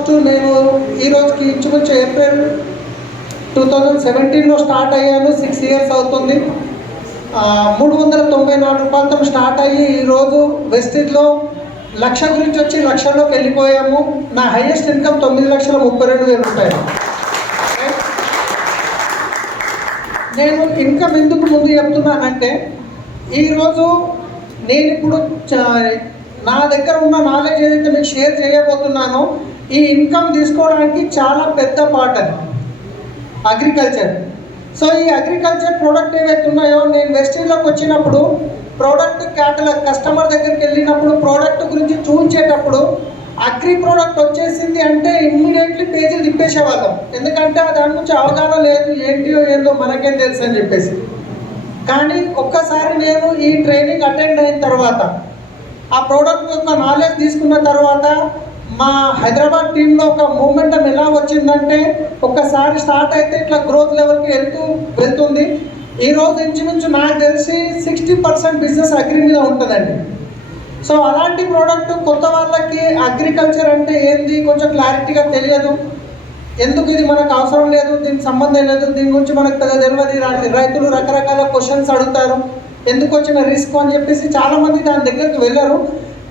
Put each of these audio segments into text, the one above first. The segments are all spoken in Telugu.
ఆల్మోస్ట్ నేను ఈరోజుకి ఇంచుమించు ఏప్రిల్ 2017లో స్టార్ట్ అయ్యాను. 6 ఇయర్స్ అవుతుంది. 394 రూపాయలతో స్టార్ట్ అయ్యి ఈరోజు వెస్టిజ్లో 1,00,000 గురించి వచ్చి 1,00,000లోకి వెళ్ళిపోయాము. నా హైయెస్ట్ ఇన్కమ్ 9,32,000 రూపాయలు. నేను ఇన్కమ్ ఎందుకు ముందు చెప్తున్నానంటే, ఈరోజు నేను ఇప్పుడు నా దగ్గర ఉన్న నాలెడ్జ్ ఏదైతే మీకు షేర్ చేయబోతున్నానో, ఈ ఇన్కమ్ తీసుకోవడానికి చాలా పెద్ద పార్ట్ అది అగ్రికల్చర్. సో ఈ అగ్రికల్చర్ ప్రోడక్ట్ ఏవైతే ఉన్నాయో, నేను వెస్టిజ్లోకి వచ్చినప్పుడు ప్రోడక్ట్ క్యాటలాగ్ కస్టమర్ దగ్గరికి వెళ్ళినప్పుడు ప్రోడక్ట్ గురించి చూపించేటప్పుడు అగ్రి ప్రోడక్ట్ వచ్చేసింది అంటే ఇమ్మీడియట్లీ పేజీలు తిప్పేసేవాళ్ళం. ఎందుకంటే దాని గురించి అవగాహన లేదు, ఏంటో ఏందో మనకేం తెలుసు అని చెప్పేసి. కానీ ఒక్కసారి నేను ఈ ట్రైనింగ్ అటెండ్ అయిన తర్వాత, ఆ ప్రోడక్ట్ యొక్క నాలెడ్జ్ తీసుకున్న తర్వాత, మా హైదరాబాద్ టీంలో ఒక మూమెంటం ఎలా వచ్చిందంటే, ఒక్కసారి స్టార్ట్ అయితే ఇట్లా గ్రోత్ లెవెల్కి వెళ్తుంది. ఈరోజు ఇంచుమించు నాకు తెలిసి 60% బిజినెస్ అగ్రి మీద ఉంటుందండి. సో అలాంటి ప్రోడక్ట్ కొత్త వాళ్ళకి అగ్రికల్చర్ అంటే ఏంది కొంచెం క్లారిటీగా తెలియదు. ఎందుకు ఇది మనకు అవసరం లేదు, దీనికి సంబంధం లేదు, దీని గురించి మనకు పెద్ద తెలియదు. రైతులు రకరకాల క్వశ్చన్స్ అడుగుతారు, ఎందుకు వచ్చిన రిస్క్ అని చెప్పేసి చాలామంది దాని దగ్గరికి వెళ్ళరు.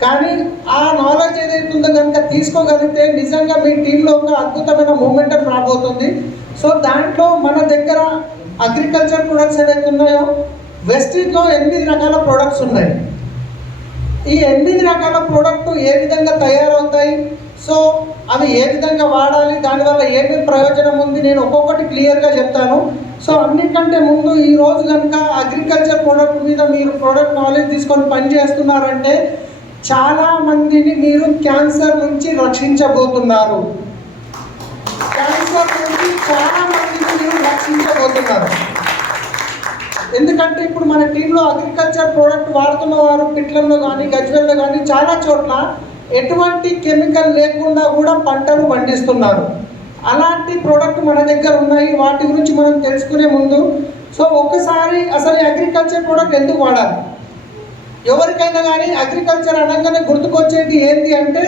కానీ ఆ నాలెడ్జ్ ఏదైతే ఉందో కనుక తీసుకోగలిగితే నిజంగా మీ టీంలో ఒక అద్భుతమైన మూమెంటం రాబోతుంది. సో దాంట్లో మన దగ్గర అగ్రికల్చర్ ప్రొడక్ట్స్ ఏవైతే ఉన్నాయో, వెస్టిజ్లో 8 రకాల ప్రొడక్ట్స్ ఉన్నాయి. ఈ 8 రకాల ప్రోడక్ట్ ఏ విధంగా తయారవుతాయి, సో అవి ఏ విధంగా వాడాలి, దానివల్ల ఏమేమి ప్రయోజనం ఉంది, నేను ఒక్కొక్కటి క్లియర్గా చెప్తాను. సో అన్నిటికంటే ముందు ఈరోజు కనుక అగ్రికల్చర్ ప్రోడక్ట్ మీద మీరు ప్రోడక్ట్ నాలెడ్జ్ తీసుకొని పని చేస్తున్నారంటే, చాలామందిని మీరు క్యాన్సర్ నుంచి రక్షించబోతున్నారు. క్యాన్సర్ నుంచి చాలామందిని మీరు రక్షించబోతున్నారు. ఎందుకంటే ఇప్పుడు మన టీంలో అగ్రికల్చర్ ప్రోడక్ట్ వాడుతున్న వారు పిట్లంలో కానీ గజ్వెల్లో కానీ చాలా చోట్ల ఎటువంటి కెమికల్ లేకుండా కూడా పంటలు పండిస్తున్నారు. అలాంటి ప్రోడక్ట్ మన దగ్గర ఉన్నాయి. వాటి గురించి మనం తెలుసుకునే ముందు, సో ఒకసారి అసలు అగ్రికల్చర్ ప్రోడక్ట్ ఎందుకు వాడాలి? ఎవరికైనా కానీ అగ్రికల్చర్ అనగానే గుర్తుకొచ్చేది ఏంటి అంటే,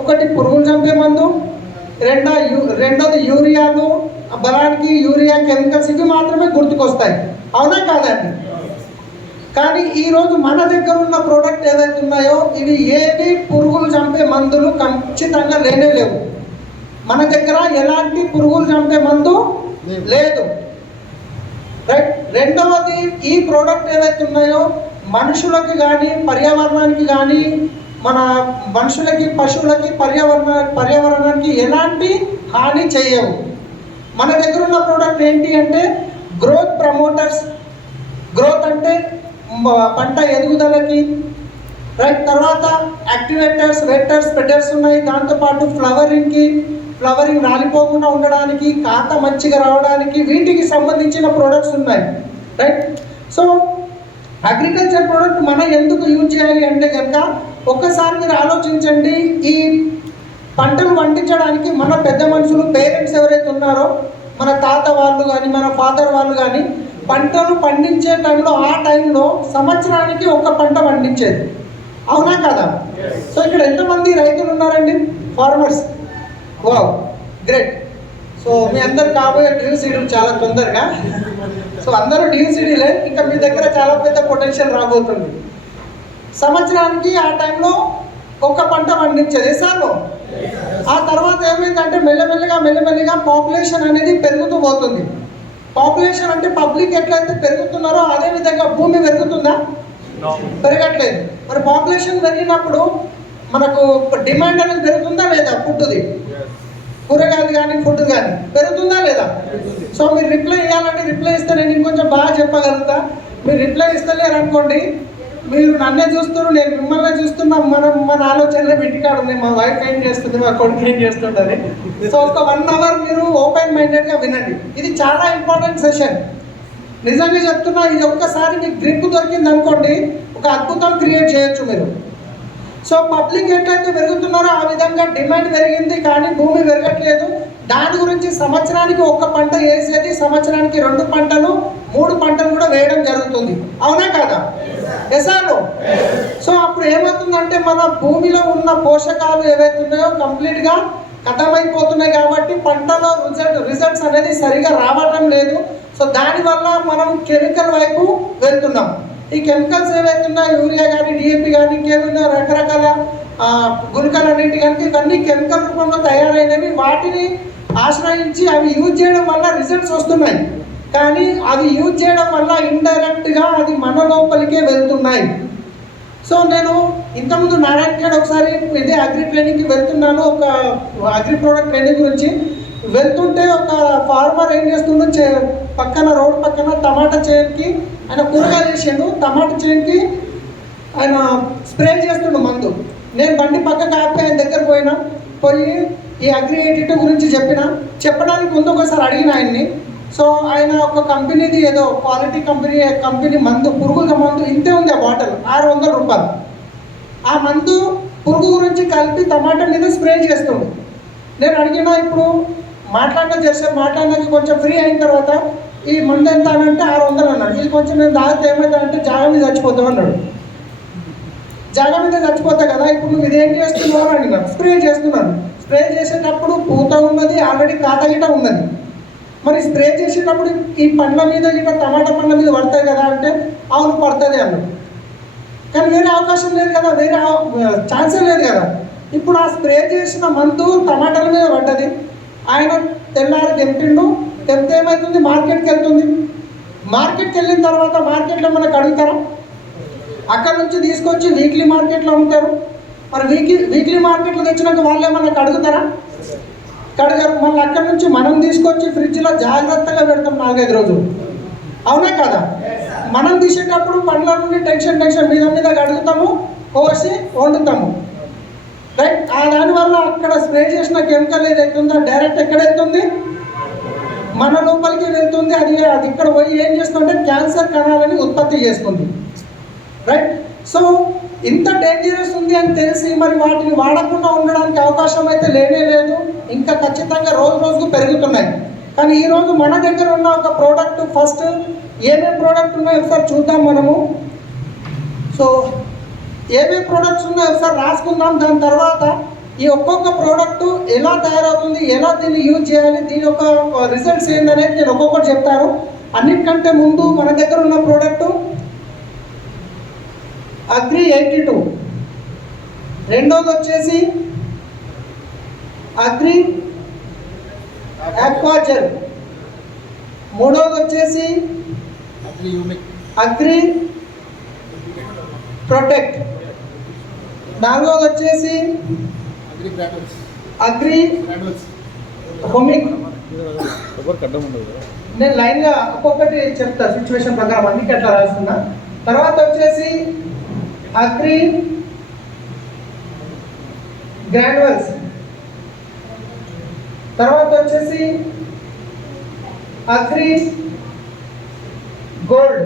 ఒకటి పురుగులు చంపే మందు, రెండోది యూరియాలు, బలానికి యూరియా కెమికల్స్, ఇవి మాత్రమే గుర్తుకొస్తాయి. అవునా కాదండి? కానీ ఈరోజు మన దగ్గర ఉన్న ప్రోడక్ట్ ఏదైతే ఉన్నాయో, ఇవి ఏవి పురుగులు చంపే మందులు ఖచ్చితంగా లేవు. మన దగ్గర ఎలాంటి పురుగులు చంపే మందు లేదు. రైట్. రెండవది, ఈ ప్రోడక్ట్ ఏవైతే ఉన్నాయో మనుషులకి కానీ పర్యావరణానికి కానీ, మన మనుషులకి పశువులకి పర్యావరణానికి ఎలాంటి హాని చేయవు. మన దగ్గర ఉన్న ప్రోడక్ట్ ఏంటి అంటే గ్రోత్ ప్రమోటర్స్. గ్రోత్ అంటే పంట ఎదుగుదలకి, రైట్. తర్వాత యాక్టివేటర్స్, వెక్టర్స్, స్ప్రెడర్స్ ఉన్నాయి. దాంతోపాటు ఫ్లవరింగ్ రాలిపోకుండా ఉండడానికి, కాత మంచిగా రావడానికి, వీటికి సంబంధించిన ప్రోడక్ట్స్ ఉన్నాయి, రైట్. సో అగ్రికల్చర్ ప్రోడక్ట్ మనం ఎందుకు యూజ్ చేయాలి అంటే కనుక, ఒక్కసారి మీరు ఆలోచించండి. ఈ పంటలు పండించడానికి మన పెద్ద మనుషులు, పేరెంట్స్ ఎవరైతే ఉన్నారో, మన తాత వాళ్ళు కానీ మన ఫాదర్ వాళ్ళు కానీ పంటలు పండించే టైంలో, ఆ టైంలో సంవత్సరానికి ఒక పంట పండించేది. అవునా కదా? సో ఇక్కడ ఎంతమంది రైతులు ఉన్నారండి? ఫార్మర్స్. Wow, great. సో మీ అందరు కాబోయే డ్యూసీడీలు చాలా తొందరగా. సో అందరూ డ్యూసీడీలే. ఇంకా మీ దగ్గర చాలా పెద్ద పొటెన్షియల్ రాబోతుంది. సంవత్సరానికి ఆ టైంలో ఒక పంట పండించేది సార్లు. ఆ తర్వాత ఏమైందంటే మెల్లమెల్లిగా పాపులేషన్ అనేది పెరుగుతూ పోతుంది. పాపులేషన్ అంటే పబ్లిక్ ఎట్లయితే పెరుగుతున్నారో అదే విధంగా భూమి పెరుగుతుందా? పెరగట్లేదు. మరి పాపులేషన్ పెరిగినప్పుడు మనకు డిమాండ్ అనేది పెరుగుతుందా లేదా? ఫుడ్ది, కూరగాయలు కానీ ఫుడ్ కానీ పెరుగుతుందా లేదా? సో మీరు రిప్లై ఇవ్వాలంటే, రిప్లై ఇస్తే నేను ఇంకొంచెం బాగా చెప్పగలుగుతా. మీరు రిప్లై ఇస్తలేరు అనుకోండి, మీరు నన్నే చూస్తున్నారు, నేను మిమ్మల్ని చూస్తున్నా. మన ఆలోచనలే ఇంటికాడు ఉన్నాయి. మా వైఫ్ ఏం చేస్తుంది, మా కొడుకు ఏం చేస్తుంటుంది. సో ఒక 1 అవర్ మీరు ఓపెన్ మైండెడ్గా వినండి. ఇది చాలా ఇంపార్టెంట్ సెషన్. నిజంగా చెప్తున్నా, ఇది ఒక్కసారి మీకు గ్రిప్ దొరికింది అనుకోండి, ఒక అద్భుతం క్రియేట్ చేయొచ్చు మీరు. సో పబ్లిక్ ఎట్లయితే పెరుగుతున్నారో ఆ విధంగా డిమాండ్ పెరిగింది, కానీ భూమి పెరగట్లేదు. దాని గురించి సంవత్సరానికి ఒక పంట వేసేది సంవత్సరానికి 2 పంటలు 3 పంటలు కూడా వేయడం జరుగుతుంది. అవునా కాదా? ఎసాను. సో అప్పుడు ఏమవుతుందంటే మన భూమిలో ఉన్న పోషకాలు ఏవైతే ఉన్నాయో కంప్లీట్గా కథమైపోతున్నాయి కాబట్టి పంటలో రిజల్ట్స్ అనేది సరిగా రావటం లేదు. సో దానివల్ల మనం కెమికల్ వైపు వెళ్తున్నాం. ఈ కెమికల్స్ ఏవైతున్నాయి, యూరియా కానీ, డిఏపి కానీ, ఇంకేమైనా రకరకాల గుళికలు అన్నింటి కనుక ఇవన్నీ కెమికల్ రూపంలో తయారైనవి. వాటిని ఆశ్రయించి అవి యూజ్ చేయడం వల్ల రిజల్ట్స్ వస్తున్నాయి, కానీ అవి యూజ్ చేయడం వల్ల ఇండైరెక్ట్గా అది మన లోపలికే వెళ్తున్నాయి. సో నేను ఇంతకుముందు నారాయణఖేడ్ ఒకసారి ఇదే అగ్రి ట్రైనింగ్కి వెళ్తున్నాను, ఒక అగ్రి ప్రోడక్ట్ ట్రైనింగ్ గురించి వెళ్తుంటే ఒక ఫార్మర్ ఏం చేస్తుండో పక్కన రోడ్ పక్కన టమాటా చేనుకి ఆయన కూరగాయలు వేసిండు, టమాటా చేనుకి ఆయన స్ప్రే చేస్తుండు మందు. నేను బండి పక్కకు ఆపి ఆయన దగ్గర పోయి ఈ అగ్రి 82 గురించి చెప్పడానికి ముందు ఒకసారి అడిగిన ఆయన్ని. సో ఆయన ఒక కంపెనీది ఏదో క్వాలిటీ కంపెనీ మందు, పురుగుల మందు ఇంతే ఉంది ఆ బాటిల్, 600 రూపాయలు. ఆ మందు పురుగు గురించి కలిపి టమాటా మీద స్ప్రే చేస్తుండు. నేను అడిగినా ఇప్పుడు మాట్లాడినాక కొంచెం ఫ్రీ అయిన తర్వాత ఈ మందు ఎంత అని అంటే 600 అన్నాడు. ఇది కొంచెం నేను తాగితే ఏమవుతా అంటే జాగా మీద చచ్చిపోతావు అన్నాడు. జాగా మీద చచ్చిపోతా కదా, ఇప్పుడు నువ్వు ఇదేం చేస్తున్నావు అని అడిగినాను. స్ప్రే చేస్తున్నాను. స్ప్రే చేసేటప్పుడు పూత ఉన్నది, ఆల్రెడీ కాత గిట ఉన్నది. మరి స్ప్రే చేసేటప్పుడు ఈ పండ్ల మీద గిట టమాటా పండ్ల మీద పడతాయి కదా అంటే అవును పడుతుంది అన్నాడు. కానీ వేరే అవకాశం లేదు కదా, వేరే ఛాన్సే లేదు కదా. ఇప్పుడు ఆ స్ప్రే చేసిన మందు టమాటాల మీద పడ్డది. ఆయన తెల్లారి తెంపిండు. తెంపితే ఏమవుతుంది, మార్కెట్కి వెళ్తుంది. మార్కెట్కి వెళ్ళిన తర్వాత మార్కెట్లో మనకు అడుగుతారా? అక్కడ నుంచి తీసుకొచ్చి వీక్లీ మార్కెట్లో అమ్ముతారు. మరి వీక్లీ మార్కెట్లో తెచ్చినాక వాళ్ళే మనకు అడుగుతారా? కడగారు. మళ్ళీ అక్కడ నుంచి మనం తీసుకొచ్చి ఫ్రిడ్జ్లో జాగ్రత్తగా పెడతాం 4-5 రోజులు. అవునా కదా? మనం తీసేటప్పుడు పండ్ల నుండి టెన్షన్ మీద అడుగుతాము, కోసి వండుతాము, రైట్. దానివల్ల అక్కడ స్ప్రే చేసిన కెమికల్ ఏదైతే ఉందో డైరెక్ట్ ఎక్కడ వెళ్తుంది, మన లోపలికి వెళ్తుంది. అది ఇక్కడ పోయి ఏం చేస్తుందంటే క్యాన్సర్ కణాలని ఉత్పత్తి చేస్తుంది, రైట్. సో ఇంత డేంజరస్ ఉంది అని తెలిసి మరి వాటిని వాడకుండా ఉండడానికి అవకాశం అయితే లేనే లేదు. ఇంకా ఖచ్చితంగా రోజుకు పెరుగుతున్నాయి. కానీ ఈరోజు మన దగ్గర ఉన్న ఒక ప్రోడక్ట్, ఫస్ట్ ఏమేమి ప్రోడక్ట్ ఉన్నాయో ఒకసారి చూద్దాం మనము. సో ఏమేమి ప్రోడక్ట్స్ ఉన్నాయో ఒకసారి రాసుకుందాం. దాని తర్వాత ఈ ఒక్కొక్క ప్రోడక్ట్ ఎలా తయారవుతుంది, ఎలా దీన్ని యూజ్ చేయాలి, దీని యొక్క రిజల్ట్స్ ఏందనేది నేను ఒక్కొక్కటి చెప్తాను. అన్నిటికంటే ముందు మన దగ్గర ఉన్న ప్రోడక్ట్ అగ్రి 82, రెండోది వచ్చేసి అగ్రి ఆక్వాజెల్, మూడోది వచ్చేసి అగ్రి ప్రొటెక్ట్, నాలుగోది వచ్చేసి అగ్రి హోమిక్. నేను లైన్గా ఒక్కొక్కటి చెప్తా సిచ్యువేషన్ ప్రకారం, అన్నిటి అట్లా రాస్తున్నా. తర్వాత వచ్చేసి అగ్రి గ్రాన్యువల్స్, తర్వాత వచ్చేసి అగ్రి గోల్డ్,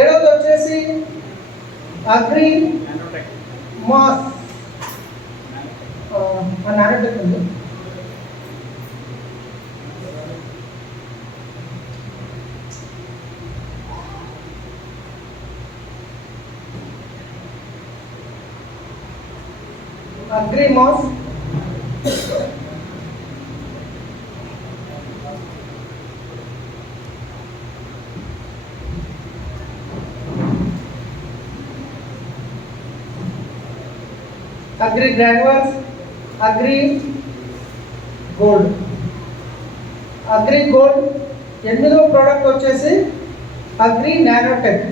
ఏడోది వచ్చేసి అగ్రి మాస్ నానోటెక్ ఉంది. Agri mass, agri granules, agri gold. Agri gold 8వ ప్రోడక్ట్ వచ్చేసి అగ్రి నానోటెక్,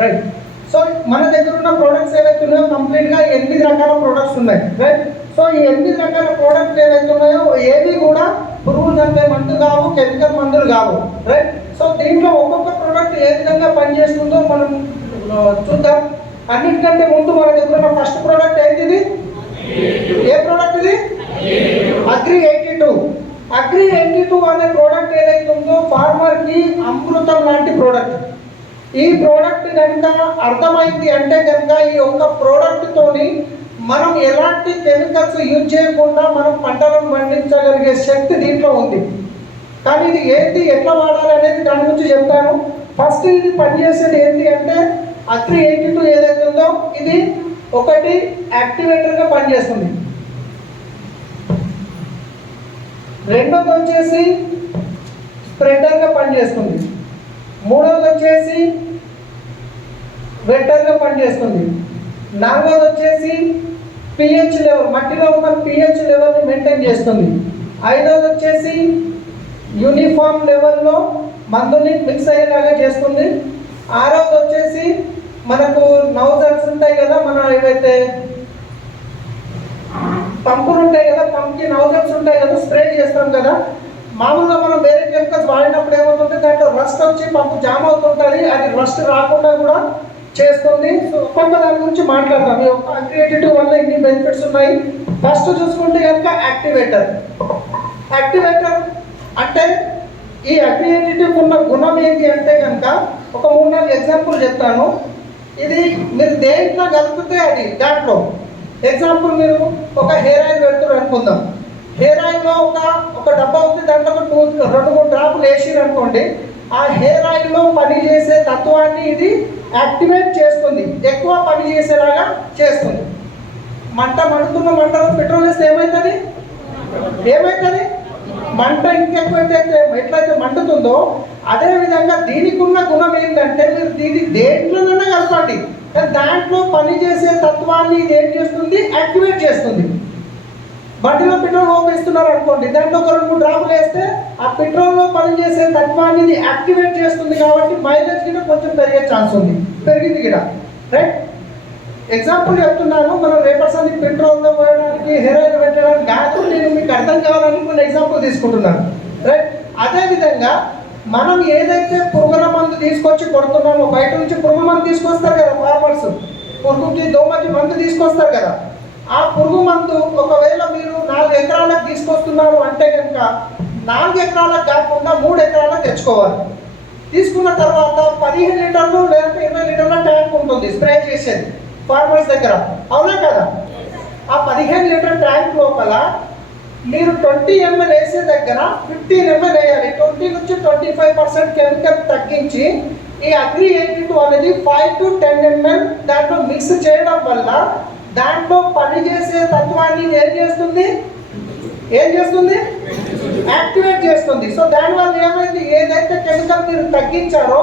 రైట్. సో మన దగ్గర ఉన్న ప్రోడక్ట్స్ ఏవైతే ఉన్నాయో కంప్లీట్గా 8 రకాల ప్రోడక్ట్స్ ఉన్నాయి, రైట్. సో ఈ 8 రకాల ప్రోడక్ట్స్ ఏవైతే ఉన్నాయో ఏవి కూడా పురుగులు చంపే మందు కావు, కెమికల్ మందులు కావు, రైట్. సో దీంట్లో ఒక్కొక్క ప్రోడక్ట్ ఏ విధంగా పనిచేస్తుందో మనం చూద్దాం. అన్నిటికంటే ముందు మన దగ్గర ఉన్న ఫస్ట్ ప్రోడక్ట్ ఏంటిది? ఏ ప్రోడక్ట్ ఇది? అగ్రి 82. అగ్రి 82 అనే ప్రోడక్ట్ ఏదైతే ఉందో ఫార్మర్కి అమృతం లాంటి ప్రోడక్ట్. ఈ ప్రోడక్ట్ కనుక అర్థమైంది అంటే కనుక ఈ ఒక్క ప్రోడక్ట్తోని మనం ఎలాంటి కెమికల్స్ యూజ్ చేయకుండా మనం పంటలను పండించగలిగే శక్తి దీంట్లో ఉంది. కానీ ఇది ఏంటి, ఎట్లా వాడాలి అనేది దాని గురించి చెప్తాను. ఫస్ట్ ఇది పనిచేసేది ఏంటి అంటే అగ్రి 82 ఏదైతే ఉందో ఇది ఒకటి యాక్టివేటర్గా పనిచేస్తుంది, రెండోది వచ్చేసి స్ప్రెడర్గా పనిచేస్తుంది, మూడోది వచ్చేసి వెట్టర్గా పనిచేస్తుంది, నాలుగోది వచ్చేసి పిహెచ్ లెవెల్, మట్టిలో ఉన్న పిహెచ్ లెవెల్ని మెయింటైన్ చేస్తుంది, ఐదోది వచ్చేసి యూనిఫామ్ లెవెల్లో మందుని మిక్స్ అయ్యేలాగా చేస్తుంది, ఆరోది వచ్చేసి మనకు నౌజల్స్ ఉంటాయి కదా, మన ఏవైతే పంపులు ఉంటాయి కదా, పంప్కి నౌజల్స్ ఉంటాయి కదా, స్ప్రే చేస్తాం కదా. మామూలుగా మనం వేరే కెమికల్స్ వాడినప్పుడు ఏమవుతుంది, దాంట్లో రస్ట్ వచ్చి పంపు జామ్ అవుతుంటుంది, అది రస్ట్ రాకుండా కూడా చేస్తుంది. సో ఒక్కొక్క దాని గురించి మాట్లాడతాం. ఈ ఒక్క అగ్రిగేటివ్ వల్ల ఇన్ని బెనిఫిట్స్ ఉన్నాయి. ఫస్ట్ చూసుకుంటే కనుక యాక్టివేటర్. యాక్టివేటర్ అంటే ఈ అగ్రిగేటివ్ ఉన్న గుణం ఏంటి అంటే కనుక ఒక 3-4 ఎగ్జాంపుల్ చెప్తాను. ఇది మీరు దేంట్లో కలిపితే అది దాంట్లో ఎగ్జాంపుల్, మీరు ఒక హెయిర్ ఆయిల్ పెడుతున్నారు అనుకుందాం. హెయిర్ ఆయిల్లో ఒక డబ్బా ఉంది, దాంట్లో ఒక 2-3 డ్రాపులు వేసిరు అనుకోండి. ఆ హెయిర్ ఆయిల్లో పనిచేసే తత్వాన్ని ఇది యాక్టివేట్ చేస్తుంది, ఎక్కువ పని చేసేలాగా చేస్తుంది. మంటలో పెట్రోల్ వేస్తే ఏమవుతుంది? మంట ఇంకెక్కువైతే ఎట్లయితే మండుతుందో అదే విధంగా దీనికి ఉన్న గుణం ఏంటంటే, మీరు దీన్ని దేంట్లోనైనా కలపండి, కానీ దాంట్లో పనిచేసే తత్వాన్ని ఇది ఏం చేస్తుంది, యాక్టివేట్ చేస్తుంది. బండిలో పెట్రోల్ పంపిస్తున్నారు అనుకోండి, దాంట్లో ఒక 2-3 డ్రాపులు వేస్తే ఆ పెట్రోల్లో పనిచేసే తత్వాన్ని ఇది యాక్టివేట్ చేస్తుంది. కాబట్టి మైలేజ్ కూడా కొంచెం పెరిగే ఛాన్స్ ఉంది, పెరిగింది కూడా. రైట్, ఎగ్జాంపుల్ చెప్తున్నాను. మనం రేపటి సంది పెట్రోల్లో పోయడానికి, హెయిర్ ఆయిల్ పెట్టడానికి కాదు, నేను మీకు అర్థం కావాలని కొన్ని ఎగ్జాంపుల్ తీసుకుంటున్నాను. రైట్, అదేవిధంగా మనం ఏదైతే పురుగుల మందు తీసుకొచ్చి కొడుతున్నామో, బయట నుంచి పురుగు మందు తీసుకొస్తారు కదా ఫార్మర్స్, పురుగుకి దోమకి మందు తీసుకొస్తారు కదా. ఆ పురుగు మందు ఒకవేళ మీరు 4 ఎకరాలకు తీసుకొస్తున్నారు అంటే కనుక 4 ఎకరాలకు కాకుండా 3 ఎకరాలకు తెచ్చుకోవాలి. తీసుకున్న తర్వాత 15 లీటర్లు లేదంటే 20 లీటర్ల ట్యాంక్ ఉంటుంది స్ప్రే చేసేది ఫార్మర్స్ దగ్గర, అవునా కదా? ఆ 15 లీటర్ ట్యాంక్ లోపల మీరు 20 ml వేసే దగ్గర 15 ml వేయాలి. 20 నుంచి 25% కెమికల్ తగ్గించి ఈ అగ్రి 82 అనేది 5 to 10 ml దాంట్లో మిక్స్ చేయడం వల్ల దాంట్లో పనిచేసే తత్వాన్ని ఏం చేస్తుంది, యాక్టివేట్ చేస్తుంది. సో దానివల్ల ఏమైంది, ఏదైతే కెమికల్ మీరు తగ్గించారో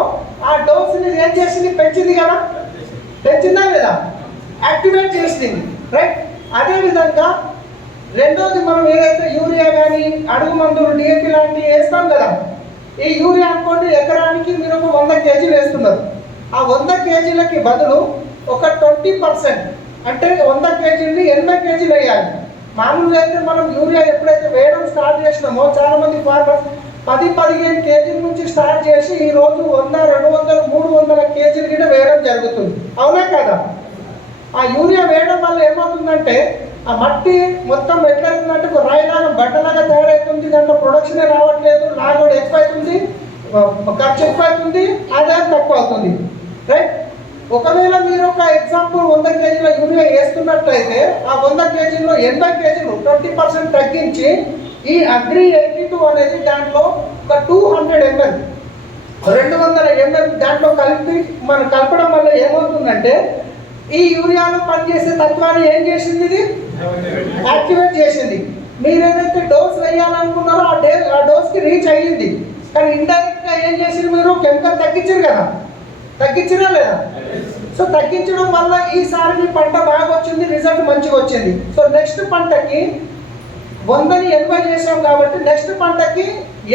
ఆ డోస్ని ఏం చేసింది, పెంచింది కదా, పెంచిందా లేదా, యాక్టివేట్ చేసింది. రైట్, అదేవిధంగా రెండోది, మనం ఏదైతే యూరియా కానీ అడుగు మందులు డిఏపి లాంటివి వేస్తాం కదా, ఈ యూరియా అనుకోండి ఎకరానికి మీరు ఒక 100 కేజీలు వేస్తున్నారు. ఆ 100 కేజీలకి బదులు ఒక 20% అంటే 100 కేజీలని 80 కేజీలు వేయాలి. మామూలుగా అయితే మనం యూరియా ఎప్పుడైతే వేయడం స్టార్ట్ చేసినామో చాలామంది ఫార్మర్స్ 10-15 కేజీల నుంచి స్టార్ట్ చేసి ఈరోజు 100, 200, 300 కేజీలు కూడా వేయడం జరుగుతుంది, అవునా కదా? ఆ యూరియా వేయడం వల్ల ఏమవుతుందంటే ఆ మట్టి మొత్తం ఎట్లయితుందంటే ఒక రాయిలాగా బట్టలాగా తయారవుతుంది, దాంట్లో ప్రొడక్షనే రావట్లేదు, లాగోడ్ ఎక్కువ అవుతుంది, ఖర్చు ఎక్కువ అవుతుంది, ఆదాయం తక్కువ అవుతుంది. రైట్, ఒకవేళ మీరు ఒక ఎగ్జాంపుల్ 100 కేజీల యూరియా వేస్తున్నట్లయితే ఆ 100 కేజీల్లో 80 కేజీలు 20% తగ్గించి ఈ అగ్రి 82 అనేది దాంట్లో ఒక 200 ml 200 ml దాంట్లో మనం కలపడం వల్ల ఏమవుతుందంటే ఈ యూరియాలో పనిచేసే తత్వాన్ని ఏం చేసింది, ఇది యాక్టివేట్ చేసింది. మీరు ఏదైతే డోస్ వేయాలనుకున్నారో ఆ డోస్కి రీచ్ అయ్యింది, కానీ ఇండైరెక్ట్గా ఏం చేసింది, మీరు కెమికల్ తగ్గించారు కదా, తగ్గించినా లేదా? సో తగ్గించడం వల్ల ఈసారి మీ పంట బాగా వచ్చింది, రిజల్ట్ మంచిగా వచ్చింది. సో నెక్స్ట్ పంటకి 100ని 80 చేసాం కాబట్టి నెక్స్ట్ పంటకి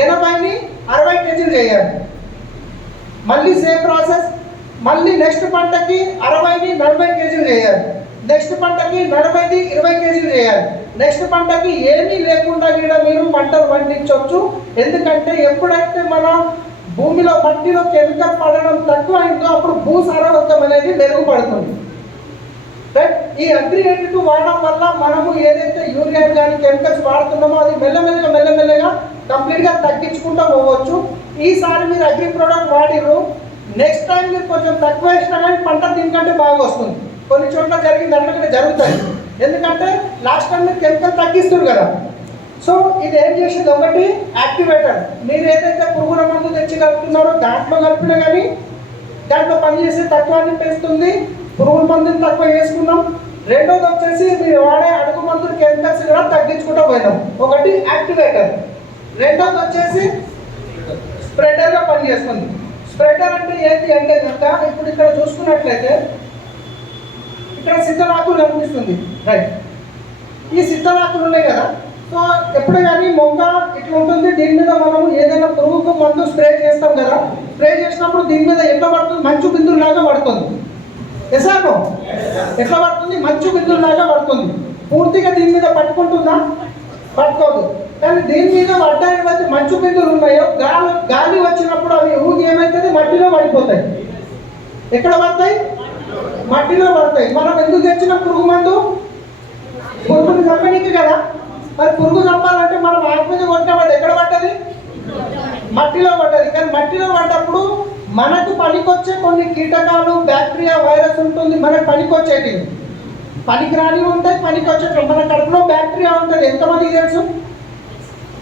80ని 60 కేజీలు చేయాలి. మళ్ళీ సేమ్ ప్రాసెస్, మళ్ళీ నెక్స్ట్ పంటకి 60ని 40 కేజీలు చేయాలి, నెక్స్ట్ పంటకి 40ని 20 కేజీలు చేయాలి. నెక్స్ట్ పంటకి ఏమీ లేకుండా కూడా మీరు పంటలు పండించవచ్చు. ఎందుకంటే ఎప్పుడైతే మన భూమిలో మట్టిలో కెమికల్ పడడం తక్కువ అయిందో అప్పుడు భూసారవంతం అనేది మెరుగుపడుతుంది. ఈ అగ్రి 82 వాడడం వల్ల మనము ఏదైతే యూరియా కానీ కెమికల్స్ వాడుతున్నామో అది మెల్లమెల్లగా కంప్లీట్గా తగ్గించుకుంటూ పోవచ్చు. ఈసారి మీరు అగ్రి ప్రోడక్ట్ వాడిరు, నెక్స్ట్ టైం మీరు కొంచెం తక్కువ వేసినా కానీ పంట దీనికంటే బాగా వస్తుంది. కొన్ని చోట్ల జరిగింది, అట్లా జరుగుతాయి. ఎందుకంటే లాస్ట్ టైం మీరు కెమికల్ తగ్గిస్తారు కదా. సో ఇది ఏం చేసింది, ఒకటి యాక్టివేటర్. మీరు ఏదైతే పురుగుల మందు తెచ్చి కలుపుతున్నారో దాంట్లో కలిపినా కానీ దాంట్లో పనిచేసే తత్వాన్ని పెంచుతుంది. పురుగుల మందుని తక్కువ వేసుకున్నాం. రెండోది వచ్చేసి మీరు వాడే అడుగు మందులు కెమికల్స్ కూడా తగ్గించుకుంటూ పోయినాం. ఒకటి యాక్టివేటర్, రెండోది వచ్చేసి స్ప్రెడర్గా పనిచేస్తుంది. స్ప్రెడర్ అంటే ఏంటి అంటే కనుక ఇప్పుడు ఇక్కడ చూసుకున్నట్లయితే ఇక్కడ సిద్ధనాకులు కనిపిస్తుంది, రైట్. ఈ సిద్ధనాకులు ఉన్నాయి కదా, సో ఎప్పుడు కానీ మొక్క ఇట్లా ఉంటుంది. దీని మీద మనం ఏదైనా పురుగుకు మందు స్ప్రే చేస్తాం కదా, స్ప్రే చేసినప్పుడు దీని మీద ఎట్లా పడుతుంది, మంచు బిందులాగా పడుతుంది. ఎసాను ఎట్లా పడుతుంది, మంచు బిందులాగా పడుతుంది. పూర్తిగా దీని మీద పట్టుకుంటుందా, పట్టుకోదు. కానీ దీని మీద పడ్డ ఏవైతే మంచు బిందులు ఉన్నాయో గాలి వచ్చినప్పుడు అవి ఊగి ఏమవుతుంది, మట్టిలో పడిపోతాయి. ఎక్కడ పడతాయి, మట్టిలో పడతాయి. మనం ఎందుకు తెచ్చిన పురుగు మందు, పురుగుని చంపనీకి కదా. మరి పురుగు చంపాలంటే మనం ఆకు మీద కొట్టినప్పుడు ఎక్కడ పడ్డది, మట్టిలో పడ్డది. కానీ మట్టిలో పడ్డప్పుడు మనకు పనికొచ్చే కొన్ని కీటకాలు, బ్యాక్టీరియా, వైరస్ ఉంటుంది. మనకు పనికొచ్చేటి, పనికిరాని ఉంటాయి, పనికొచ్చేటి. మన కడుపులో బ్యాక్టీరియా ఉంటుంది. ఎంతమందికి తెలుసు,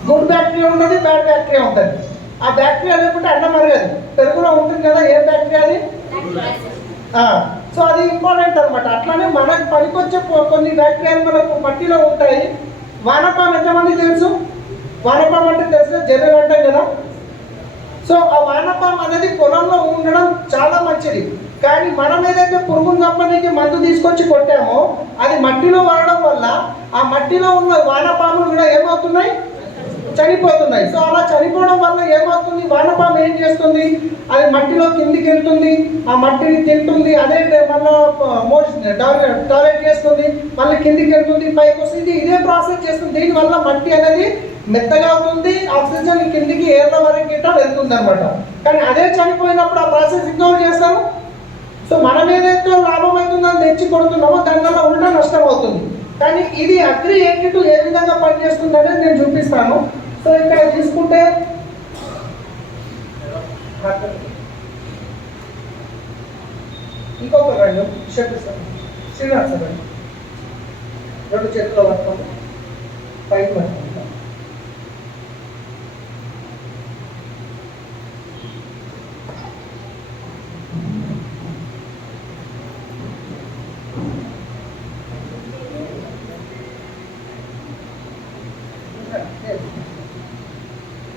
గుడ్ బ్యాక్టీరియా ఉంటుంది, బ్యాడ్ బ్యాక్టీరియా ఉంటుంది. ఆ బ్యాక్టీరియా లేకుంటే అన్నం మరగదు. పెరుగులో ఉంటుంది కదా, ఏ బ్యాక్టీరియా అది, సో అది ఇంపార్టెంట్ అనమాట. అట్లానే మనకు పనికొచ్చే కొన్ని బ్యాక్టీరియాలు మనకు మట్టిలో ఉంటాయి. వానపాము ఎంతమంది తెలుసు, వానపాము అంటే తెలుసు, జర్రెలు అంటాం కదా. సో ఆ వానపాము అనేది పొలంలో ఉండడం చాలా మంచిది. కానీ మనం ఏదైతే పురుగును చంపడానికి మందు తీసుకొచ్చి కొట్టామో అది మట్టిలో వాడడం వల్ల ఆ మట్టిలో ఉన్న వానపాములు కూడా ఏమవుతున్నాయి, చనిపోతున్నాయి. సో అలా చనిపోవడం వల్ల ఏమవుతుంది, వానపాము ఏం చేస్తుంది, అది మట్టిలో కిందికి వెళ్తుంది, ఆ మట్టిని తింటుంది, అదే మళ్ళీ టాయిలెట్ చేస్తుంది, మళ్ళీ కిందికి వెళ్తుంది, పైకి వస్తుంది. ఇదే ప్రాసెస్ చేస్తుంది. దీనివల్ల మట్టి అనేది మెత్తగా అవుతుంది, ఆక్సిజన్ కిందికి ఏర్ల వరకు గిట్ట వెళ్తుంది అనమాట. కానీ అదే చనిపోయినప్పుడు ఆ ప్రాసెస్ ఇగ్నోర్ చేస్తారు. సో మనం ఏదైతే లాభం అవుతుందని తెచ్చి కొడుతున్నామో దానివల్ల ఉల్టా నష్టం అవుతుంది. కానీ ఇది అగ్రి 82 ఏ విధంగా పనిచేస్తుంది అనేది నేను చూపిస్తాను. సో ఇక్కడ తీసుకుంటే ఇంకొక రెండు చెప్పిస్తాను. శ్రీనాథ్ సార్ రెండు చేతుల్లో పట్టుకోండి, పైకి పట్టుకుంటాం.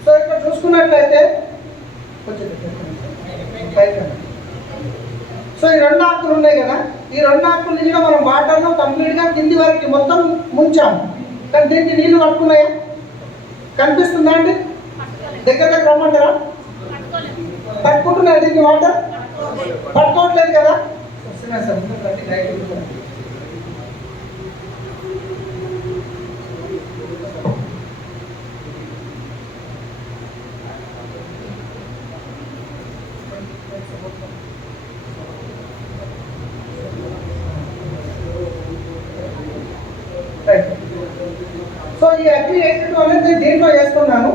సో ఇక్కడ చూసుకున్నట్లయితే సో ఈ రెండు ఆకులు ఉన్నాయి కదా, ఈ రెండు ఆకులు కూడా మనం వాటర్లో కంప్లీట్గా కింది వరకు మొత్తం ముంచాము. కానీ దీనికి నీళ్లు పట్టుకున్నాయా, కనిపిస్తుందా అండి? దగ్గర రమ్మంటారా, పట్టుకుంటున్నాయి దీనికి వాటర్, పట్టుకోవట్లేదు కదా. సో ఈ అగ్రి 82 అనేది నేను దీంట్లో వేసుకున్నాను.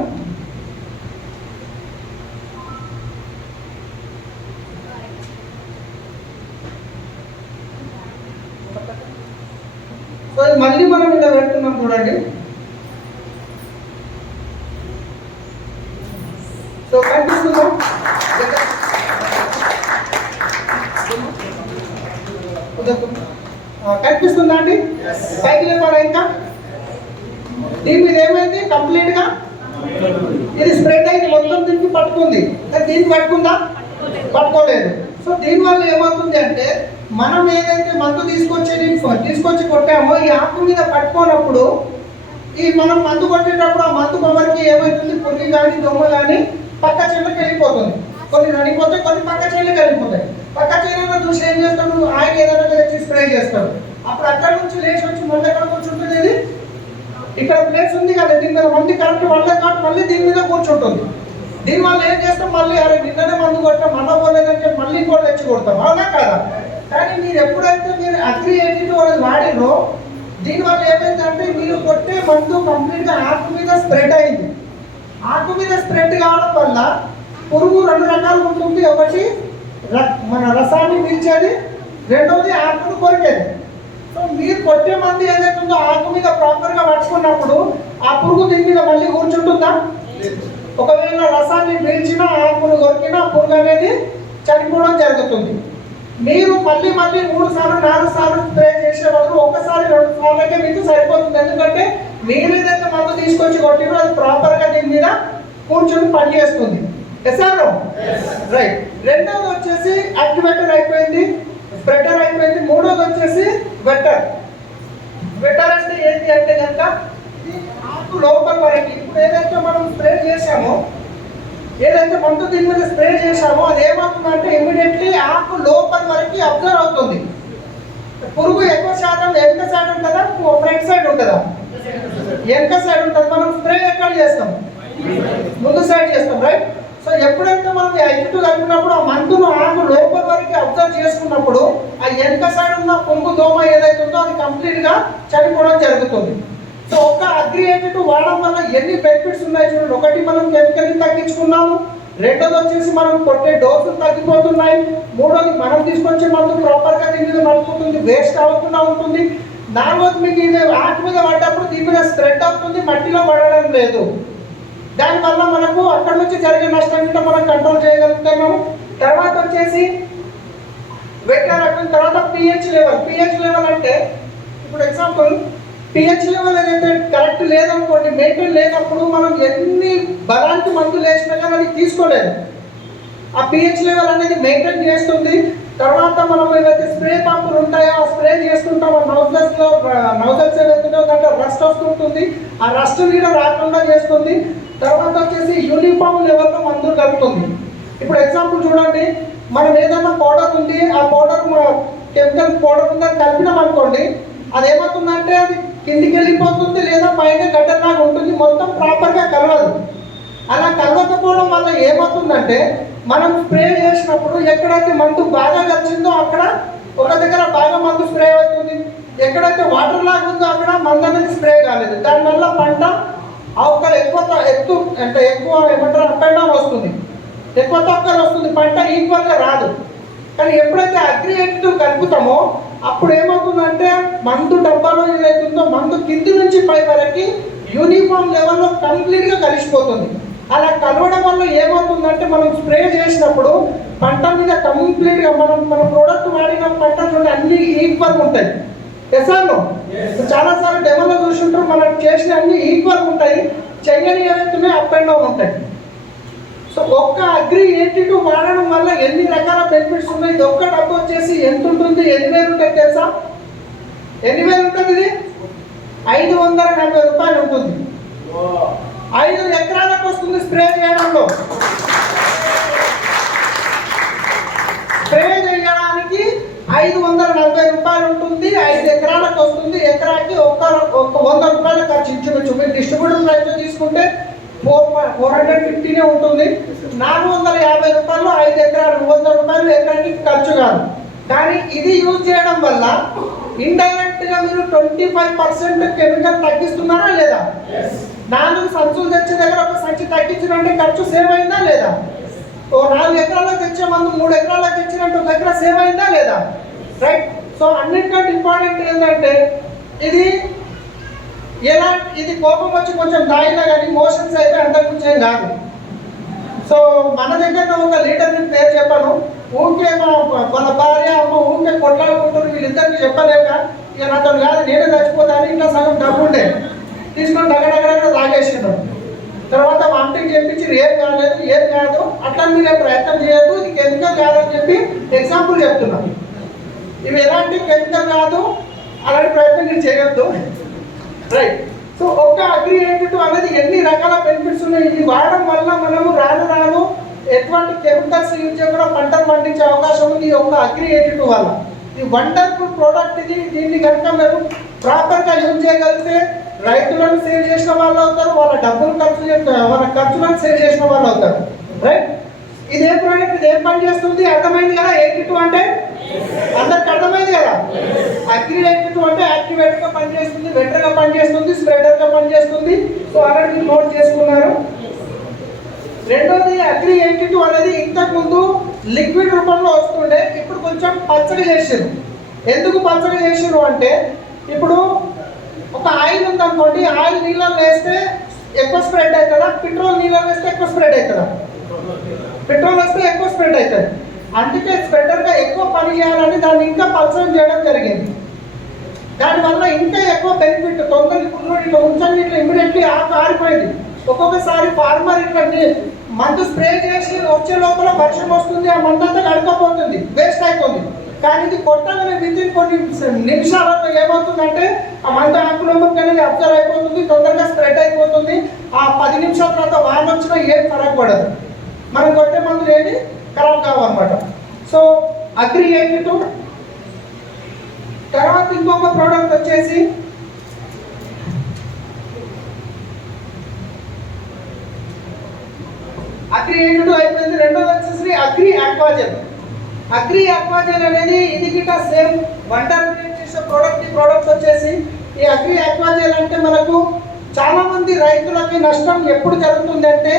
సో మళ్ళీ మనం ఇలా పెడుతున్నాం చూడండి. సో కనిపిస్తుందా, కనిపిస్తుందా అండి? పైకి లేపారా ఇంకా? దీని మీద ఏమైంది, కంప్లీట్ గా ఇది స్ప్రెడ్ అయింది, మొత్తం దీనికి పట్టుకుంది. కానీ దీనికి పట్టుకుందా, పట్టుకోలేదు. సో దీనివల్ల ఏమవుతుంది అంటే మనం ఏదైతే మందు తీసుకొచ్చి కొట్టామో ఈ ఆకు మీద పట్టుకోనప్పుడు ఈ మనం మందు కొట్టేటప్పుడు ఆ మందు కొమ్మరికి ఏమవుతుంది, పురుగు కానీ దొంగ కానీ పక్క చెట్లకు వెళ్ళిపోతుంది. కొన్ని చనిపోతాయి, కొన్ని పక్క చెట్లకు వెళ్ళిపోతాయి. పక్క చెట్లను చూసి ఏం చేస్తాడు, ఆయన ఏదైనా తెచ్చి స్ప్రే చేస్తాడు. అప్పుడు అక్కడ నుంచి లేచి వచ్చి మళ్ళీ ఎక్కడ కూర్చుంటుంది, ఇది ఇక్కడ ప్లేస్ ఉంది కదా, దీని మీద మంది కరెక్ట్ వాళ్ళే కాబట్టి మళ్ళీ దీని మీద కూర్చుంటుంది. దీనివల్ల ఏం చేస్తాం, మళ్ళీ అరే నిన్ననే మందు కొట్టాం, మన పోలేదంటే మళ్ళీ ఇంకోటి తెచ్చి కొడతాం, అవునా కదా. కానీ మీరు ఎప్పుడైతే మీరు అగ్రి 82 అనేది వాడినో దీనివల్ల ఏమైందంటే మీరు కొట్టే మందు కంప్లీట్గా ఆకు మీద స్ప్రెడ్ అయింది. ఆకు మీద స్ప్రెడ్ కావడం వల్ల పురుగు రెండు రకాలు ఉంటుంది. ఒకటి మన రసాన్ని పీల్చేది, రెండోది ఆకును కొరికేది. సో మీరు కొట్టే మంది ఏదైతే ఉందో ఆకు మీద ప్రాపర్గా పట్టుకున్నప్పుడు ఆ పురుగు దీని మీద మళ్ళీ కూర్చుంటుందా? ఒకవేళ రసాన్ని పీల్చినా ఆకును కొరికినా పురుగు అనేది చనిపోవడం జరుగుతుంది. మీరు మళ్ళీ 3 సార్లు 4 సార్లు స్ప్రే చేసే బదులు ఒక్కసారి 2 సార్లకే మీకు సరిపోతుంది. ఎందుకంటే మీరు ఏదైతే మందు తీసుకొచ్చి కొట్టిరో అది ప్రాపర్గా దీని మీద కూర్చొని పనిచేస్తుంది. SRO right. రెండోది వచ్చేసి యాక్టివేటర్ అయిపోయింది, స్ప్రెడర్ అయిపోయింది. మూడోది వచ్చేసి వెటర్. వెటర్ అంటే ఏంటి అంటే కనుక ఆకు లోపల వరకు ఇప్పుడు ఏదైతే మనం స్ప్రే చేసామో, ఏదైతే మందు దీని మీద స్ప్రే చేసామో అది ఏమవుతుందంటే ఇమీడియట్లీ ఆకు లోపల వరకు అబ్జర్వ్ అవుతుంది. పురుగు ఎక్కువ శాతం వెనక సైడ్ ఉంటుందా ఫ్రంట్ సైడ్ ఉంటుందా? వెనక సైడ్ ఉంటుంది. మనం స్ప్రే ఎక్కడ చేస్తాం? ముందు సైడ్ చేస్తాం, రైట్. సో ఎప్పుడైతే మనం ఐదు కలిపినప్పుడు ఆ మందును ఆకు లోపల వరకు అబ్జర్వ్ చేసుకున్నప్పుడు ఆ వెనక సైడ్ ఉన్న పొంగు దోమ ఏదైతే ఉందో అది కంప్లీట్గా చనిపోవడం జరుగుతుంది. సో ఒక అగ్రియేటెడ్ వాడడం వల్ల ఎన్ని బెనిఫిట్స్ ఉన్నాయి చూడండి. ఒకటి, మనం కెమికల్ని తగ్గించుకున్నాము. రెండోది వచ్చేసి మనం కొట్టే డోసులు తగ్గిపోతున్నాయి. మూడోది మనం తీసుకొచ్చే మందు ప్రాపర్గా దీని మీద నడుపుతుంది, వేస్ట్ అవ్వకుండా ఉంటుంది. నాలుగోది మీకు ఇది ఆకు మీద పడ్డప్పుడు దీని మీద స్ప్రెడ్ అవుతుంది, మట్టిలో పడడం లేదు. దానివల్ల మనకు అక్కడ నుంచి జరిగే నష్టం కూడా మనం కంట్రోల్ చేయగలుగుతున్నాము. తర్వాత వచ్చేసి వెక్టర్ అయిపోయిన తర్వాత పిహెచ్ లెవెల్. పిహెచ్ లెవెల్ అంటే ఇప్పుడు ఎగ్జాంపుల్ పిహెచ్ లెవెల్ ఏదైతే కరెక్ట్ లేదనుకోండి, మెయింటైన్ లేనప్పుడు మనం ఎన్ని బలానికి మందులు వేసినా కానీ అది తీసుకోలేదు. ఆ పిహెచ్ లెవెల్ అనేది మెయింటైన్ చేస్తుంది. తర్వాత మనం ఏవైతే స్ప్రే పంపులు ఉంటాయో ఆ స్ప్రే చేసుకుంటాం, ఆ నౌజల్స్ ఏవైతుందో దాంట్లో రస్ట్ వస్తుంటుంది, ఆ రస్ట్ కూడా రాకుండా చేస్తుంది. తర్వాత వచ్చేసి యూనిఫామ్ లెవెల్లో మందులు కలుపుతుంది. ఇప్పుడు ఎగ్జాంపుల్ చూడండి, మనం ఏదైనా పౌడర్ ఉంది, ఆ పౌడర్ కెమికల్ పౌడర్ ఉందని కలిపినాం అనుకోండి, అది ఏమవుతుందంటే అది కిందికి వెళ్ళిపోతుంది లేదా పైన గడ్డలాగా ఉంటుంది, మొత్తం ప్రాపర్గా కలవదు. అలా కలవకపోవడం వల్ల ఏమవుతుందంటే మనం స్ప్రే చేసినప్పుడు ఎక్కడైతే మందు బాగా కలిసిందో అక్కడ ఒక దగ్గర బాగా మందు స్ప్రే అవుతుంది, ఎక్కడైతే వాటర్ లాగా ఉందో అక్కడ మందు అనేది స్ప్రే కాలేదు. దానివల్ల పంట అవతల ఎక్కువ ఏమంటారు అప్ అండ్ డౌన్ వస్తుంది, ఎక్కువ తక్కువ వస్తుంది, పంట ఈక్వల్గా రాదు. కానీ ఎప్పుడైతే అగ్రియేటివ్ కలుపుతామో అప్పుడు ఏమవుతుందంటే మందు డబ్బాలో ఏదైతుందో మందు కింది నుంచి పై వరకు యూనిఫామ్ లెవెల్లో కంప్లీట్గా కలిసిపోతుంది. అలా కలవడం వల్ల ఏమవుతుందంటే మనం స్ప్రే చేసినప్పుడు పంట మీద కంప్లీట్గా మన ప్రోడక్ట్ వాడిన పంట నుండి అన్ని ఈక్వల్ ఉంటాయి. ఎస్ఆర్లో చాలాసార్లు డెమోలో చూసుంటారు, మనం చేసిన అన్ని ఈక్వల్ ఉంటాయి, చెయ్యని ఏవైతున్నాయి అప్ అండ్ డౌన్ ఉంటాయి. సో ఒక్క అగ్రియేటివ్ వాడడం వల్ల ఎన్ని రకాల బెనిఫిట్స్ ఉన్నాయి. ఇది ఒక్క డబ్బు వచ్చేసి ఎంత ఉంటుంది? 8,000 ఉంటుంది తెలుసా? 8,000 ఉంటుంది. ఇది 540 రూపాయలు ఉంటుంది. 5 ఎకరాలకు వస్తుంది స్ప్రే చేయడంలో. స్ప్రే చేయడానికి 540 రూపాయలు ఉంటుంది, 5 ఎకరాలకు వస్తుంది. ఎకరాకి ఒక 100 రూపాయలు ఖర్చు ఇచ్చుకోవచ్చు. మీరు డిస్ట్రిబ్యూటర్ ప్రైస్ తీసుకుంటే 450 ఉంటుంది. 450 రూపాయలు 5 ఎకరాలు, 100 రూపాయలు ఎకరానికి ఖర్చు కాదు. కానీ ఇది యూజ్ చేయడం వల్ల ఇండైరెక్ట్ గా మీరు 25% కెమికల్ తగ్గిస్తున్నారా లేదా? 4 సంచులు తెచ్చే దగ్గర ఒక సంచి తగ్గించినంటే ఖర్చు సేవ్ అయిందా లేదా? ఓ 4 ఎకరాలకు తెచ్చే మందు 3 ఎకరాలకు తెచ్చినట్టు ఒక ఎకరా సేవ్ అయిందా లేదా? రైట్. సో అన్నిటికంటే ఇంపార్టెంట్ ఏంటంటే ఇది కోపం వచ్చి కొంచెం తాగినా కానీ మోషన్స్ అయితే అంతకుమించి ఏం కాదు. సో మన దగ్గర ఒక లీడర్ పేరు చెప్పాను, ఊరికే వాళ్ళ భార్య అమ్మ ఊరికే కొట్లాడుకుంటారు, వీళ్ళిద్దరికి చెప్పలేక ఇక నాతో కాదు నేనే చచ్చిపోతాను, ఇంకా సగం డబ్బు ఉండే తీసుకొని దగ్గర తాగేసినారు. తర్వాత వామిటింగ్ చేయించి ఏం కాదు అట్లా మీరే ప్రయత్నం చేయొద్దు, ఇది కెమికల్ కాదని చెప్పి ఎగ్జాంపుల్ చెప్తున్నాను. ఇవి ఎలాంటి కెమికల్ కాదు, అలాంటి ప్రయత్నం మీరు చేయొద్దు. రైట్. సో ఒక్క అగ్రియేటివ్ అనేది ఎన్ని రకాల బెనిఫిట్స్ ఉన్నాయి. ఇది వాడడం వల్ల మనము రాను ఎటువంటి కెమికల్స్ యూజ్ చేయకుండా పంటలు పండించే అవకాశం ఉంది. ఈ ఒక్క అగ్రియేటివ్ వల్ల ఇది వండర్ఫుల్ ప్రోడక్ట్. దీన్ని కనుక మీరు ప్రాపర్గా యూజ్ చేయగలిగితే రైతులను సేవ్ చేసిన వాళ్ళు అవుతారు, వాళ్ళ ఖర్చులను సేవ్ చేసిన వాళ్ళు అవుతారు. రైట్. ఇదే ప్రోడక్ట్ ఇది ఏం పని చేస్తుంది అర్థమైంది కదా? 82 అంటే అందరికి అర్థమైంది కదా? అగ్రియేటివ్ అంటే యాక్టివేట్ గా పనిచేస్తుంది, వెటర్ గా పనిచేస్తుంది, స్ప్రెడర్ గా పనిచేస్తుంది. సో ఆల్రెడీ మీరు నోట్ చేసుకున్నారు. రెండోది అగ్రియేటివ్ అనేది ఇంతకు ముందు లిక్విడ్ రూపంలో వస్తుండే, ఇప్పుడు కొంచెం పచ్చడి చేసారు. ఎందుకు పచ్చడి చేసారు అంటే ఇప్పుడు ఒక ఆయిల్ ఉందనుకోండి, ఆయిల్ నీళ్ళలో వేస్తే ఎక్కువ స్ప్రెడ్ అవుతుందా? పెట్రోల్ నీళ్ళలో వేస్తే ఎక్కువ స్ప్రెడ్ అవుతుందా? పెట్రోల్ వస్తే ఎక్కువ స్ప్రెడ్ అవుతుంది. అందుకే స్ప్రెడర్గా ఎక్కువ పని చేయాలని దాన్ని ఇంకా పల్సర్ చేయడం జరిగింది. దానివల్ల ఇంకా ఎక్కువ బెనిఫిట్. తొందరగా ఇప్పుడు ఇట్లా ఉంచండి, ఇట్లా ఇమీడియట్లీ ఆరిపోయింది. ఒక్కొక్కసారి ఫార్మర్ ఇట్లా మందు స్ప్రే చేసి వచ్చే లోపల వర్షం వస్తుంది, ఆ మందు అంతా గడకపోతుంది, వేస్ట్ అవుతుంది. కానీ ఇది కొట్టగానే వితిన్ కొన్ని నిమిషాలలో ఏమవుతుందంటే ఆ మందు ఆకులోకి అనేది అబ్జర్వ్ అయిపోతుంది, తొందరగా స్ప్రెడ్ అయిపోతుంది. ఆ 10 నిమిషాల తర్వాత వాన వచ్చినా ఏం ఫరక్ పడదు, మనం కొట్టే మందులు ఏది ఖరాబ్ కావన్నమాట. So agri 82. తర్వాత ఇంకొక ప్రోడక్ట్ వచ్చేసి అగ్రి 82 అయిపోయింది. రెండోది వచ్చేసి అగ్రి ఆక్వాజెల్. అగ్రి ఆక్వాజెల్ అనేది ఇది గిట్ట సేమ్ వండర్ క్రియేట్ చేసే ప్రోడక్ట్ వచ్చేసి ఈ అగ్రి ఆక్వాజెల్ అంటే మనకు చాలా మంది రైతులకి నష్టం ఎప్పుడు జరుగుతుంది అంటే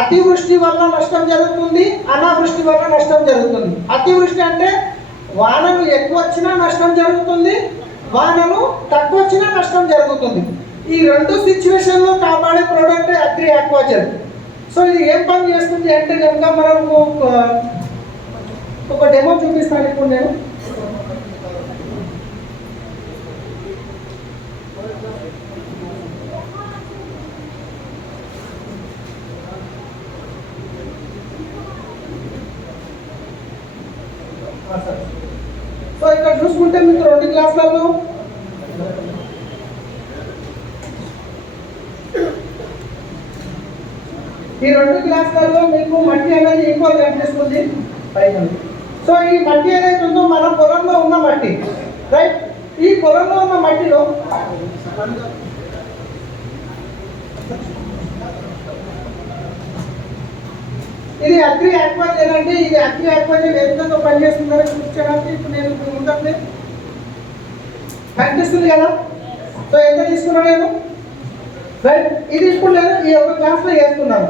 అతివృష్టి వల్ల నష్టం జరుగుతుంది, అనావృష్టి వల్ల నష్టం జరుగుతుంది. అతివృష్టి అంటే వానలు ఎక్కువ వచ్చినా నష్టం జరుగుతుంది, వానలు తక్కువ వచ్చినా నష్టం జరుగుతుంది. ఈ రెండు సిచ్యువేషన్లో కాపాడే ప్రోడక్ట్ అగ్రి ఆక్వాజెల్. సో ఇది ఏం పని చేస్తుంది అంటే కనుక మనకు ఒక డెమో చూపిస్తాను ఇప్పుడు నేను. సో ఇక్కడ చూసుకుంటే మీకు 2 గ్లాసులలో ఈ 2 గ్లాసులలో మీకు మట్టి అనేది ఈక్వల్ కనిపిస్తుంది. సో ఈ మట్టి ఏదైతే ఉందో మన పొలంలో ఉన్న మట్టి, రైట్? ఈ పొలంలో ఉన్న మట్టిలో ఇది అగ్రి ఆక్వాజెల్ అండి. ఇది అగ్రి ఆక్వాజెల్ ఏ విధంగా పనిచేస్తుందని చూపించడానికి ఇప్పుడు నేను ముందండి కనిపిస్తుంది కదా. సో ఎంత తీసుకున్నాను నేను, రైట్? ఇది ఇప్పుడు నేను ఈ ఒక గ్లాస్లో వేస్తున్నాను.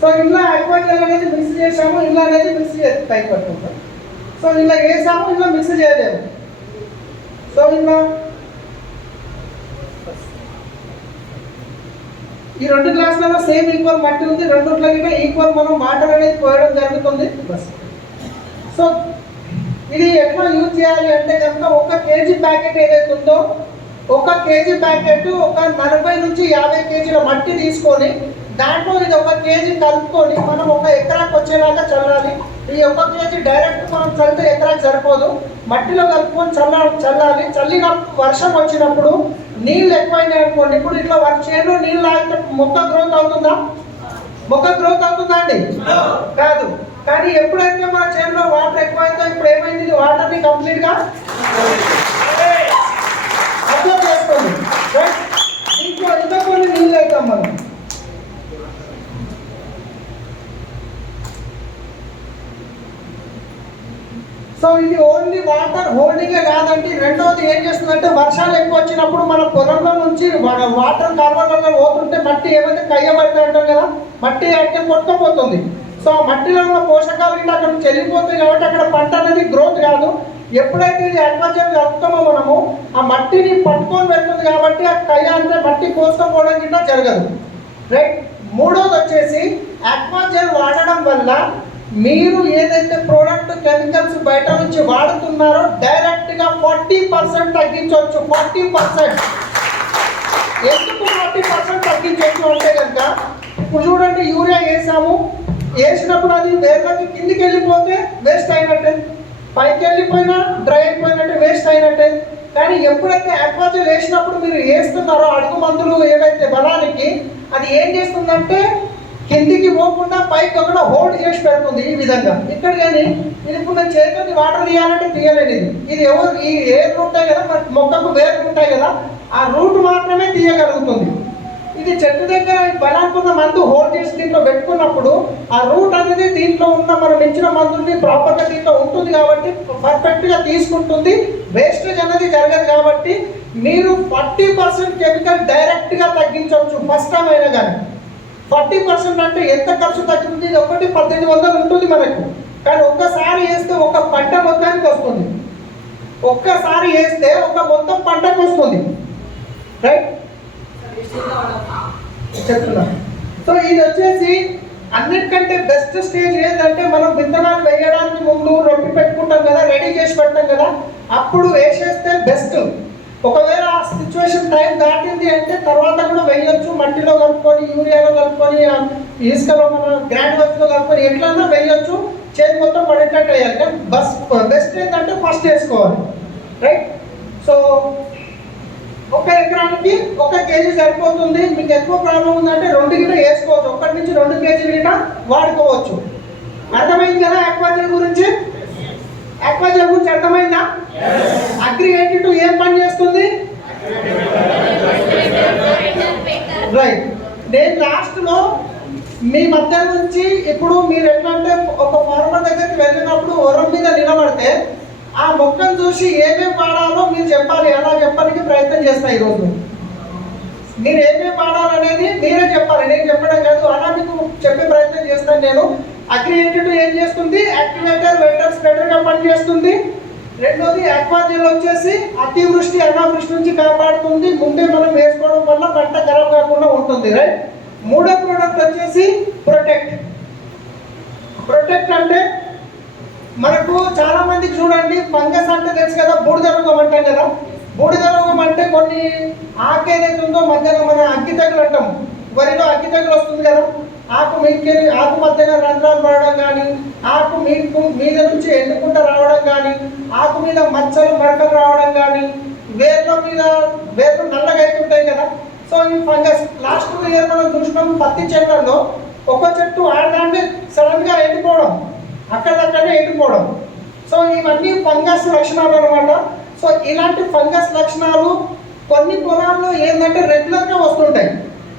సో ఇలా ఆక్వాజెల్ అనేది మిక్స్ చేసాము, ఇలా అనేది మిక్స్ చేసి పైకి పట్టుకుంటాం. సో ఇలా వేసాము, ఇలా మిక్స్ చేయలేము. సో ఇలా ఈ 2 గ్లాసులలో సేమ్ ఈక్వల్ మట్టి ఉంది, రెండుట్లకి ఈక్వల్ మనం వాటర్ అనేది పోయడం జరుగుతుంది. సో ఇది ఎట్లా యూజ్ చేయాలి అంటే కనుక 1 కేజీ ప్యాకెట్ ఏదైతే ఉందో 1 కేజీ ప్యాకెట్ ఒక 40 నుంచి 50 కేజీల మట్టి తీసుకొని దాంట్లో ఇది 1 కేజీ కలుపుకొని మనం 1 ఎకరాకు వచ్చేలాగా చల్లాలి. ఈ 1 కేజీ డైరెక్ట్ మనం చల్లితే ఎకరాకు సరిపోదు, మట్టిలో కలుపుకొని చల్లాలి. చల్లినప్పుడు వర్షం వచ్చినప్పుడు నీళ్ళు ఎక్కువైనాయి అనుకోండి, ఇప్పుడు ఇట్లా చేనులో నీళ్ళు ఆగితే మొక్క గ్రోత్ అవుతుందా? మొక్క గ్రోత్ అవుతుందా అండి? కాదు. కానీ ఎప్పుడైతే మన చేనులో వాటర్ ఎక్కువైందో ఇప్పుడు ఏమైంది, వాటర్ని కంప్లీట్గా అబ్జర్వ్ చేస్తుంది. ఇంకో ఇంకా కొన్ని నీళ్ళు వేద్దాం మనం. సో ఇది ఓన్లీ వాటర్ హోల్డింగే కాదండి. రెండవది ఏం చేస్తుందంటే వర్షాలు ఎక్కువ వచ్చినప్పుడు మన పొలంలో నుంచి వాటర్ కాలువలలో పోతుంటే మట్టి ఏమైతే కయ్యబడితే అంటాం కదా, మట్టి అంటే కొట్టుకుపోతుంది. సో మట్టిలో ఉన్న పోషకాలు ఇట్లా అక్కడ నుంచి వెళ్ళిపోతాయి కాబట్టి అక్కడ పంట అనేది గ్రోత్ కాదు. ఎప్పుడైతే ఇది ఆక్వాజెల్ కలుపుతామో మనము ఆ మట్టిని పట్టుకొని వెళ్తుంది కాబట్టి ఆ కయ్య అంటే మట్టి కోసుకపోవడం గిట్లా జరగదు, రైట్? మూడోది వచ్చేసి ఆక్వాజెల్ వాడడం వల్ల మీరు ఏదైతే ప్రోడక్ట్ కెమికల్స్ బయట నుంచి వాడుతున్నారో డైరెక్ట్గా 40% తగ్గించవచ్చు. 40%. ఎందుకు 40% తగ్గించవచ్చు అంటే కనుక ఇప్పుడు చూడండి, యూరియా వేసాము, వేసినప్పుడు అది వేర్లకి కిందికి వెళ్ళిపోతే వేస్ట్ అయినట్టే, పైకి వెళ్ళిపోయినా డ్రై అయిపోయినట్టే, వేస్ట్ అయినట్టే. కానీ ఎప్పుడైతే ఆక్వాజెల్ వేసినప్పుడు మీరు వేస్తున్నారో అడుగు మందులు ఏవైతే బలానికి, అది ఏం చేస్తుందంటే కిందికి పోకుండా పైకి ఒకటి హోల్డ్ చేసి పెడుతుంది ఈ విధంగా. ఇక్కడ కానీ ఇది ఇప్పుడు నేను చేతికి వాటర్ తీయాలంటే తీయలేదు. ఇది ఎవరు ఈ ఏర్లు ఉంటాయి కదా, మొక్కకు వేర్లు ఉంటాయి కదా, ఆ రూట్ మాత్రమే తీయగలుగుతుంది. ఇది చెట్టు దగ్గర బలానికి మందు హోల్డ్ చేసి దీంట్లో పెట్టుకున్నప్పుడు ఆ రూట్ అనేది దీంట్లో ఉన్న మనం ఇచ్చిన మందుని ప్రాపర్గా దీంట్లో ఉంటుంది కాబట్టి పర్ఫెక్ట్గా తీసుకుంటుంది, వేస్టేజ్ అనేది జరగదు. కాబట్టి మీరు 40% కెమికల్ డైరెక్ట్గా తగ్గించవచ్చు ఫస్ట్ టైం అయినా కానీ. 40% అంటే ఎంత ఖర్చు తగ్గుతుంది? ఇది ఒకటి 1800 ఉంటుంది మనకు, కానీ ఒక్కసారి వేస్తే ఒక పంట మొత్తానికి వస్తుంది. ఒక్కసారి వేస్తే ఒక మొత్తం పంటకు వస్తుంది, రైట్? చెప్తున్నా. సో ఇది వచ్చేసి అన్నిటికంటే బెస్ట్ స్టేజ్ ఏంటంటే మనం విత్తనాలు వేయడానికి ముందు రొట్టి పెట్టుకుంటాం కదా, రెడీ చేసి పెడతాం కదా, అప్పుడు వేసేస్తే బెస్ట్. ఒకవేళ ఆ సిచ్యువేషన్ టైం దాటింది అంటే తర్వాత కూడా వేయొచ్చు, మట్టిలో కలుపుకొని, యూరియాలో కలుపుకొని, ఇసుకలో మన గ్రాన్యువల్స్లో కలుపుకొని ఎట్లన్నా వేయొచ్చు, చేతి మొత్తం పడేటట్టు వేయాలి. కానీ బెస్ట్ ఏంటంటే ఫస్ట్ వేసుకోవాలి, రైట్? సో 1 ఎకరానికి 1 కేజీ సరిపోతుంది. మీకు ఎక్కువ ప్రాబ్లం ఉందంటే 2 గిట వేసుకోవచ్చు, 1 నుంచి 2 కేజీలు గిట వాడుకోవచ్చు. అర్థమైంది కదా ఆక్వాజల్ గురించి? ఆక్వాజల్ గురించి అర్థమైందా? అగ్రి 82 ఏం పని చేస్తుంది? రైట్. నేను లాస్ట్లో మీ మధ్య నుంచి ఇప్పుడు మీరు ఎట్లా అంటే ఒక ఫార్మర్ దగ్గరికి వెళ్ళినప్పుడు వరం మీద నిలబడితే ఆ మొక్కను చూసి ఏమేమి వాడాలో మీరు చెప్పాలి. అలా చెప్పడానికి ప్రయత్నం చేస్తా. ఈరోజు మీరు ఏమేమి వాడాలనేది మీరే చెప్పాలి, నేను చెప్పడం కాదు. అలా మీకు చెప్పే ప్రయత్నం చేస్తాను నేను. అగ్రి 82 ఏం చేస్తుంది? యాక్టివేటర్, వెటర్, స్ప్రెడర్గా పనిచేస్తుంది. రెండోది ఆక్వాజల్ వచ్చేసి అతివృష్టి, అనావృష్టి నుంచి కాపాడుతుంది. ముందే మనం వేసుకోవడం వల్ల పంట ఖరాబ్ కాకుండా ఉంటుంది, రైట్? మూడో ప్రోడక్ట్ వచ్చేసి ప్రొటెక్ట్. ప్రొటెక్ట్ అంటే మనకు చాలా మందికి చూడండి, ఫంగస్ అంటే తెలుసు కదా, బూడిద రోగం అంటాం కదా. బూడిద రోగం అంటే కొన్ని ఆకు ఏదైతే ఉందో మధ్యాహ్నం మన అగ్గి తెగులు అంటాం, వరిలో అగ్గి తెగులు వస్తుంది కదా, ఆకు ఆకు మధ్యన రంధ్రాలు పడడం కానీ, ఆకు మీద నుంచి ఎండుకుంట రావడం కానీ, ఆకు మీద మచ్చలు మరకలు రావడం కానీ, వేర్లు నల్లగా అవుతుంటాయి కదా. సో ఈ ఫంగస్ లాస్ట్ ఇయర్ మనం చూసినాం, పత్తి చెట్లలో ఒక చెట్టు ఆడదాన్ని సడన్గా ఎండిపోవడం, అక్కడక్కడనే ఎండిపోవడం. సో ఇవన్నీ ఫంగస్ లక్షణాలు అనమాట. సో ఇలాంటి ఫంగస్ లక్షణాలు కొన్ని పొలాల్లో ఏంటంటే రెగ్యులర్గా వస్తుంటాయి.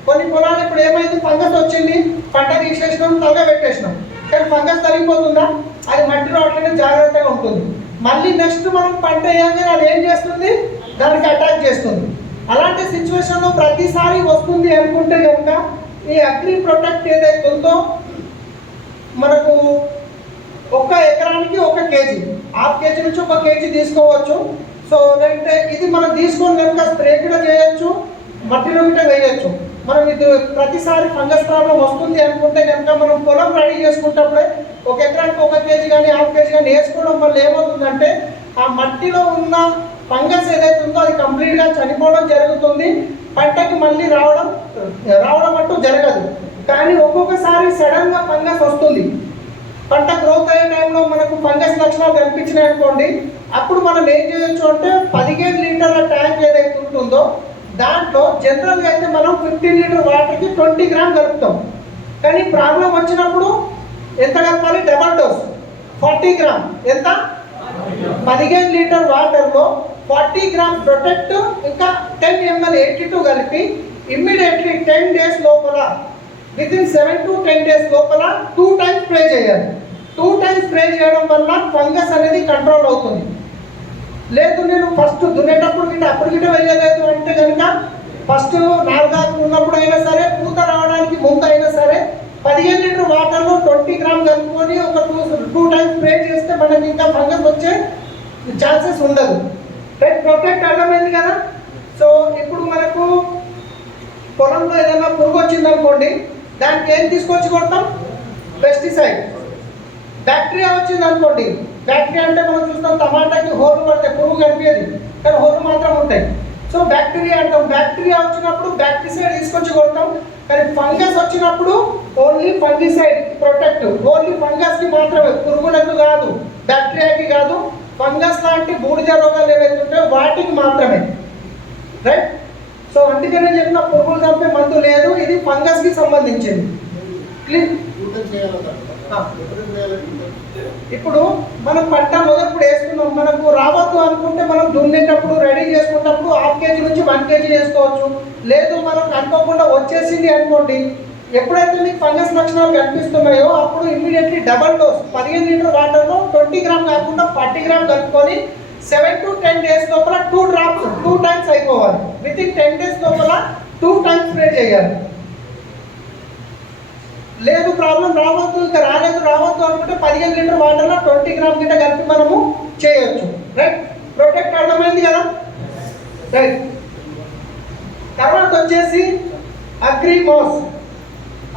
కొన్ని పొలాలు ఇప్పుడు ఏమైంది, ఫంగస్ వచ్చింది, పంట తీసేసినాం, తలగా పెట్టేసినాం, కానీ ఫంగస్ తరిగిపోతుందా? అది మట్టిలో అట్లనే జాగ్రత్తగా ఉంటుంది. మళ్ళీ నెక్స్ట్ మనం పంట వేయగానే అది ఏం చేస్తుంది? దానికి అటాక్ చేస్తుంది. అలాంటి సిచ్యువేషన్లో ప్రతిసారి వస్తుంది అనుకుంటే కనుక ఈ అగ్రి ప్రొటెక్ట్ ఏదైతే ఉందో మనకు 1 ఎకరానికి 1 కేజీ, ½ కేజీ నుంచి 1 కేజీ తీసుకోవచ్చు. సో లేదంటే ఇది మనం తీసుకొని కనుక స్ప్రే కూడా చేయొచ్చు, మట్టిలో కూడా వేయచ్చు. మనం ఇది ప్రతిసారి ఫంగస్ ప్రాబ్లం వస్తుంది అనుకుంటే కనుక మనం పొలం రెడీ చేసుకుంటప్పుడే 1 ఎకరానికి 1 కేజీ కానీ ½ కేజీ కానీ వేసుకోవడం వల్ల ఏమవుతుందంటే ఆ మట్టిలో ఉన్న ఫంగస్ ఏదైతే ఉందో అది కంప్లీట్గా చనిపోవడం జరుగుతుంది. పంటకి మళ్ళీ రావడం అంటూ జరగదు. కానీ ఒక్కొక్కసారి సడన్గా ఫంగస్ వస్తుంది. పంట గ్రోత్ అయ్యే టైంలో మనకు ఫంగస్ లక్షణాలు కనిపించినాయి అనుకోండి, అప్పుడు మనం ఏం చేయొచ్చు అంటే 15 లీటర్ల ట్యాంక్ ఏదైతే ఉంటుందో దాంట్లో జనరల్గా అయితే మనం 15 లీటర్ వాటర్కి 20 గ్రామ్ కలుపుతాం. కానీ ప్రాబ్లం వచ్చినప్పుడు ఎంత కలపాలి? Double dose 40 gram. ఎంత? 15 లీటర్ వాటర్లో 40 గ్రామ్ ప్రొటెక్ట్ ఇంకా 10 ml 82 కలిపి ఇమ్మీడియట్లీ 10 డేస్ లోపల, వితిన్ 7 to 10 డేస్ లోపల 2 టైమ్స్ స్ప్రే చేయాలి. 2 టైమ్స్ స్ప్రే చేయడం వల్ల ఫంగస్ అనేది కంట్రోల్ అవుతుంది. లేదు నేను ఫస్ట్ దున్నేటప్పుడు అప్పుడు వేయలేదు అంటే కనుక ఫస్ట్ 4 ఆకులు ఉన్నప్పుడు అయినా సరే, పూత రావడానికి ముందు అయినా సరే 15 లీటర్ వాటర్లో 20 గ్రామ్ కలుపుకొని ఒక 2 టైమ్స్ స్ప్రే చేస్తే మనకి ఇంకా ఫంగస్ వచ్చే ఛాన్సెస్ ఉండదు. ప్రొటెక్ట్ అర్థమైంది కదా. సో ఇప్పుడు మనకు పొలంలో ఏదైనా పురుగు వచ్చింది అనుకోండి, దానికి ఏం తీసుకొచ్చి కొడతాం? పెస్టిసైడ్. బ్యాక్టీరియా వచ్చింది అనుకోండి, బ్యాక్టీరియా అంటే మనం చూస్తాం టమాటాకి హోర్లు పడతాయి, పురుగు కనిపించేది కానీ హోర్లు మాత్రం ఉంటాయి. సో బ్యాక్టీరియా అంటాం. బ్యాక్టీరియా వచ్చినప్పుడు బ్యాక్టీసైడ్ తీసుకొచ్చి కొడతాం. కానీ ఫంగస్ వచ్చినప్పుడు ఓన్లీ ఫంగిసైడ్ ప్రొటెక్ట్, ఓన్లీ ఫంగస్కి మాత్రమే, పురుగులకు కాదు, బ్యాక్టీరియాకి కాదు. ఫంగస్ లాంటి బూడిద రోగాలు ఏవైతే ఉంటాయో వాటికి మాత్రమే, రైట్? సో అందుకనే చెప్పిన పురుగులు చంపే మందు లేదు, ఇది ఫంగస్కి సంబంధించింది. ఇప్పుడు మనం పంట మొదప్పుడు వేసుకున్నాం, మనకు రావద్దు అనుకుంటే మనం దున్నేటప్పుడు రెడీ చేసుకున్నప్పుడు ½ కేజీ నుంచి 1 కేజీ వేసుకోవచ్చు. లేదు మనకు అనుకోకుండా వచ్చేసింది అనుకోండి, ఎప్పుడైతే మీకు ఫంగస్ లక్షణాలు కనిపిస్తున్నాయో అప్పుడు ఇమ్మీడియట్లీ డబల్ డోస్ 15 లీటర్ వాటర్లో 20 గ్రామ్ కాకుండా 40 గ్రామ్ కలుపుకొని 7 to 10 డేస్ లోపల 2 డ్రాప్స్ 2 టైమ్స్ అయిపోవాలి. వితిన్ 10 డేస్ లోపల 2 టైమ్స్ స్ప్రే చేయాలి. లేదు ప్రాబ్లం రావద్దు, ఇంకా రావద్దు అనుకుంటే 15 లీటర్ వాటర్లో 20 గ్రామ్ గిట్ట కలిపి మనము చేయొచ్చు, రైట్? ప్రొటెక్ట్ అర్థమైంది కదా, రైట్. తర్వాత వచ్చేసి అగ్రిమోస్.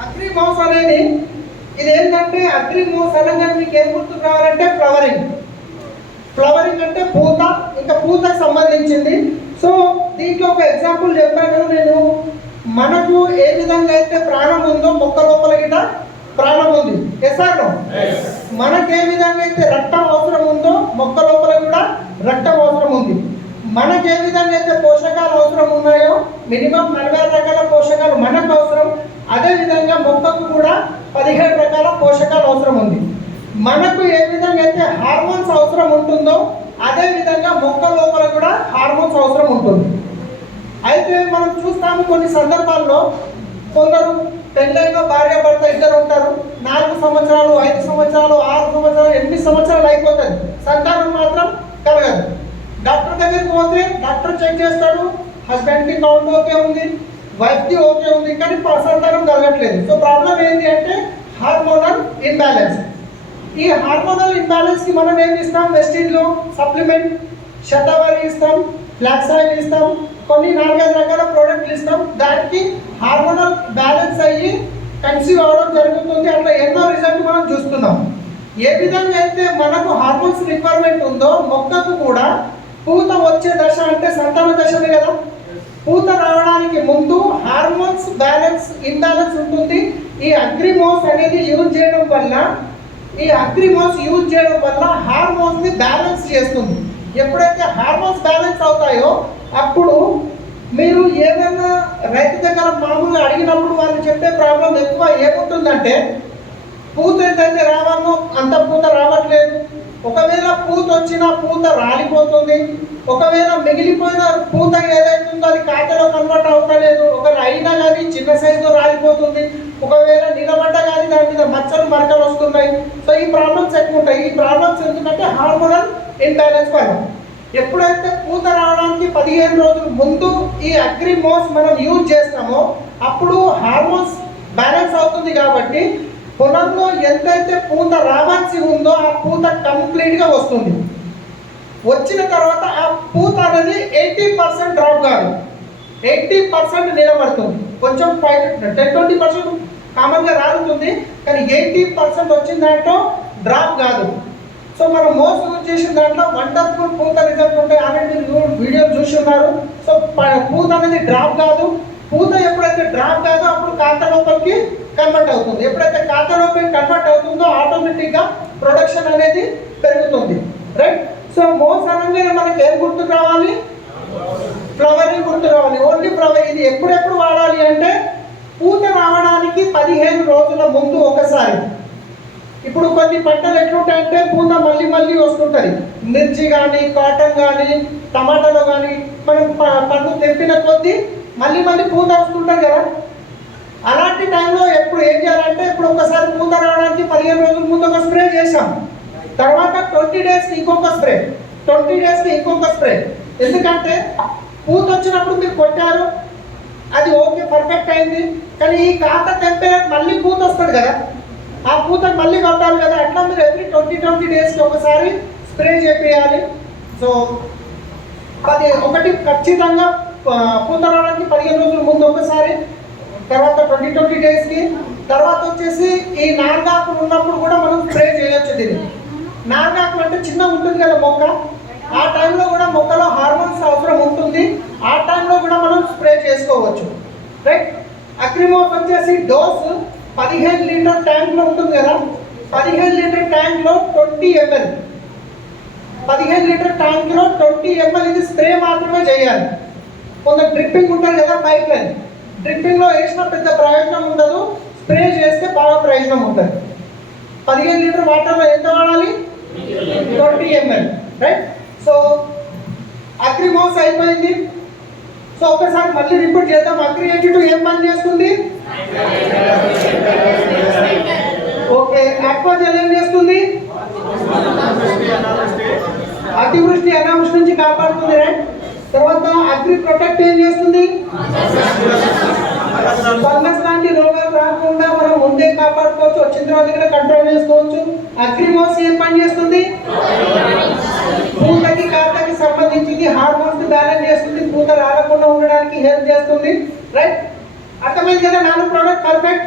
అగ్రిమోస్ అనేది ఇది ఏంటంటే అగ్రిమోస్ అనగా మీకు ఏం గుర్తు రావాలంటే ఫ్లవరింగ్. ఫ్లవరింగ్ అంటే పూత, ఇంకా పూతకు సంబంధించింది. సో దీంట్లో ఒక ఎగ్జాంపుల్ చెప్పాను కదా నేను, మనకు ఏ విధంగా అయితే ప్రాణం ఉందో మొక్క లోపల గిట ప్రాణం ఉంది. Yes or no? మనకు ఏ విధంగా అయితే రక్తం అవసరం ఉందో మొక్క లోపల కూడా రక్తం అవసరం ఉంది. మనకు ఏ విధంగా అయితే పోషకాలు అవసరం ఉన్నాయో మినిమం 40 రకాల పోషకాలు మనకు అవసరం, అదే విధంగా మొక్కకు కూడా 17 రకాల పోషకాలు అవసరం ఉంది. మనకు ఏ విధంగా అయితే హార్మోన్స్ అవసరం ఉంటుందో అదే విధంగా మొక్క లోపల కూడా హార్మోన్స్ అవసరం ఉంటుంది. అయితే మనం చూస్తాము కొన్ని సందర్భాల్లో కొందరు పెళ్ళైన భార్య భర్త ఇద్దరు ఉంటారు, 4 సంవత్సరాలు 5 సంవత్సరాలు 6 సంవత్సరాలు 8 సంవత్సరాలు అయిపోతుంది, సంతానం మాత్రం కలగదు. డాక్టర్ దగ్గరికి పోతే డాక్టర్ చెక్ చేస్తాడు, హస్బెండ్కి కౌంట్ ఓకే ఉంది, వైఫ్కి ఓకే ఉంది, కానీ సంతానం కలగట్లేదు. సో ప్రాబ్లం ఏంటి అంటే హార్మోనల్ ఇంబ్యాలెన్స్. ఈ హార్మోనల్ ఇంబ్యాలెన్స్ కి మనం ఏం ఇస్తాం, వెస్టిన్లో సప్లిమెంట్ శతావరి ఇస్తాం, ఫ్లాక్స్ ఆయిల్ ఇస్తాం, కొన్ని 4-5 రకాల ప్రోడక్ట్లు ఇస్తాం. దానికి హార్మోనల్ బ్యాలెన్స్ అయ్యి కన్సీవ్ అవ్వడం జరుగుతుంది. అట్లా ఎన్నో రిజల్ట్ మనం చూస్తున్నాం. ఏ విధంగా అయితే మనకు హార్మోన్స్ రిక్వైర్మెంట్ ఉందో మొక్కకు కూడా పూత వచ్చే దశ అంటే సంతాన దశనే కదా, పూత రావడానికి ముందు హార్మోన్స్ బ్యాలెన్స్ ఇంబ్యాలెన్స్ ఉంటుంది. ఈ అగ్రిమోస్ అనేది యూజ్ చేయడం వల్ల హార్మోన్స్ ని బ్యాలెన్స్ చేస్తుంది. ఎప్పుడైతే హార్మోన్స్ బ్యాలెన్స్ అవుతాయో అప్పుడు మీరు ఏదైనా రైతు దగ్గర మామూలుగా అడిగినప్పుడు వాళ్ళు చెప్పే ప్రాబ్లం ఎక్కువ ఏముంటుందంటే పూత ఎంతైతే రావాలో అంత పూత రావట్లేదు, ఒకవేళ పూత వచ్చినా పూత రాలిపోతుంది, ఒకవేళ మిగిలిపోయిన పూత ఏదైతుందో అది కాతలో కన్వర్ట్ అవుతలేదు, ఒకవేళ అయినా కానీ చిన్న సైజులో రాలిపోతుంది, ఒకవేళ నిలబడ్డ కానీ దాని మీద మచ్చలు మరకలు వస్తున్నాయి. సో ఈ ప్రాబ్లమ్స్ ఎక్కువ ఉంటాయి. ఈ ప్రాబ్లమ్స్ ఎందుకంటే హార్మోనల్ ఇంబ్యాలెన్స్ వల్ల. ఎప్పుడైతే పూత రావడానికి 15 రోజుల ముందు ఈ అగ్రిమోస్ మనం యూజ్ చేస్తామో అప్పుడు హార్మోన్స్ బ్యాలెన్స్ అవుతుంది. కాబట్టి పొలంలో ఎంతైతే పూత రావాల్సి ఉందో ఆ పూత కంప్లీట్గా వస్తుంది. వచ్చిన తర్వాత ఆ పూత అనేది 80% డ్రాప్ కాదు, 80% నిలబడుతుంది. కొంచెం 10-20% కామన్గా రాలుతుంది, కానీ 80% వచ్చిన దాంట్లో డ్రాప్ కాదు. సో మనం మోస్ట్ యూజ్ చేసిన దాంట్లో వండర్ఫుల్ పూత రిజల్ట్ ఉంటాయి. ఆల్రెడీ మీరు వీడియోలు చూసి ఉన్నారు. సో పూత అనేది డ్రాప్ కాదు. పూత ఎప్పుడైతే డ్రాప్ కాదో అప్పుడు కాంత లోపలికి కన్వర్ట్ అవుతుంది. ఎప్పుడైతే కాంత లోపలికి కన్వర్ట్ అవుతుందో ఆటోమేటిక్గా ప్రొడక్షన్ అనేది పెరుగుతుంది, రైట్. సో మోస్ అనగానే మనకి ఏం గుర్తు రావాలి, ఫ్లవరింగ్ గుర్తు రావాలి. Only flower. ఇది ఎప్పుడెప్పుడు వాడాలి అంటే పూత రావడానికి 15 రోజుల ముందు ఒకసారి. ఇప్పుడు కొన్ని పంటలు ఎట్లుంటాయంటే పూత మళ్ళీ మళ్ళీ వస్తుంటుంది. మిర్చి కానీ కాటన్ కానీ టమాటాలో కానీ మనం పండు తెంపిన కొద్దీ మళ్ళీ మళ్ళీ పూత వస్తుంటుంది కదా. అలాంటి టైంలో ఎప్పుడు ఏం చేయాలంటే ఇప్పుడు ఒకసారి పూత రావడానికి 15 రోజుల ముందు ఒక స్ప్రే చేసాం, తర్వాత 20 డేస్కి ఇంకొక స్ప్రే, 20 డేస్కి ఇంకొక స్ప్రే. ఎందుకంటే పూత వచ్చినప్పుడు మీరు కొట్టారు, అది ఓకే పర్ఫెక్ట్ అయింది, కానీ ఈ కాత తెంపే మళ్ళీ పూత వస్తుంది కదా, ఆ పూతను మళ్ళీ కొట్టాలి కదా. అట్లా మీరు ఎవ్రీ 20 డేస్కి ఒకసారి స్ప్రే చేయాలి. సో ఒకటి ఖచ్చితంగా పూత రావడానికి 15 రోజుల ముందు ఒకసారి, తర్వాత 20 డేస్కి. తర్వాత వచ్చేసి ఈ నార్గాకులు ఉన్నప్పుడు కూడా మనం స్ప్రే చేయొచ్చు. దీన్ని నార్గాకులు అంటే చిన్న ఉంటుంది కదా మొక్క, ఆ టైంలో కూడా మొక్కలో హార్మోన్స్ అవసరం ఉంటుంది, ఆ టైంలో కూడా మనం స్ప్రే చేసుకోవచ్చు, రైట్. అగ్రిమోస్ వచ్చేసి డోస్ 15 లీటర్ ట్యాంక్లో ఉంటుంది కదా, 15 లీటర్ ట్యాంక్లో 20 ml, 15 లీటర్ ట్యాంక్లో 20 ml ఇది స్ప్రే మాత్రమే చేయాలి. కొంత డ్రిప్పింగ్ ఉంటుంది కదా పైప్ లైన్, డ్రిప్పింగ్లో వేసిన పెద్ద ప్రయోజనం ఉండదు, స్ప్రే చేస్తే బాగా ప్రయోజనం ఉంటుంది. 15 లీటర్ వాటర్లో ఎంత వాడాలి, 20 ml, రైట్. సో అగ్రిమోస్ అయిపోయింది. సో ఒకసారి మళ్ళీ రిపీట్ చేద్దాం. అగ్రి 82 ఏం పని చేస్తుంది, ఓకే. ఆక్వాజెల్ ఏం చేస్తుంది, అతివృష్టి అనావృష్టి నుంచి కాపాడుతుంది, రైట్. తర్వాత అగ్రి ప్రొటెక్ట్ ఏం చేస్తుంది, ఫంగస్ లాంటి రోగాలు రాకుండా మనం ముందే కాపాడుకోవచ్చు, వచ్చిన తర్వాత కంట్రోల్ చేసుకోవచ్చు. అగ్రిమోస్ ఏం పని చేస్తుంది, పూతకి కాతకి హార్మోన్స్ ని బ్యాలెన్స్ చేస్తుంది, పూత రాలకుండా ఉండడానికి హెల్ప్ చేస్తుంది. రైట్, అర్థమైంది కదా? 4 ప్రోడక్ట్ పర్ఫెక్ట్.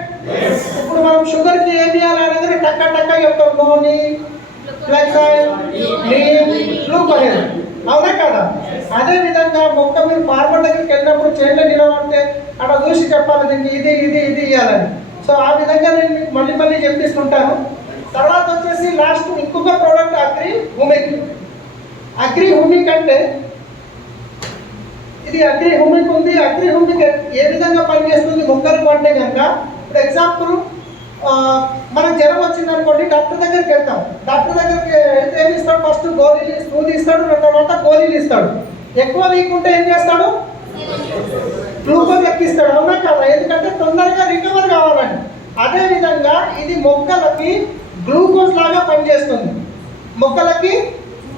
ఇప్పుడు మనం షుగర్ కి ఏం చేయాలనేది టక్క టక్క చెప్తాం. నోని, ఫ్లెక్సైల్, నీమ్, గ్లూకోహెల్, అవునా కదా? అదే విధంగా మొక్క మీరు ఫార్మర్ దగ్గరికి వెళ్ళినప్పుడు చేనులో నిలబడితే అక్కడ చూసి చెప్పాలి దీనికి ఇది ఇది ఇది ఇవ్వాలని. సో ఆ విధంగా నేను మీకు మళ్ళీ మళ్ళీ చెప్పిస్తుంటాను. తర్వాత వచ్చేసి లాస్ట్ ఇంకొక product agri humic. Agri humic అంటే ఇది అగ్రి హుమిక్ ఉంది. అగ్రి హుమిక్ ఏ విధంగా పనిచేస్తుంది మొక్కలకు అంటే కనుక, ఇప్పుడు ఎగ్జాంపుల్ మనకు జ్వరం వచ్చింది అనుకోండి, డాక్టర్ దగ్గరికి వెళ్తాం. డాక్టర్ దగ్గరికి వెళ్తే ఏమి ఇస్తాడు? ఫస్ట్ గోళీలు సూది ఇస్తాడు, తర్వాత గోళీలు ఇస్తాడు. ఎక్కువ వీక్ ఉంటే ఏం చేస్తాడు? గ్లూకోజ్ ఎక్కిస్తాడు, అవునా కదా? ఎందుకంటే తొందరగా రికవర్ కావాలని. అదే విధంగా ఇది మొక్కలకి గ్లూకోజ్ లాగా పనిచేస్తుంది. మొక్కలకి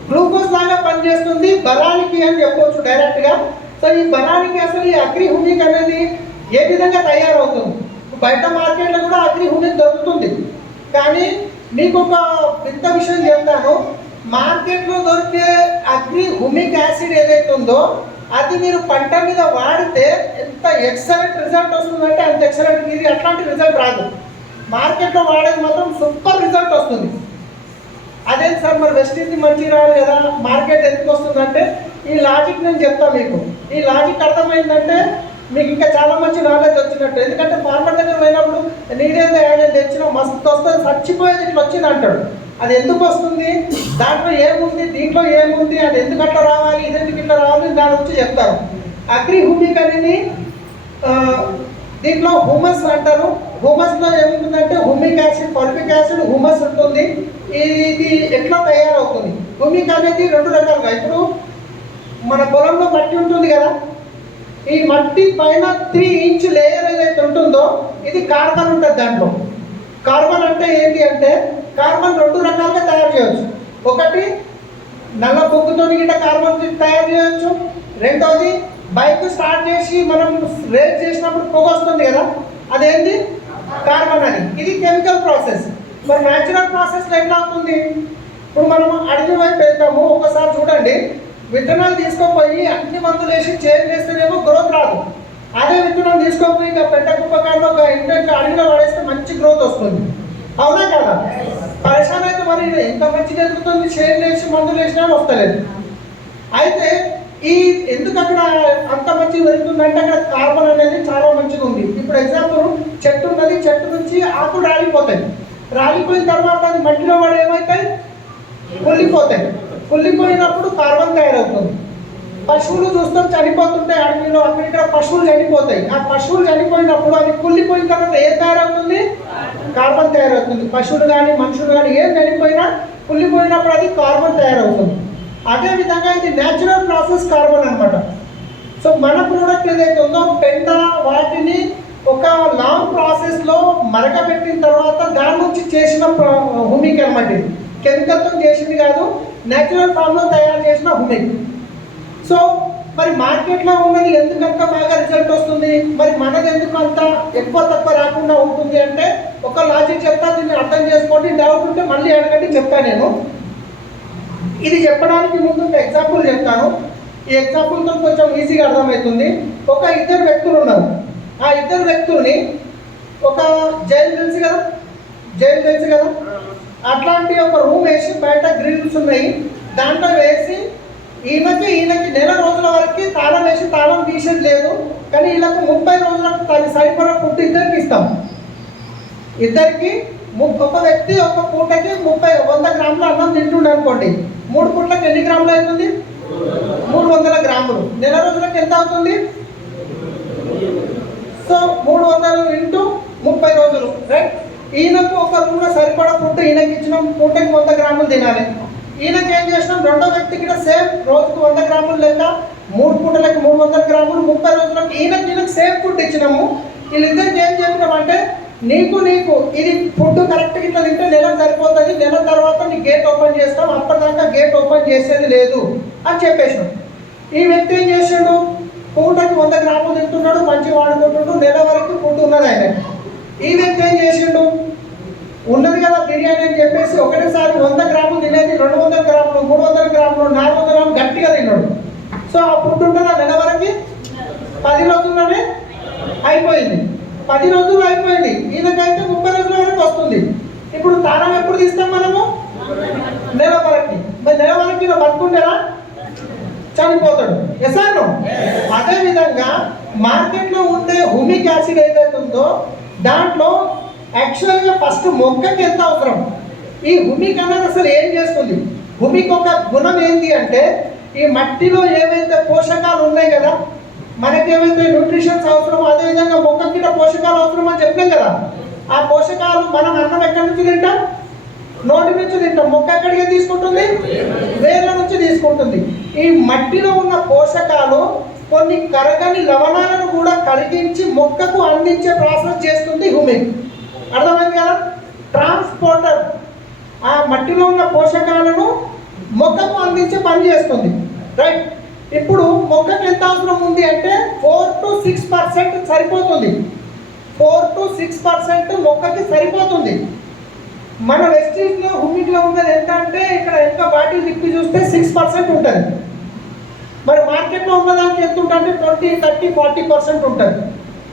గ్లూకోజ్ లాగా పనిచేస్తుంది, బలానికి అని చెప్పవచ్చు డైరెక్ట్ గా. సో ఈ బలానికి అసలు ఈ అగ్రి హుమిక్ అనేది ఏ విధంగా తయారవుతుంది? బయట మార్కెట్లో కూడా అగ్రి హుమిక్ దొరుకుతుంది. కానీ మీకు ఒక పెద్ద విషయం చెప్తాను, మార్కెట్లో దొరికే అగ్రి హుమిక్ యాసిడ్ ఏదైతే ఉందో అది మీరు పంట మీద వాడితే ఎంత ఎక్సలెంట్ రిజల్ట్ వస్తుందంటే అంత ఎక్సలెంట్. ఇది అట్లాంటి రిజల్ట్ రాదు. మార్కెట్లో వాడేది మాత్రం సూపర్ రిజల్ట్ వస్తుంది. అదే సార్ మరి వెస్టీజ్ది మంచి రాదు కదా, మార్కెట్ ఎందుకు వస్తుందంటే ఈ లాజిక్ నేను చెప్తాను మీకు. ఈ లాజిక్ అర్థమైందంటే మీకు ఇంకా చాలా మంచి నాలెడ్జ్ వచ్చినట్టు. ఎందుకంటే ఫార్మర్ దగ్గర పోయినప్పుడు నీడేందో ఆయన తెచ్చిన మస్తు వస్తుంది, చచ్చిపోయేది ఇట్లా వచ్చింది అంటాడు. అది ఎందుకు వస్తుంది, దాంట్లో ఏముంది, దీంట్లో ఏముంది, అది ఎందుకు అట్లా రావాలి, ఇది ఎందుకు ఇట్లా రావాలి, దాని గురించి చెప్తారు. అగ్రి హుమిక్ అనేది దీంట్లో హుమస్ అంటారు. హుమస్లో ఏముంటుందంటే హుమిక్ యాసిడ్, ఫార్మిక్ యాసిడ్, హుమస్ ఉంటుంది. ఇది ఎట్లా తయారవుతుంది? హుమిక్ అనేది 2 రకాలుగా. ఇప్పుడు మన పొలంలో మట్టి ఉంటుంది కదా, ఈ మట్టి పైన 3 ఇంచ్ లేయర్ ఏదైతే ఉంటుందో ఇది కార్బన్ ఉంటుంది దాంట్లో. కార్బన్ అంటే ఏంటి అంటే కార్బన్ 2 రకాలుగా తయారు చేయవచ్చు. ఒకటి నల్ల బొగ్గుతో గిట్ట కార్బన్ తయారు చేయవచ్చు. రెండోది బైక్ స్టార్ట్ చేసి మనం రేస్ చేసినప్పుడు పొగ వస్తుంది కదా, అదేంటి కార్బన్ అని. ఇది కెమికల్ ప్రాసెస్. మరి న్యాచురల్ ప్రాసెస్లో ఎట్లా అవుతుంది? ఇప్పుడు మనం అడవి వైపు వెళ్తాము, ఒకసారి చూడండి, విత్తనాలు తీసుకుపోయి అన్ని మందులు వేసి చేంజ్ చేస్తేనేమో గ్రోత్ రాదు. అదే విత్తనం తీసుకుపోయి ఇంకా పెద్ద కుప్పకాయలో ఒక ఇంటి అడవిలో పడేస్తే మంచి గ్రోత్ వస్తుంది, అవునా కదా? పరిశ్రమ అయితే మరి ఎంత మంచిగా ఎదుగుతుంది, చేంజ్ చేసి మందులు వేసినా వస్తలేదు. అయితే ఈ ఎందుకు అక్కడ అంత మంచిగా పెరుగుతుందంటే అక్కడ కార్బన్ అనేది చాలా మంచిగా ఉంది. ఇప్పుడు ఎగ్జాంపుల్ చెట్టు ఉన్నది, చెట్టు నుంచి ఆకులు రాలిపోతాయి. రాలిపోయిన తర్వాత అది మట్టిలో పడి ఏమవుతాయి? కుళ్ళిపోతాయి. కుళ్ళిపోయినప్పుడు కార్బన్ తయారవుతుంది. పశువులు చూస్తాం చనిపోతుంటాయి అడవిలో, అక్కడ ఇక్కడ పశువులు చనిపోతాయి. ఆ పశువులు చనిపోయినప్పుడు అవి కుళ్ళిపోయిన తర్వాత ఏం తయారవుతుంది? కార్బన్ తయారవుతుంది. పశువులు కానీ మనుషులు కానీ ఏం చనిపోయినా కుళ్ళిపోయినప్పుడు అది కార్బన్ తయారవుతుంది. అదేవిధంగా ఇది న్యాచురల్ ప్రాసెస్ కార్బన్ అనమాట. సో మన ప్రోడక్ట్ ఏదైతే ఉందో పెంట వాటిని ఒక లాంగ్ ప్రాసెస్లో మరగబెట్టిన తర్వాత దాని నుంచి చేసిన హుమిక్ అనమాట. ఇది కెమికల్తో చేసింది కాదు, న్యాచురల్ ఫామ్లో తయారు చేసిన హుమిక్. సో మరి మార్కెట్లో ఉన్నది ఎందుకంత బాగా రిజల్ట్ వస్తుంది, మరి మనది ఎందుకు అంత ఎక్కువ తక్కువ రాకుండా ఉంటుంది అంటే ఒక లాజిక్ చెప్తా, దీన్ని అర్థం చేసుకోండి. డౌట్ ఉంటే మళ్ళీ అడగండి, చెప్తాను నేను. ఇది చెప్పడానికి ముందు ఒక ఎగ్జాంపుల్ చెప్తాను. ఈ ఎగ్జాంపుల్తో కొంచెం ఈజీగా అర్థమవుతుంది. ఒక 2 వ్యక్తులు ఉన్నారు. ఆ 2 వ్యక్తుల్ని ఒక జైలు తెలుసు కదా, అట్లాంటి ఒక రూమ్ వేసి బయట గ్రిల్స్ ఉన్నాయి, దాంట్లో వేసి ఈయనకి నెల రోజుల వరకు తాళం వేసి తాళం తీసేది లేదు. కానీ వీళ్ళకు 30 రోజులకు సరిపడా ఫుడ్ ఇద్దరికి ఇస్తాం. ఇద్దరికి ఒక వ్యక్తి ఒక పూటకి 100 గ్రాముల అన్నం తింటుండే అనుకోండి, 3 పూటలకు ఎన్ని గ్రాములు అవుతుంది? 300 గ్రాములు. నెల రోజులకు ఎంత అవుతుంది? సో 300 ఇంటూ 30 రోజులు, రైట్? ఈయనకు ఒక రూమ్లో సరిపడా ఫుడ్ ఈయనకి ఇచ్చిన పూటకి 100 గ్రాములు తినాలి. ఈయనకి ఏం చేసినాం, రెండో వ్యక్తికి కూడా సేమ్ రోజుకు 100 గ్రాములు లెక్క, 3 పూటలకి 300 గ్రాములు, 30 రోజులకు ఈయనకి సేమ్ ఫుడ్ ఇచ్చినాము. వీళ్ళిద్దరికి ఏం చెప్పినామంటే నీకు ఇది ఫుడ్ కరెక్ట్గా ఇట్లా తింటే నెల సరిపోతుంది, నెల తర్వాత నీ గేట్ ఓపెన్ చేస్తాం, అప్పటిదాకా గేట్ ఓపెన్ చేసేది లేదు అని చెప్పేసినాం. ఈ వ్యక్తి ఏం చేసాడు, పూటకి 100 గ్రాములు తింటున్నాడు, మంచిగా వాడుకుంటున్నాడు, నెల వరకు ఫుడ్ ఉన్నది ఆయన. ఈ వ్యక్తి ఏం చేసిండు, ఉన్నది కదా బిర్యానీ అని చెప్పేసి ఒకటేసారి 100 గ్రాములు తినేది 200 గ్రాములు, 300 గ్రాములు, 400 గ్రాములు గట్టిగా తిన్నాడు. సో సో ఆ ఫుడ్ ఉంటుందా నెల వరకు? 10 రోజుల్లోనే అయిపోయింది. 10 రోజుల్లో అయిపోయింది. ఈయనకైతే 30 రోజుల వరకు వస్తుంది. ఇప్పుడు తాళం ఎప్పుడు తీస్తాం మనము? నెల వరకు. మరి నెల వరకు ఈయన బతుకుండేలా చనిపోతాడు. ఎసాను అదే విధంగా మార్కెట్లో ఉండే హ్యూమిక్ యాసిడ్ ఏదైతే ఉందో దాంట్లో యాక్చువల్గా ఫస్ట్ మొక్కకి ఎంత అవసరం? ఈ హ్యూమిక్ అనేది అసలు ఏం చేస్తుంది? హ్యూమిక్ ఒక గుణం ఏంటి అంటే ఈ మట్టిలో ఏవైతే పోషకాలు ఉన్నాయి కదా, మనకేమైతే న్యూట్రిషన్స్ అవసరమో అదేవిధంగా మొక్కకి పోషకాలు అవసరం అని చెప్పాం కదా, ఆ పోషకాలు మనం అన్నం ఎక్కడి నుంచి తింటాం? నోటి నుంచి తింటాం. మొక్క ఎక్కడికి తీసుకుంటుంది? వేర్ల నుంచి తీసుకుంటుంది. ఈ మట్టిలో ఉన్న పోషకాలు కొన్ని కరగని లవణాలను కూడా కరిగించి మొక్కకు అందించే ప్రాసెస్ చేస్తుంది హ్యూమిక్. అర్థమైంది కదా? ట్రాన్స్పోర్టర్ ఆ మట్టిలో ఉన్న పోషకాలను మొక్కకు అందించే పని చేస్తుంది. రైట్. ఇప్పుడు మొక్కకు ఎంత అవసరం ఉంది అంటే 4 to 6% సరిపోతుంది. 4 to 6% మొక్కకి సరిపోతుంది. మన వెస్టీజ్లో హ్యూమిక్లో ఉన్నది ఎంత అంటే ఇక్కడ ఎంత బాటిల్ తిప్పి చూస్తే 6% ఉంటుంది. మరి మార్కెట్లో ఉన్నదానికి ఎంత ఉంటుంది? 20, 30, 40% ఉంటుంది.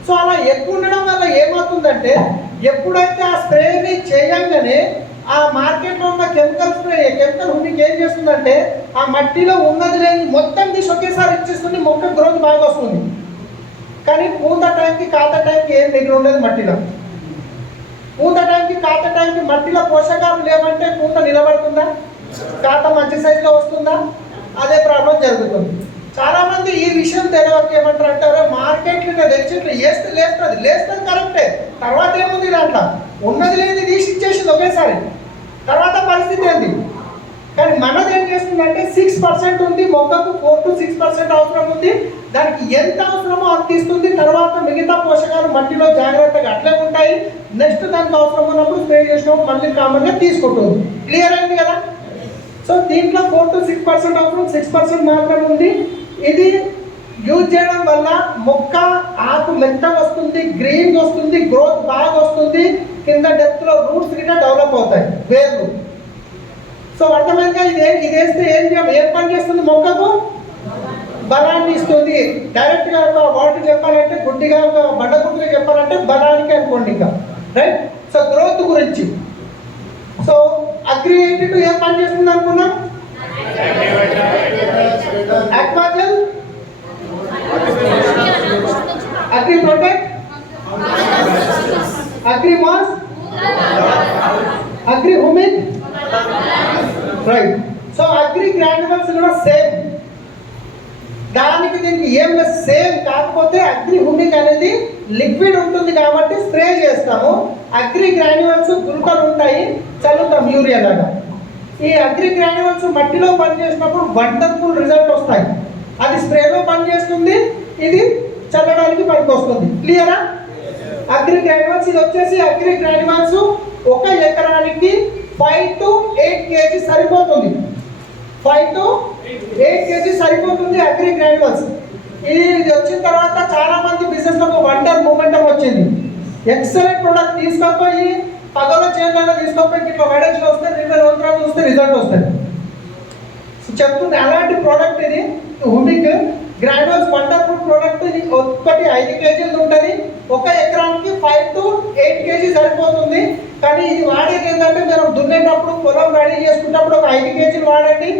సో అలా ఎక్కువ ఉండడం వల్ల ఏమవుతుందంటే ఎప్పుడైతే ఆ స్ప్రేని చేయంగానే ఆ మార్కెట్లో ఉన్న కెమికల్ హ్యూమిక్ ఏం చేస్తుందంటే ఆ మట్టిలో ఉన్నది లేని మొత్తం తీసి ఒకేసారి ఇచ్చేస్తుంది. మొక్క గ్రోత్ బాగా వస్తుంది. కానీ పూత టైంకి కాత టైంకి ఏం దగ్గర ఉండదు మట్టిలో. పూత టైంకి కాత టైంకి మట్టిలో పోషకాలు లేవంటే పూత నిలబడుతుందా? కాత మంచి సైజులో వస్తుందా? అదే ప్రాబ్లం జరుగుతుంది. చాలా మంది ఈ విషయం తెలియక ఏమంటారు అంటారు, మార్కెట్లో తెచ్చి ఇట్లా లేస్తుంది కరెక్టే, తర్వాత ఏముంది దాంట్లో ఉన్నది లేని తీసి ఇచ్చేసింది ఒకేసారి, తర్వాత పరిస్థితి ఏంది? కానీ మనది ఏం చేస్తుందంటే 6% ఉంది మొక్కకు, 4 to 6% అవసరం ఉంది. దానికి ఎంత అవసరమో అంత ఇస్తుంది. తర్వాత మిగతా పోషకాలు మట్టిలో జాగ్రత్తగా అట్లే ఉంటాయి. నెక్స్ట్ దానికి అవసరం ఉన్నప్పుడు స్ప్రే చేసినప్పుడు మళ్ళీ కామన్గా తీసుకుంటుంది. క్లియర్ అయింది కదా? సో దీంట్లో 4 to 6% అవసరం, 6% మాత్రమే ఉంది. ఇది యూజ్ చేయడం వల్ల మొక్క ఆకు మెత్తగా వస్తుంది, గ్రీన్ వస్తుంది, గ్రోత్ బాగా వస్తుంది, కింద డెప్త్లో రూట్స్ గిట్లా డెవలప్ అవుతాయి, వేర్లు. సో అర్థమైందిగా? ఇదేస్తే ఏం పని చేస్తుంది? మొక్కకు బలాన్ని ఇస్తుంది. డైరెక్ట్గా వాటర్ చెప్పాలంటే గుడ్డిగా బండగుడ్డిగా చెప్పాలంటే బలానికి అనుకోండి ఇంకా. రైట్. సో గ్రోత్ గురించి. సో అగ్రి 82 ఏం పని చేస్తుంది అనుకున్నాం? Aquagel, agri protect, agri mass, agri humic. Right. So agri granules కూడా సేమ్. దానికి దీనికి ఏం సేమ్, కాకపోతే అగ్రి హ్యూమిక్ అనేది లిక్విడ్ ఉంటుంది కాబట్టి స్ప్రే చేస్తాము. అగ్రి గ్రాన్యువల్స్ గుల్కలు ఉంటాయి, చల్లుతాం యూరియా లాగా. ఈ అగ్రి గ్రాన్యువల్స్ మట్టిలో పనిచేసినప్పుడు వండర్ఫుల్ రిజల్ట్ వస్తాయి. అది స్ప్రేలో పనిచేస్తుంది, ఇది చల్లడానికి పనికి వస్తుంది. క్లియరా? అగ్రి గ్రాన్యువల్స్ ఇది వచ్చేసి అగ్రి గ్రాన్యువల్స్ 1 ఎకరానికి 5 to 8 kg సరిపోతుంది. 5 to 8 kg సరిపోతుంది అగ్రి గ్రాన్యువల్స్. ఇది వచ్చిన తర్వాత చాలా మంది బిజినెస్ లో వండర్ మూమెంటం వచ్చింది. ఎక్సలెంట్ ప్రొడక్ట్ తీసుకపోయి పగల చేయడానికి తీసుకపోయి ఇట్లా వైడెక్స్లో వస్తే 2 రోజులు చూస్తే రిజల్ట్ వస్తుంది. చెప్తుంది అలాంటి ప్రోడక్ట్ ఇది హ్యూమిక్ గ్రాన్యువల్స్, వండర్ఫుల్ ప్రోడక్ట్. ఇది ఒక్కటి 5 kg ఉంటుంది. 1 ఎకరానికి 5 to 8 kg సరిపోతుంది. కానీ ఇది వాడేది ఏంటంటే మీరు దున్నేటప్పుడు పొలం రెడీ చేసుకున్నప్పుడు ఒక 5 kg వాడండి.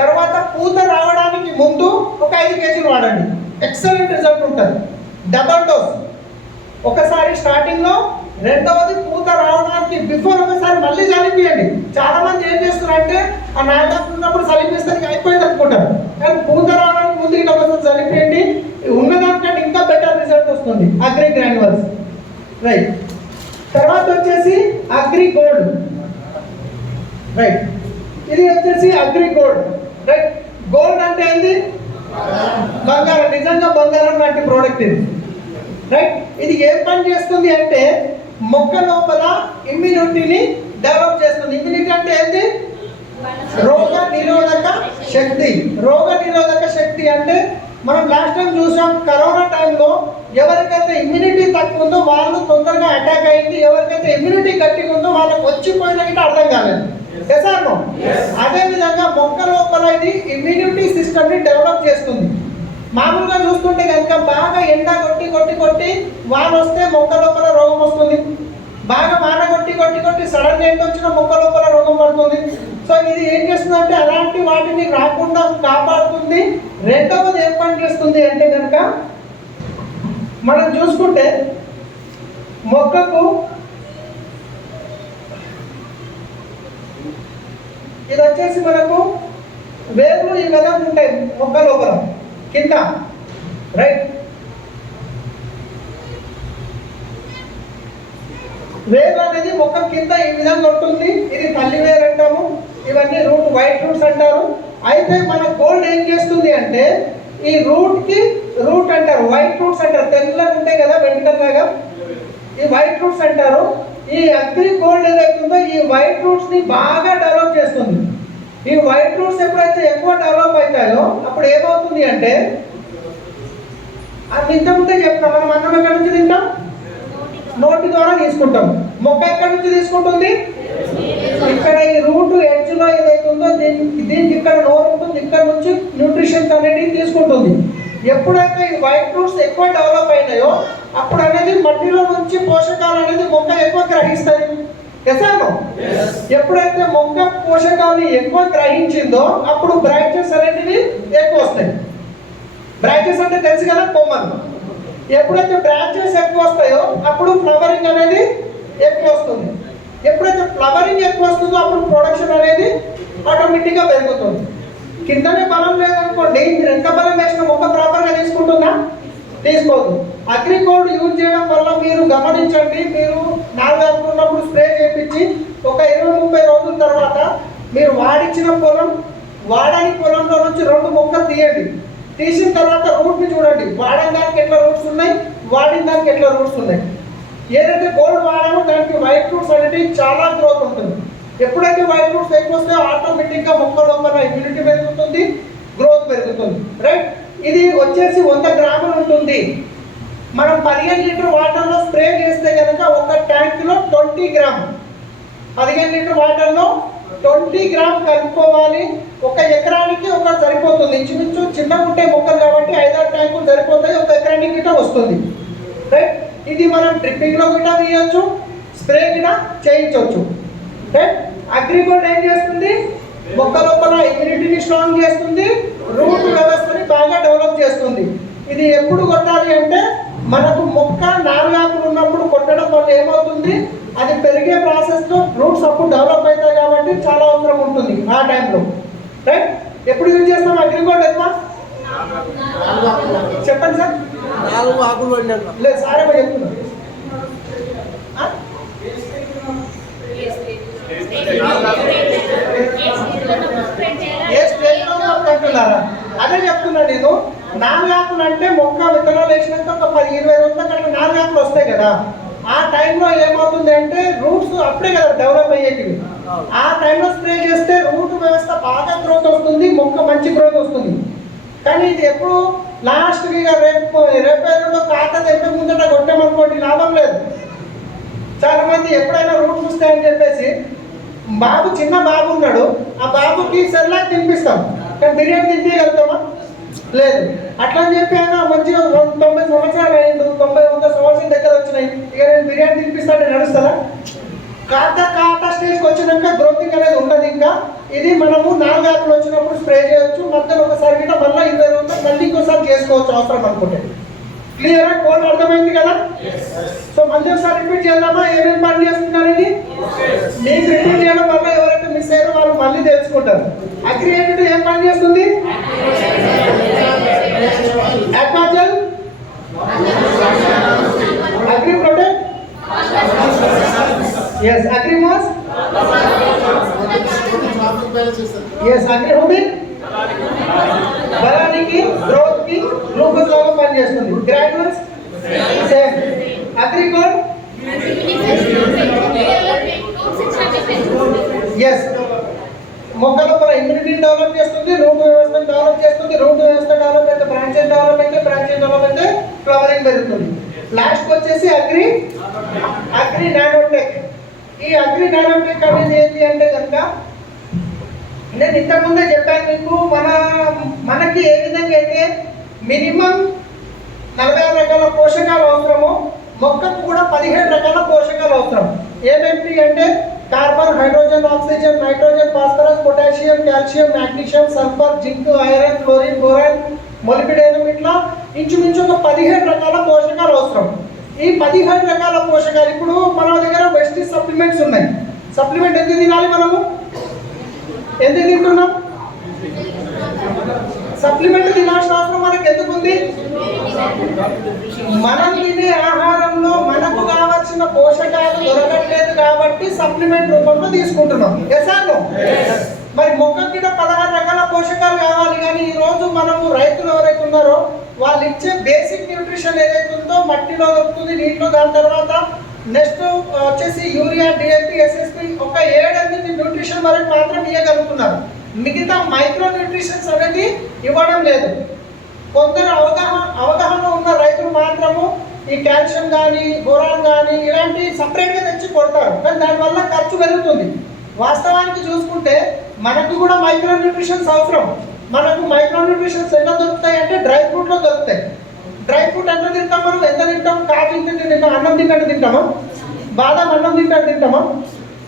తర్వాత పూత రావడానికి ముందు ఒక 5 kg వాడండి. ఎక్సలెంట్ రిజల్ట్ ఉంటుంది. Double dose. ఒకసారి స్టార్టింగ్లో, రెండవది పూత రావడానికి బిఫోర్ ఒకసారి మళ్ళీ చలిపియండి. చాలా మంది ఏం చేస్తున్నారంటే ఆ నాయకులు ఉన్నప్పుడు చలిపిస్తానికి అయిపోయింది అనుకుంటారు. కానీ పూత రావడానికి ముందు ఇట్లా ఒకసారి చలిపియండి, ఉన్నదానికంటే ఇంకా బెటర్ రిజల్ట్ వస్తుంది అగ్రి గ్రాన్యువల్స్. రైట్. తర్వాత వచ్చేసి అగ్రి గోల్డ్. రైట్. ఇది వచ్చేసి అగ్రి గోల్డ్. రైట్. గోల్డ్ అంటే ఏంది? బంగారం. నిజంగా బంగారం లాంటి ప్రోడక్ట్ ఇది. రైట్. ఇది ఏం పని చేస్తుంది అంటే మొక్క లోపల ఇమ్యూనిటీని డెవలప్ చేస్తుంది. ఇమ్యూనిటీ అంటే ఏంటి? రోగ నిరోధక శక్తి. రోగ నిరోధక శక్తి అంటే మనం లాస్ట్ టైం చూసాం, కరోనా టైంలో ఎవరికైతే ఇమ్యూనిటీ తక్కువ ఉందో వాళ్ళు తొందరగా అటాక్ అయింది, ఎవరికైతే ఇమ్యూనిటీ గట్టిగా ఉందో వాళ్ళకి వచ్చిపోయినట్టు అర్థం కాలేదు. అదే విధంగా మొక్క లోపల ఇది ఇమ్యూనిటీ సిస్టమ్ ని డెవలప్ చేస్తుంది. మామూలుగా చూస్తుంటే కనుక బాగా ఎండ కొట్టి కొట్టి కొట్టి వాన వస్తే మొక్క లోపల రోగం వస్తుంది. బాగా వాన కొట్టి కొట్టి కొట్టి సడన్ ఎండ వచ్చిన మొక్క లోపల రోగం పడుతుంది. సో ఇది ఏం చేస్తుందంటే అలాంటి వాటిని రాకుండా కాపాడుతుంది. రెండవది ఏం పని చేస్తుంది అంటే కనుక మనం చూసుకుంటే మొక్కకు ఇది వచ్చేసి మనకు వేర్లు ఈ విధంగా ఉంటాయి మొక్క లోపల కింద, రైట్. వేరు అనేది మొక్క కింద ఈ విధంగా ఉంటుంది. ఇది తల్లి వేరు అంటాము. ఇవన్నీ రూట్, వైట్ రూట్స్ అంటారు. అయితే మన గోల్డ్ ఏం చేస్తుంది అంటే ఈ రూట్ అంటారు, వైట్ రూట్స్ అంటారు. తెల్లగా ఉంటాయి కదా వెంటలాగా, ఈ వైట్ రూట్స్ అంటారు. ఈ అగ్రి గోల్డ్ ఏదైతుందో ఈ వైట్ రూట్స్ ని బాగా డెవలప్ చేస్తుంది. ఈ వైట్ రూట్స్ ఎప్పుడైతే ఎక్కువ డెవలప్ అవుతాయో అప్పుడు ఏమవుతుంది అంటే అది ఇంతకుముందే చెప్తాం, మనం అన్నం ఎక్కడి నుంచి తింటాం? నోటి ద్వారా తీసుకుంటాం. మొక్క ఎక్కడి నుంచి తీసుకుంటుంది? ఇక్కడ ఈ రూట్ ఎడ్జ్ లో ఏదైతుందో దీనికి ఇక్కడ నోరు ఉంటుంది, ఇక్కడ నుంచి న్యూట్రిషన్స్ అనేవి తీసుకుంటుంది. ఎప్పుడైతే ఈ వైట్ రూట్స్ ఎక్కువ డెవలప్ అయినాయో అప్పుడు అనేది మట్టిలో నుంచి పోషకాలు అనేది మొక్క ఎక్కువ గ్రహిస్తుంది. ఎసాను ఎప్పుడైతే మొక్క పోషకాలు ఎక్కువ గ్రహించిందో అప్పుడు బ్రాంచెస్ అనేటివి ఎక్కువ వస్తాయి. బ్రాంచెస్ అంటే తెలుసు కదా, కొమ్మలు. ఎప్పుడైతే బ్రాంచెస్ ఎక్కువ వస్తాయో అప్పుడు ఫ్లవరింగ్ అనేది ఎక్కువ వస్తుంది. ఎప్పుడైతే ఫ్లవరింగ్ ఎక్కువ వస్తుందో అప్పుడు ప్రొడక్షన్ అనేది ఆటోమేటిక్గా పెరుగుతుంది. కిందనే బలం లేదనుకోండి, మీరు ఎంత బలం వేసినా మొక్క ప్రాపర్గా తీసుకుంటుందా? తీసుకోదు. అగ్రికోల్డ్ యూజ్ చేయడం వల్ల మీరు గమనించండి, మీరు 4 అనుకున్నప్పుడు స్ప్రే చేయించి ఒక 20-30 రోజుల తర్వాత మీరు వాడని పొలంలో నుంచి 2 మొక్కలు తీయండి. తీసిన తర్వాత రూట్ని చూడండి, వాడిన దానికి ఎట్లా రూట్స్ ఉన్నాయి, వాడిన దానికి ఎట్లా రూట్స్ ఉన్నాయి. ఏదైతే గోల్డ్ వాడామో దానికి వైట్ రూట్స్ అనేది చాలా గ్రోత్ ఉంటుంది. ఎప్పుడైతే వైట్ రూట్స్ ఎక్కువ వస్తాయో ఆటోమేటిక్గా మొక్క లోపల ఇమ్యూనిటీ పెరుగుతుంది, గ్రోత్ పెరుగుతుంది, రైట్. ఇది వచ్చేసి 100 గ్రాములు ఉంటుంది. మనం 15 లీటర్ వాటర్లో స్ప్రే చేస్తే కనుక ఒక ట్యాంక్లో 20 గ్రామ్, 15 లీటర్ వాటర్లో 20 గ్రామ్ కలుపుకోవాలి. 1 ఎకరానికి ఒక సరిపోతుంది. ఇంచుమించు చిన్నగా ఉంటే మొక్కలు కాబట్టి 5-6 ట్యాంకులు సరిపోతాయి. 1 ఎకరానికి గిట్ట వస్తుంది, రైట్. ఇది మనం డ్రిప్పింగ్లో గిట్ట తీయచ్చు, స్ప్రే గిట్ట చేయించవచ్చు, రైట్. అగ్రికోల్డ్ ఏం చేస్తుంది? మొక్క లోపల ఇమ్యూనిటీని స్ట్రాంగ్ చేస్తుంది, రూట్ వ్యవస్థని బాగా డెవలప్ చేస్తుంది. ఇది ఎప్పుడు కొట్టాలి అంటే మనకు మొక్క 4 ఆకులు ఉన్నప్పుడు కొట్టడం వల్ల ఏమవుతుంది, అది పెరిగే ప్రాసెస్లో రూట్స్ అప్పుడు డెవలప్ అవుతాయి కాబట్టి చాలా అవసరం ఉంటుంది ఆ టైంలో, రైట్. ఎప్పుడు యూజ్ చేస్తాం అగ్రికోల్డ్ ఎక్కువ? చెప్పండి సార్. 4 ఆకులు లేదు సార్, ఏమో చెప్తున్నారు. ఏ స్టేజ్లో అంటున్నారా? అదే చెప్తున్నా నేను. 4 ఆకులు అంటే మొక్క విత్తనాలు వేసినాక ఒక 10-20 రోజుల కంటే 4 ఆకులు వస్తాయి కదా. ఆ టైంలో ఏమవుతుంది అంటే రూట్స్ అప్పుడే కదా డెవలప్ అయ్యేటివి. ఆ టైంలో స్ప్రే చేస్తే రూట్ వ్యవస్థ బాగా గ్రోత్ వస్తుంది, మొక్క మంచి గ్రోత్ వస్తుంది. కానీ ఇది ఎప్పుడు లాస్ట్కి రేపు కాత తెంపే ముందట కొట్టామనుకోండి లాభం లేదు. చాలా మంది ఎప్పుడైనా రూట్స్ వస్తాయని చెప్పేసి చిన్న బాబు ఉన్నాడు, ఆ బాబుకి సెర్లాక్ తినిపిస్తాం, కానీ బిర్యానీ తినిపించగలుగుతామా? లేదు. అట్లా అని చెప్పి ఆయన మంచిగా 90 సంవత్సరాలు అయింది, 90-100 సంవత్సరాల దగ్గర వచ్చినాయి, ఇక నేను బిర్యానీ తినిపిస్తానంటే నడుస్తుందా? కాత స్టేజ్కి వచ్చినాక గ్రోతింగ్ అనేది ఉండదు. ఇంకా ఇది మనము 4 ఆకులు వచ్చినప్పుడు స్ప్రే చేయొచ్చు. మధ్యలో ఒకసారి గిట్ట మళ్ళీ 20 రోజులు మళ్ళీ ఇంకోసారి చేసుకోవచ్చు అవసరం అనుకుంటే. క్లియరా? కోడ్ అర్థమైంది కదా? సో మళ్ళీ ఒకసారి రిపీట్ చేద్దామా ఏమేమి పని చేస్తున్నారు ఇది? మీకు రిపీట్ చేయడం వల్ల ఎవరైతే మిస్ అయ్యారో వాళ్ళు మళ్ళీ తెలుసుకుంటారు. అగ్రి ఏంటంటే ఏం పని చేస్తుంది? Aquagel, agri protect, yes, agri mos, yes, agri humin, బలానికి, గ్రోత్ కి, గ్లూకోజ్ లాగా పనిచేస్తుంది. Granules same. అగ్రికోల్డ్ ఎస్, మొక్క లోపల ఇమ్యూనిటీ డెవలప్ చేస్తుంది, రూట్ వ్యవస్థను డెవలప్ చేస్తుంది. రూట్ వ్యవస్థ డెవలప్ అయితే బ్రాంచెస్ డెవలప్ అయితే ఫ్లవరింగ్ పెరుగుతుంది. లాస్ట్ వచ్చేసి అగ్రి నానోటెక్. ఈ అగ్రి నానోటెక్ అనేది ఏంటి అంటే కనుక నేను ఇంతకుముందే చెప్పాను మీకు, మనకి ఏ విధంగా అయితే మినిమం 46 రకాల పోషకాలు అవసరము, మొక్కకు కూడా 17 రకాల పోషకాలు అవసరం. ఏమేంటి అంటే carbon, hydrogen, oxygen, nitrogen, phosphorus, potassium, calcium, magnesium, sulphur, zinc, iron, chlorine, boron, molybdenum, ఇట్లా ఇంచుమించు ఒక 17 రకాల పోషకాలు అవసరం. ఈ 17 రకాల పోషకాలు ఇప్పుడు మన దగ్గర వెస్టీజ్ సప్లిమెంట్స్ ఉన్నాయి. సప్లిమెంట్ ఎందుకు తినాలి? మనము ఎందుకు తింటున్నాం? సప్లిమెంట్ తినాల్సిన అవసరం మనకు ఎందుకు ఉంది? మనం తినే ఆహారంలో మనకు కావాల్సిన పోషకాలు దొరకట్లేదు కాబట్టి సప్లిమెంట్ రూపంలో తీసుకుంటున్నాం. ఎసాను మరి మొక్కకి 16 రకాల పోషకాలు కావాలి. కానీ ఈ రోజు మనము రైతులు ఎవరైతే ఉన్నారో వాళ్ళు ఇచ్చే బేసిక్ న్యూట్రిషన్ ఏదైతే ఉందో మట్టిలో దొరుకుతుంది, నీటిలో, దాని తర్వాత నెక్స్ట్ వచ్చేసి యూరియా, డిఎస్పి, ఎస్ఎస్పి, ఒక 7-8 న్యూట్రిషన్ వరకు మాత్రం ఇవ్వగలుగుతున్నారు. మిగతా మైక్రో న్యూట్రిషన్స్ అనేది ఇవ్వడం లేదు. కొందరు అవగాహన ఉన్న రైతులు మాత్రము ఈ కాల్షియం కానీ, బోరాన్ కానీ ఇలాంటి సపరేట్గా తెచ్చి కొడతారు. కానీ దానివల్ల ఖర్చు పెరుగుతుంది. వాస్తవానికి చూసుకుంటే మనకు కూడా మైక్రో న్యూట్రిషన్స్ అవసరం. మనకు మైక్రో న్యూట్రిషన్స్ ఎలా దొరుకుతాయి అంటే డ్రై ఫ్రూట్లో దొరుకుతాయి. డ్రై ఫ్రూట్ ఎంత తింటాం? మనం ఎంత తింటాం? కాజు ఇంత తింటాం, అన్నం తింటే తింటామా? బాదం అన్నం తింటామా?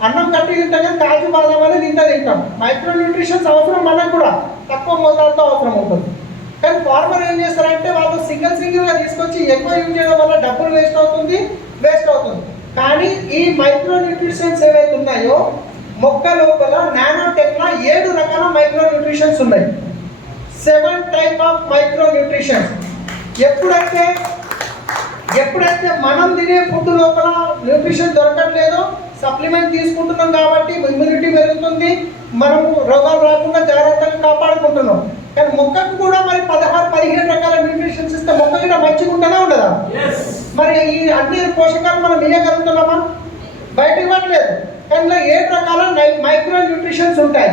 అన్నం కట్టి తింటాం కానీ కాజు, బాదం అనేది తింటాం. మైక్రో న్యూట్రిషన్స్ అవసరం మనకు కూడా, తక్కువ మోతాదుతో అవసరం ఉంటుంది. కానీ ఫార్మర్ ఏం చేస్తారంటే వాళ్ళు సింగిల్గా తీసుకొచ్చి ఎక్కువ యూజ్ చేయడం వల్ల డబ్బులు వేస్ట్ అవుతుంది. కానీ ఈ మైక్రో న్యూట్రిషన్స్ ఏవైతే ఉన్నాయో మొక్క లోపల నానోటెక్లో 7 రకాల మైక్రో న్యూట్రిషన్స్ ఉన్నాయి. 7 టైప్ ఆఫ్ మైక్రో న్యూట్రిషన్స్. ఎప్పుడైతే మనం తినే ఫుడ్ లోపల న్యూట్రిషన్ దొరకట్లేదో సప్లిమెంట్ తీసుకుంటున్నాం కాబట్టి ఇమ్యూనిటీ పెరుగుతుంది, మనము రోగాలు రాకుండా జాగ్రత్తగా కాపాడుకుంటున్నాం. కానీ మొక్కకు కూడా మరి 16-17 రకాల న్యూట్రిషన్స్ ఇస్తే మొక్క కూడా మంచిగా ఉంటుందా ఉండదా? మరి ఈ అన్ని పోషకాలు మనం ఇవ్వగలుగుతున్నామా? బయట ఇవ్వట్లేదు. కానీ 7 రకాల మైక్రో న్యూట్రిషన్స్ ఉంటాయి.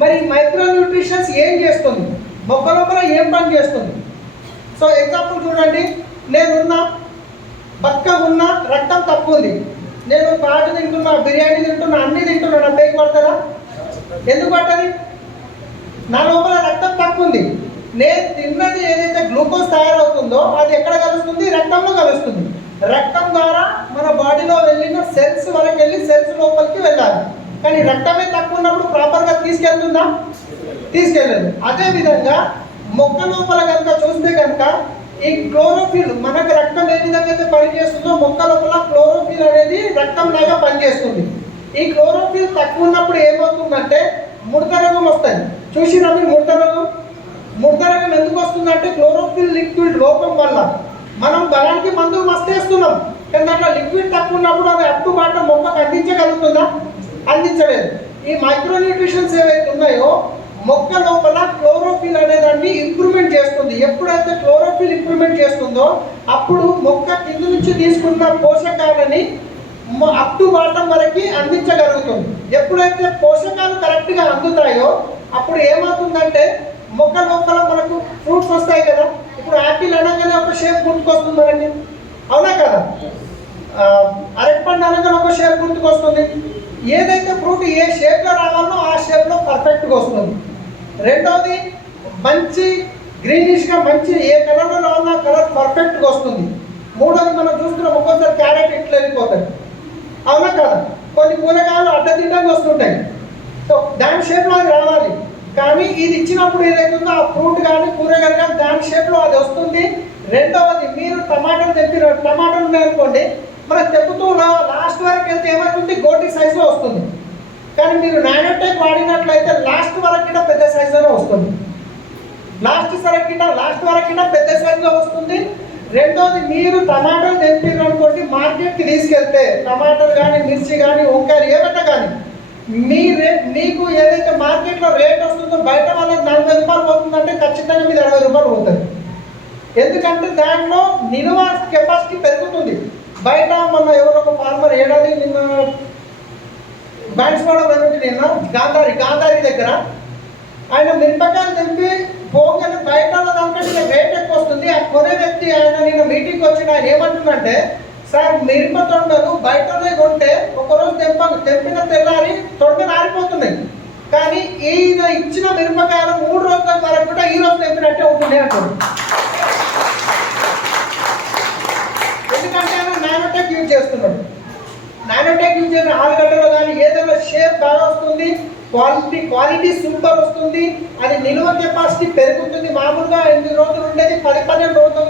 మరి మైక్రో న్యూట్రిషన్స్ ఏం చేస్తుంది? మొక్క లోపల ఏం పని చేస్తుంది? సో ఎగ్జాంపుల్ చూడండి, నేనున్నా బక్కగా ఉన్న, రక్తం తక్కువ ఉంది, నేను కాజు తింటున్నా, బిర్యానీ తింటున్నా, అన్నీ తింటున్నా, నా పేరు పడుతుందా? ఎందుకు పట్టది? నా లోపల రక్తం తక్కువ ఉంది. నేను తిన్నది ఏదైతే గ్లూకోజ్ తయారవుతుందో అది ఎక్కడ కలుస్తుంది? రక్తంలో కలుస్తుంది. రక్తం ద్వారా మన బాడీలో వెళ్ళిన సెల్స్ వరకు వెళ్ళి సెల్స్ లోపలికి వెళ్ళాలి. కానీ రక్తమే తక్కువ ఉన్నప్పుడు ప్రాపర్గా తీసుకెళ్తుందా? తీసుకెళ్ళదు. అదేవిధంగా మొక్క లోపల కనుక చూస్తే కనుక ఈ క్లోరోఫిల్, మనకు రక్తం ఏ విధంగా అయితే పనిచేస్తుందో మొక్క లోపల క్లోరోఫిల్ అనేది రక్తం లాగా పనిచేస్తుంది. ఈ క్లోరోఫిల్ తక్కువ ఉన్నప్పుడు ఏమవుతుందంటే ముడత రోగం వస్తుంది. చూసినా మీరు ముడత రోగం ఎందుకు వస్తుందంటే క్లోరోఫిల్ లిక్విడ్ లోపం వల్ల. మనం బలానికి మందులు మస్తేస్తున్నాం, కానీ దాంట్లో లిక్విడ్ తక్కువ ఉన్నప్పుడు అది అప్ టు బాట మొక్కకు అందించగలుగుతుందా? అందించలేదు. ఈ మైక్రో న్యూట్రిషన్స్ ఏవైతే ఉన్నాయో మొక్క లోపల క్లోరోఫిల్ అనేదాన్ని ఇంప్రూవ్మెంట్ చేస్తుంది. ఎప్పుడైతే క్లోరోఫిల్ ఇంప్రూవ్మెంట్ చేస్తుందో అప్పుడు మొక్క కింద నుంచి తీసుకున్న పోషకాలని అప్ టు బాటం వరకు అందించగలుగుతుంది. ఎప్పుడైతే పోషకాలు కరెక్ట్గా అందుతాయో అప్పుడు ఏమవుతుందంటే మొక్క లోపల మనకు ఫ్రూట్స్ వస్తాయి కదా. ఇప్పుడు యాపిల్ అనగానే ఒక షేప్ గుర్తుకొస్తుంది మనకి, అవునా కదా? అరటిపండు అనగానే ఒక షేప్ గుర్తుకొస్తుంది. ఏదైతే ఫ్రూట్ ఏ షేప్లో రావాలో ఆ షేప్లో పర్ఫెక్ట్గా వస్తుంది. రెండవది మంచి గ్రీనిష్గా మంచి ఏ కలర్లో రావాలో ఆ కలర్ పర్ఫెక్ట్గా వస్తుంది. మూడవది మనం చూస్తున్నాం ఒక్కొక్కసారి క్యారెట్ ఇట్లా వెళ్ళిపోతాయి, అవునా కదా? కొన్ని కూరగాయలు అడ్డదిడ్డంగా వస్తుంటాయి. సో దాని షేప్లో అది రావాలి. కానీ ఇది ఇచ్చినప్పుడు ఏదైతుందో ఆ ఫ్రూట్ కానీ కూరగాయలు కానీ దాని షేప్లో అది వస్తుంది. రెండవది మీరు టమాటాలు తెప్పిన టమాటాలు ఉన్నాయనుకోండి, మనకు తెప్పుతూ లాస్ట్ వరకు వెళ్తే ఏమవుతుంది? గోటి సైజులో వస్తుంది. కానీ మీరు నానోటెక్ వాడినట్లయితే లాస్ట్ వరకు కూడా పెద్ద సైజులో వస్తుంది. లాస్ట్ వరకు కూడా పెద్ద సైజులో వస్తుంది. రెండోది మీరు టమాటాలు తెప్పిరు అనుకోండి, మార్కెట్కి తీసుకెళ్తే టమాటాలు కానీ మిర్చి కానీ వంకాయలు ఏమైనా కానీ మీకు ఏదైతే మార్కెట్లో రేట్ వస్తుందో బయట వాళ్ళకి 40 రూపాయలు పోతుందంటే ఖచ్చితంగా మీద 60 రూపాయలు పోతుంది. ఎందుకంటే దాంట్లో నిల్వ కెపాసిటీ పెరుగుతుంది. బయట మొన్న ఎవరో ఒక ఫార్మర్ ఏడాది నిన్న బాన్స్వాడ నిన్న గాంధారి దగ్గర ఆయన మిరపకాయలు తెంపి పోగానే బయట దానికంటే రేట్ ఎక్కువ వస్తుంది. ఆ కొనే వ్యక్తి ఆయన నిన్న మీటింగ్కి వచ్చిన ఆయన ఏమంటుందంటే, సార్ మిరప తొండలు బయటనే కొంటే ఒకరోజు తెంపిన తెల్లారి తొండలు ఆరిపోతున్నాయి, కానీ ఈయన ఇచ్చిన మిరపకాయలు 3 రోజుల వరకు కూడా ఈ రోజు తెంపినట్టే ఉంటుంది అంటారు. చేస్తున్నాడు. నానోటెక్ యూజ్ చేసిన ఆలుగడ్డలో కానీ ఏదైనా షేప్ బాగా వస్తుంది, క్వాలిటీ సూపర్ వస్తుంది, అది నిల్వ కెపాసిటీ పెరుగుతుంది. మామూలుగా 8 రోజులు ఉండేది 10-12 రోజుల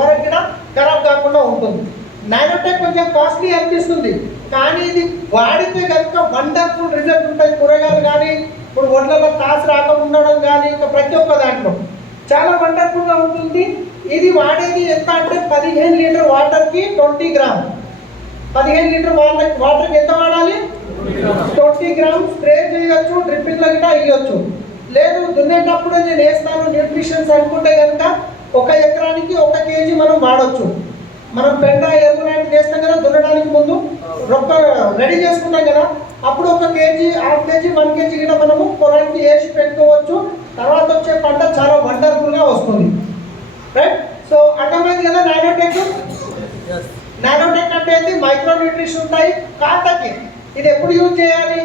వరకు కూడా ఖరాబ్ కాకుండా ఉంటుంది. నానోటెక్ కొంచెం కాస్ట్లీ అనిపిస్తుంది, కానీ ఇది వాడితే కనుక వండర్ఫుల్ రిజల్ట్ ఉంటాయి. కూరగాయలు కానీ ఇప్పుడు ఒడ్లలో కాసు రాక ఉండడం కానీ ఇంకా ప్రతి ఒక్క దాంట్లో చాలా వండర్ఫుల్గా ఉంటుంది. ఇది వాడేది ఎంత అంటే 15 లీటర్ వాటర్కి 20 గ్రామ్. 15 లీటర్ వాటర్కి ఎంత వాడాలి? 20 గ్రామ్ స్ప్రే చేయొచ్చు, డ్రిప్పింగ్లో కూడా ఇవ్వచ్చు. లేదు దున్నేటప్పుడు నేను వేస్తాను న్యూట్రిషన్స్ అనుకుంటే కనుక 1 ఎకరానికి 1 కేజీ మనం వాడచ్చు. మనం పెండ ఎరువు లాంటివి చేస్తాం కదా, దున్నడానికి ముందు రొక్క రెడీ చేసుకుంటాం కదా, అప్పుడు 1 కేజీ, 1/2 కేజీ, 1 కేజీ కూడా మనము పొలానికి వేసి పెట్టుకోవచ్చు. తర్వాత వచ్చే పంట చాలా వండర్ఫుల్గా వస్తుంది. రైట్? సో అర్థమైంది కదా నానోటెక్. నానోటెక్ అంటే ఏంటి? మైక్రో న్యూట్రిషన్ ఉంటాయి కాతకి. ఇది ఎప్పుడు యూజ్ చేయాలి?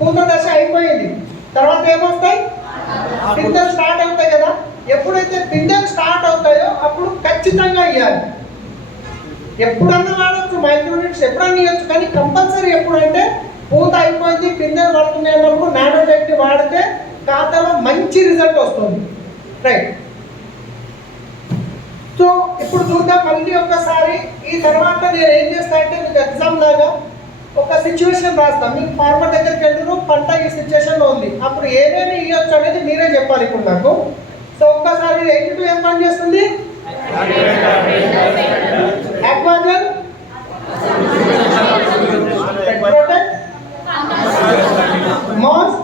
పూత దశ అయిపోయింది, తర్వాత ఏమొస్తాయి? పిందెలు స్టార్ట్ అవుతాయి కదా. ఎప్పుడైతే పిందెలు స్టార్ట్ అవుతాయో అప్పుడు ఖచ్చితంగా ఇవ్వాలి. ఎప్పుడన్నా వాడచ్చు మైక్రోన్యూట్రియంట్స్, ఎప్పుడన్నా ఇవ్వచ్చు, కానీ కంపల్సరీ ఎప్పుడంటే పూత అయిపోయింది, పిందెలు పడుతున్నాయి అన్నప్పుడు నానోటెక్ వాడితే ఖాతాలో మంచి రిజల్ట్ వస్తుంది. రైట్? సో ఇప్పుడు చూద్దాం మళ్ళీ ఒక్కసారి. ఈ తర్వాత నేను ఏం చేస్తా అంటే మీకు ఎగ్జామ్ లాగా ఒక సిచ్యువేషన్ రాస్తాం. మీకు ఫార్మర్ దగ్గరికి వెళ్ళరు, పంట ఈ సిచ్యువేషన్లో ఉంది, అప్పుడు ఏమేమి ఇవ్వచ్చు అనేది మీరే చెప్పాలి ఇప్పుడు నాకు. సో ఒక్కసారి 82 ఏం పని చేస్తుంది? Aquagel, protect, mass,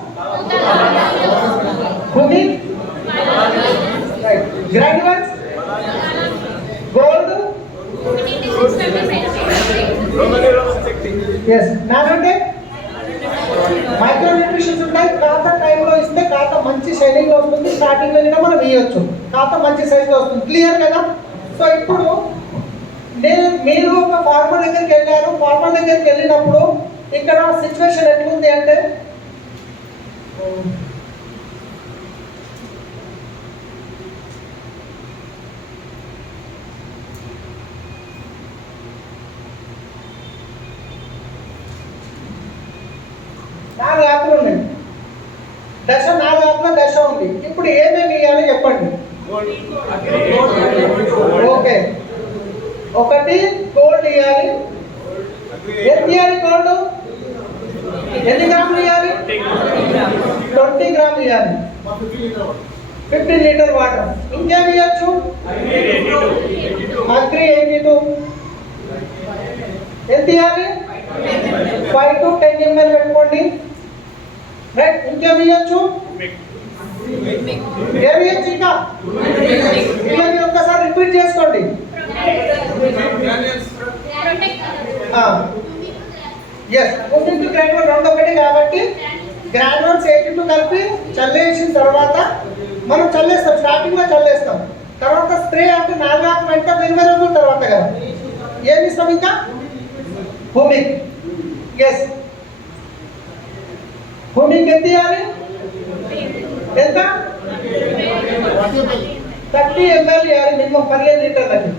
humic, granulars, gold, nanotech, micro nutritions ఉంటాయి. ఖాతా టైంలో ఇస్తే ఖాతా మంచి షైనింగ్ వస్తుంది. స్టార్టింగ్ లో మనం ఇవ్వచ్చు, ఖాతా మంచి సైజులో వస్తుంది. క్లియర్ కదా? సో ఇప్పుడు మీరు ఒక ఫార్మర్ దగ్గరికి వెళ్ళారు. ఫార్మర్ దగ్గరికి వెళ్ళినప్పుడు ఇక్కడ సిచ్యువేషన్ ఎట్లుంది అంటే నాలుగు ఆకులు ఉన్నాయి, దశ 4 ఆకుల దశ ఉంది. ఇప్పుడు ఏమేమి ఇవ్వాలి చెప్పండి. ఓకే, 1 గోల్డ్ ఇవ్వాలి. ఎంత ఇవ్వాలి గోల్డ్? ఎన్ని గ్రాములు ఇవ్వాలి? 20 గ్రాములు ఇవ్వాలి. 15 లీటర్ వాటర్. ఇంకేమి ఇవ్వచ్చు? అగ్రి 82. ఎంత ఇవ్వాలి? 5 to 10 ml పెట్టుకోండి. రైట్? ఇంకేమి ఇవ్వచ్చు? ఏమి ఇవ్వచ్చు ఇంకా? ఇలా మీరు ఒక్కసారి రిపీట్ చేసుకోండి. ఎస్, ముందు గ్రాన్యుల్ 2 ఒకటి కాబట్టి గ్రాన్యుల్స్ 82 కలిపి చల్లేసిన తర్వాత మనం చల్లేస్తాం. స్టార్టింగ్ లో చల్లేస్తాం, తర్వాత స్ప్రే అంటే 4 ఆకులు అంటే 20 రోజుల తర్వాత కదా. ఏమి ఇస్తాం ఇంకా? హ్యూమిక్. ఎస్, హ్యూమిక్ ఎంత ఇవ్వాలి? ఎంత? 30 ml ఇవ్వాలి మినిమం 15 లీటర్లకి.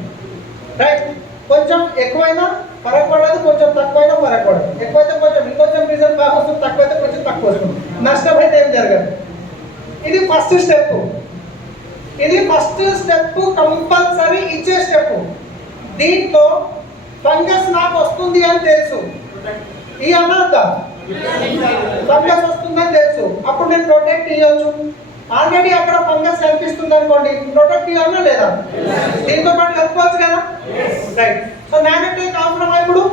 రైట్? కొంచెం ఎక్కువైనా పరగపడదు, కొంచెం తక్కువైనా పరగపడదు. ఎక్కువైతే కొంచెం ఇంకొంచెం రిజల్ట్ బాగా వస్తుంది, తక్కువైతే కొంచెం తక్కువ వస్తుంది. నష్టం అయితే ఏం జరగదు. ఇది ఫస్ట్ స్టెప్. ఇది ఫస్ట్ స్టెప్ కంపల్సరీ ఇచ్చే స్టెప్. దీంట్లో ఫంగస్ నాకు వస్తుంది అని తెలుసు, ఈ అన్నదా ఫంగస్ వస్తుందని తెలుసు, అప్పుడు నేను ప్రొటెక్ట్ ఇవ్వచ్చు. ఆల్రెడీ అక్కడ ఫంగస్ కనిపిస్తుంది అనుకోండి, ప్రొటెక్ట్ ఇవ్వాలా లేదా? దీంతో పాటు కలుపుకోవచ్చు కదా. రైట్? సో నానోటెక్ అవసరమా ఇప్పుడు?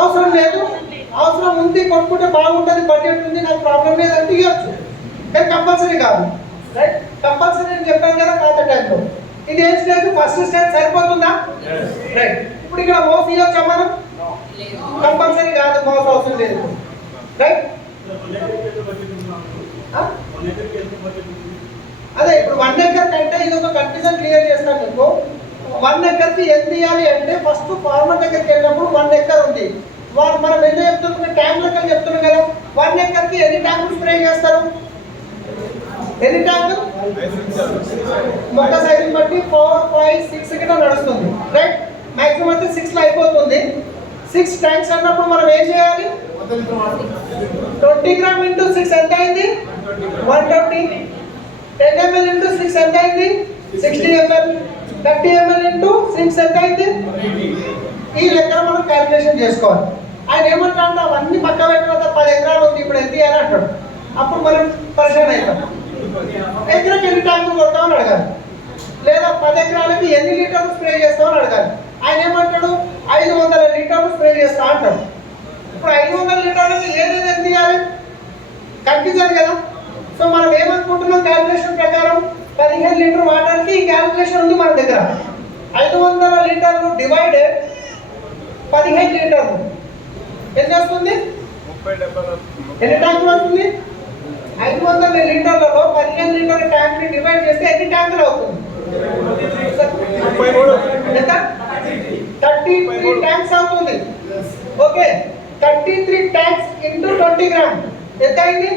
అవసరం లేదు. అవసరం ఉంది, కొట్టుకుంటే బాగుంటుంది, బడ్జెట్ ఉంది, నాకు ప్రాబ్లం లేదంటే ఇవ్వచ్చు, కానీ కంపల్సరీ కాదు. రైట్? కంపల్సరీ నేను చెప్పాను కదా ఖాతా టైంలో. ఇది ఏం స్టేజ్? First stage. సరిపోతుందా? రైట్? ఇప్పుడు ఇక్కడ మోస్ ఇవ్వచ్చా మనం? కంపల్సరీ కాదు, మోస్ అవసరం లేదు. రైట్? అదే ఇప్పుడు 1 ఎకర్ కంటే ఇది ఒక కన్ఫ్యూజన్ క్లియర్ చేస్తాను మీకు. 1 ఎకర్కి ఎంత ఇవ్వాలి అంటే ఫస్ట్ ఫార్మర్ దగ్గరికి వెళ్ళినప్పుడు 1 ఎకర్ ఉంది, మనం ఎందుకు చెప్తున్నాం? ట్యాంక్ లెక్కలు చెప్తున్నాం కదా. 1 ఎకర్కి ఎన్ని ట్యాంకులు స్ప్రే చేస్తారు? ఎన్ని ట్యాంకులు? మొక్క సైజుని బట్టి 4, 5, 6 కిలో నడుస్తుంది. రైట్? మ్యాక్సిమం అయితే 6లో అయిపోతుంది. 6 ట్యాంక్స్ అన్నప్పుడు మనం ఏం చేయాలి? 20 గ్రామ్ ఇంటూ 6 ఎంత అయింది? 120. 10 ml ఇంటూ 6 ఎంత అయింది? 60 ml. 30 ml ఇంటూ 6 ఎంత అయింది? ఈ లెక్కన మనం క్యాలిక్యులేషన్ చేసుకోవాలి. ఆయన ఏమంటాడు, అవన్నీ పక్క పెట్టిన 10 ఎకరాలు ఉంది, ఇప్పుడు ఎంత ఇవ్వాలి అంటాడు. అప్పుడు మనం పరిశీలన అవుతాం. ఎకరాకి ఎన్ని ట్యాంకులు కొడతామని అడగాలి, లేదా 10 ఎకరాలకి ఎన్ని లీటర్లు స్ప్రే చేస్తామని అడగాలి. ఆయన ఏమంటాడు, 500 లీటర్లు స్ప్రే చేస్తా అంటాడు. ఇప్పుడు 500 లీటర్లకి ఏదేది ఎంత ఇవ్వాలి కనిపించాలి కదా. సో మనం ఏమనుకుంటున్నాం, క్యాలిక్యులేషన్ ప్రకారం 15 లీటర్ వాటర్కి ఈ క్యాలిక్యులేషన్ ఉంది మన దగ్గర. 500 లీటర్లు డివైడెడ్ 15 లీటర్లు ఎంత వస్తుంది? ఎన్ని ట్యాంకులు వస్తుంది? 500 లీటర్లలో 15 లీటర్ల ట్యాంక్ని డివైడ్ చేస్తే ఎన్ని ట్యాంకులు అవుతుంది? ఎంత? 33 ట్యాంక్స్ అవుతుంది. ఓకే, 33 ట్యాంక్స్ ఇంటూ 20 గ్రామ్ ఎంత అయింది?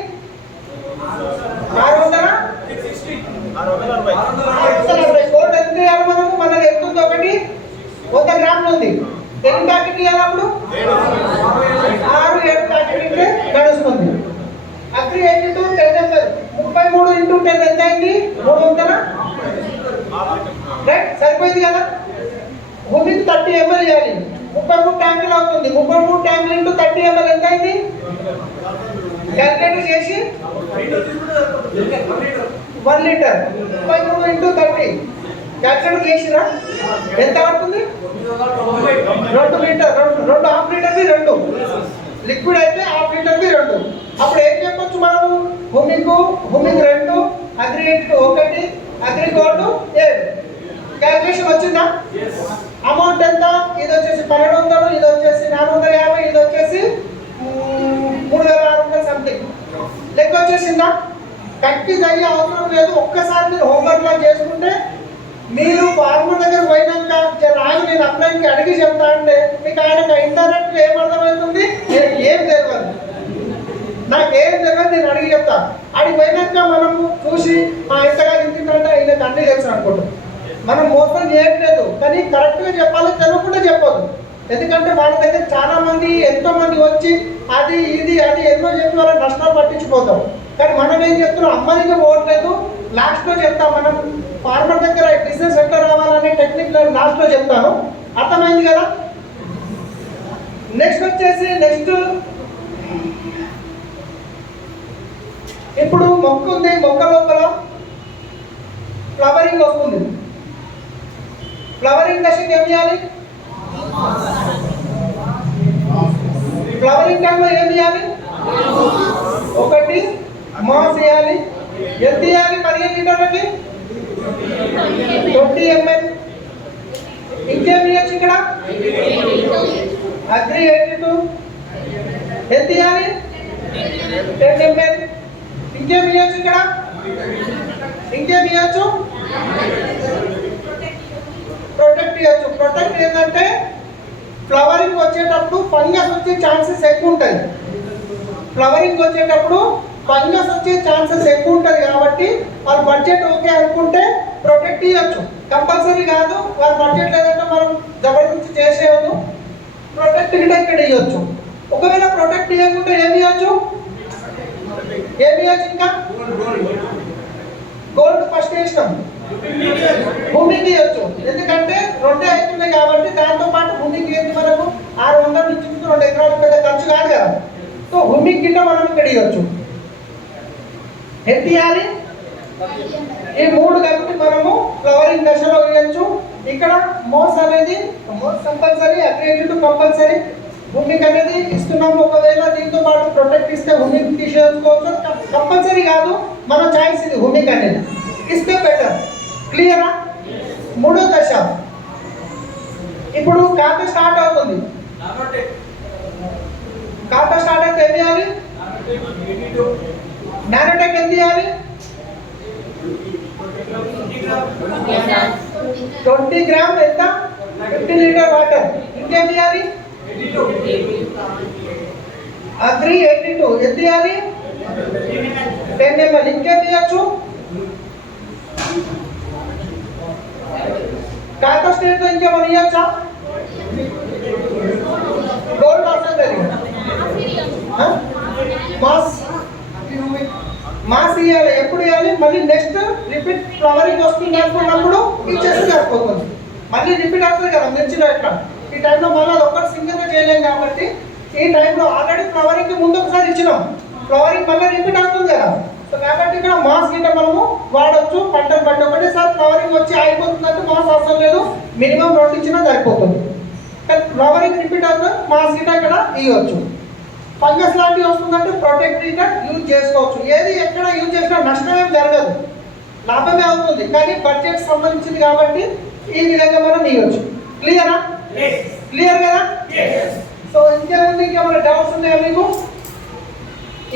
640. కోట్ ఎంత వేయాలి మనము? మనది ఎంత ఉంది? ఒకటి 100 గ్రాములు ఉంది. ఎన్ని ప్యాకెట్ ఇవ్వాలి అప్పుడు? 6-7 ప్యాకెట్ నడుస్తుంది. అగ్రి 8 ఇంటూ 10 ml 33 ఇంటూ 10 ఎంత అయింది? 300. రైట్, సరిపోయింది కదా. భూమికి 30 ml ఇవ్వాలి, 33 ట్యాంకులు అవుతుంది. 33 ట్యాంకులు ఇంటూ 30 ml ఎంత అయింది? క్యాలిక్యులేటర్ చేసి 1 లీటర్ 33 ఇంటూ 30 క్యాలిక్యులేటర్ చేసిరా ఎంత పడుతుంది? 2 లీటర్. 2 హాఫ్ లీటర్ది 2, లిక్విడ్ అయితే హాఫ్ లీటర్ది 2. అప్పుడు ఏం చెప్పొచ్చు మనము? భూమికి 2, అగ్రి 1, అగ్రి గోల్డ్ 7. క్యాలిక్యులేషన్ వచ్చిందా? అమౌంట్ ఎంత? ఇది వచ్చేసి 1200, ఇది వచ్చేసి 450, ఇది వచ్చేసి 3600 సంథింగ్. లెక్క వచ్చేసిందా? కన్ఫ్యూజ్ అయ్యే అవసరం లేదు. ఒక్కసారి మీరు హోంవర్క్ లా చేసుకుంటే, మీరు ఫార్మర్ దగ్గర పోయినాక రాజు నేను అప్లైకి అడిగి చెప్తా అంటే మీకు ఆయనకు ఇండైరెక్ట్ ఏమర్థమవుతుంది? ఏం తెలియదు, నాకేం తెలియదు, నేను అడిగి చెప్తా. అడిగి పోయినాక మనము చూసి ఎంతగా ఇంటికంటే ఆయనకు అన్నీ తెలుసు అనుకుంటాం. మనం మోసం చేయట్లేదు, కానీ కరెక్ట్గా చెప్పాలి, తెలియకుండా చెప్పదు. ఎందుకంటే వాళ్ళ దగ్గర చాలా మంది ఎంతో మంది వచ్చి అది ఇది అది ఎన్నో చెప్పి వాళ్ళకి నష్టాలు పట్టించిపోతాం. కానీ మనం ఏం చెప్తున్నాం, అమ్మనికి పోవట్లేదు, లాస్ట్లో చెప్తాం. మనం ఫార్మర్ దగ్గర బిజినెస్ ఎట్లా రావాలనే టెక్నిక్ లాస్ట్లో చెప్తాను. అర్థమైంది కదా. నెక్స్ట్ వచ్చేసి ఇప్పుడు మొక్క ఉంది, మొక్క లోపల ఫ్లవరింగ్ వస్తుంది. ఫ్లవరింగ్ దశకి ఏం చేయాలి? ఫ్లవరింగ్ టైంలో ఏం చేయాలి? 1 మాస్ వేయాలి. ఎంత వేయాలి? 15 లీటర్లకి 20 ml. ఇంకేం వేయచ్చు ఇక్కడ? అగ్రి 82 ఎంత వేయాలి? 10 ml. ఇంకేం వేయచ్చు ఇక్కడ? ఇంకేం వేయచ్చు? ప్రొటెక్ట్ చేయొచ్చు. ప్రొటెక్ట్ ఏంటంటే ఫ్లవరింగ్ వచ్చేటప్పుడు ఫంగస్ వచ్చే ఛాన్సెస్ ఎక్కువ ఉంటాయి. ఫ్లవరింగ్ వచ్చేటప్పుడు ఫంగస్ వచ్చే ఛాన్సెస్ ఎక్కువ ఉంటుంది కాబట్టి వాళ్ళ బడ్జెట్ ఓకే అనుకుంటే ప్రొటెక్ట్ చేయొచ్చు. కంపల్సరీ కాదు, వాళ్ళ బడ్జెట్ లేదంటే మనం జబర్దస్తి చేసేయదు. ప్రొటెక్ట్ కూడా ఇక్కడ ఇవ్వచ్చు. ఒకవేళ ప్రొటెక్ట్ చేయకుంటే ఏమి ఇవ్వచ్చు? ఇంకా గోల్డ్ ఫస్ట్ వేసినాం, భూమికి ఇవ్వచ్చు. ఎందుకంటే 2 అవుతున్నాయి కాబట్టి దాంతో పాటు భూమికి ఏంటి మనకు 600 నుంచి 2 ఎకరాలు పెద్ద ఖర్చు కాదు కదా. సో భూమికి గిట్ట మనం ఇక్కడ ఇవ్వచ్చు. ఎంత ఇవ్వాలి? ఈ 3 కలిపి మనము ఫ్లవరింగ్ దశలో ఇవ్వచ్చు. ఇక్కడ మోస్ అనేది కంపల్సరీ, అగ్రిగేటెడ్ కంపల్సరీ. భూమికి అనేది ఇస్తున్నాము. ఒకవేళ దీంతో పాటు ప్రొటెక్ట్ ఇస్తే భూమికి తీసేసుకోవచ్చు, కంపల్సరీ కాదు, మన చాయిస్ ఇది. భూమికి అనేది ఇస్తే బెటర్. క్లియరా? 3వ దశ ఇప్పుడు ఖాతా స్టార్ట్ అవుతుంది. ఖాతా స్టార్ట్ అయితే ఏం చేయాలి? నానోటెక్ ఎంత చేయాలి? 20 గ్రామ్ ఎంత? 50 లీటర్ వాటర్. ఇంకేం చేయాలి? అగ్రి 82 ఎంత చేయాలి? 10 ml. ఇంకేం చేయొచ్చు? ఖాతా స్టేట్ లో ఇంకేమైనా ఇవ్వచ్చా? మాస్ ఇవ్వాలి. ఎప్పుడు ఇవ్వాలి? మళ్ళీ నెక్స్ట్ రిపీట్ ఫ్లవరింగ్ వస్తుంది అనుకున్నప్పుడు ఇచ్చేస్తే సరిపోతుంది. మళ్ళీ రిపీట్ అవుతుంది కదా మిర్చిలో ఎట్లా. ఈ టైంలో మళ్ళీ అది ఒక్కటి సింగిల్గా చేయలేం కాబట్టి ఈ టైంలో ఆల్రెడీ ఫ్లవరింగ్ ముందు ఒకసారి ఇచ్చినాం, ఫ్లవరింగ్ మళ్ళీ రిపీట్ అవుతుంది కదా. సో కాబట్టి ఇక్కడ మాస్ గిట్ట మనము వాడచ్చు. పంటలు బట్టి ఒకటేసారి ఫ్లవరింగ్ వచ్చి అయిపోతుందంటే మాస్ అవసరం లేదు, మినిమం 2 ఇచ్చినా సరిపోతుంది. కానీ ఫ్లవరింగ్ రిపీట్ అవుతుంది, మాస్ గిట్ట ఇక్కడ ఇవ్వచ్చు. ఫంగస్ లాంటివి వస్తుందంటే ప్రొటెక్ట్ గిట్ట యూజ్ చేసుకోవచ్చు. ఏది ఎక్కడ యూజ్ చేసినా నష్టం ఏం జరగదు, లాభమే అవుతుంది. కానీ బడ్జెట్ సంబంధించింది కాబట్టి ఈ విధంగా మనం ఇవ్వచ్చు. క్లియరా? క్లియర్ కదా? సో ఇంకేమైనా డౌట్స్ ఉన్నాయా మీకు?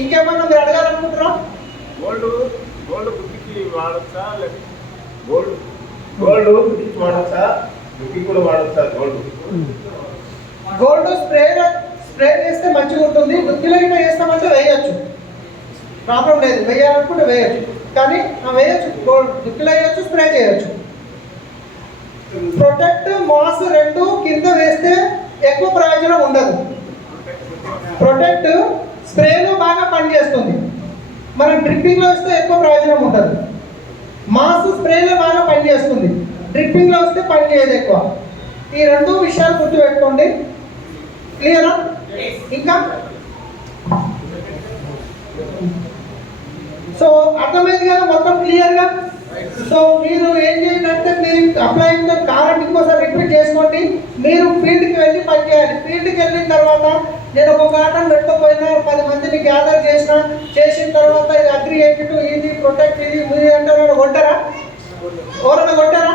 ఇంకేమన్నా మీరు అడగాలనుకుంటున్నారా? గోల్డ్ బుద్ధికి వాడచ్చా? గోల్డ్ బుద్ధికి వాడచ్చా? బుద్ధి కూడా వాడచ్చా? గోల్డ్ స్ప్రే చేస్తే మంచిగా ఉంటుంది. బుద్ధిలో గిట్ట వేస్తామంటే వేయచ్చు, ప్రాబ్లం లేదు. వేయాలనుకుంటే వేయచ్చు, కానీ వేయచ్చు. గోల్డ్ బుద్ధిలో వేయచ్చు, స్ప్రే చేయొచ్చు. ప్రొటెక్ట్ మాస్ 2 కింద వేస్తే ఎక్కువ ప్రయోజనం ఉండదు. ప్రొటెక్ట్ స్ప్రేలో బాగా పనిచేస్తుంది, మనం డ్రిప్పింగ్లో వస్తే ఎక్కువ ప్రయోజనం ఉంటుంది. మాస్ స్ప్రేలో బాగా పనిచేస్తుంది, డ్రిప్పింగ్లో వస్తే పని చేయదు ఎక్కువ. ఈ 2 విషయాలు గుర్తుపెట్టుకోండి. క్లియరా? ఇంకా సో అర్థమైంది కదా మొత్తం క్లియర్గా? సో మీరు ఏం చేయాలంటే మీరు అప్లై కావాలంటే ఇంకోసారి రిపీట్ చేసుకోండి. మీరు ఫీల్డ్కి వెళ్ళి పని చేయాలి. ఫీల్డ్కి వెళ్ళిన తర్వాత నేను ఒక గార్డెన్ పెట్టుకోపోయినా 10 మందిని గ్యాదర్ చేసిన తర్వాత ఇది అగ్రి 82 ఇది ప్రొటెక్ట్ ఇది మీరు అంటే కొట్టారా? ఎవరైనా కొట్టారా?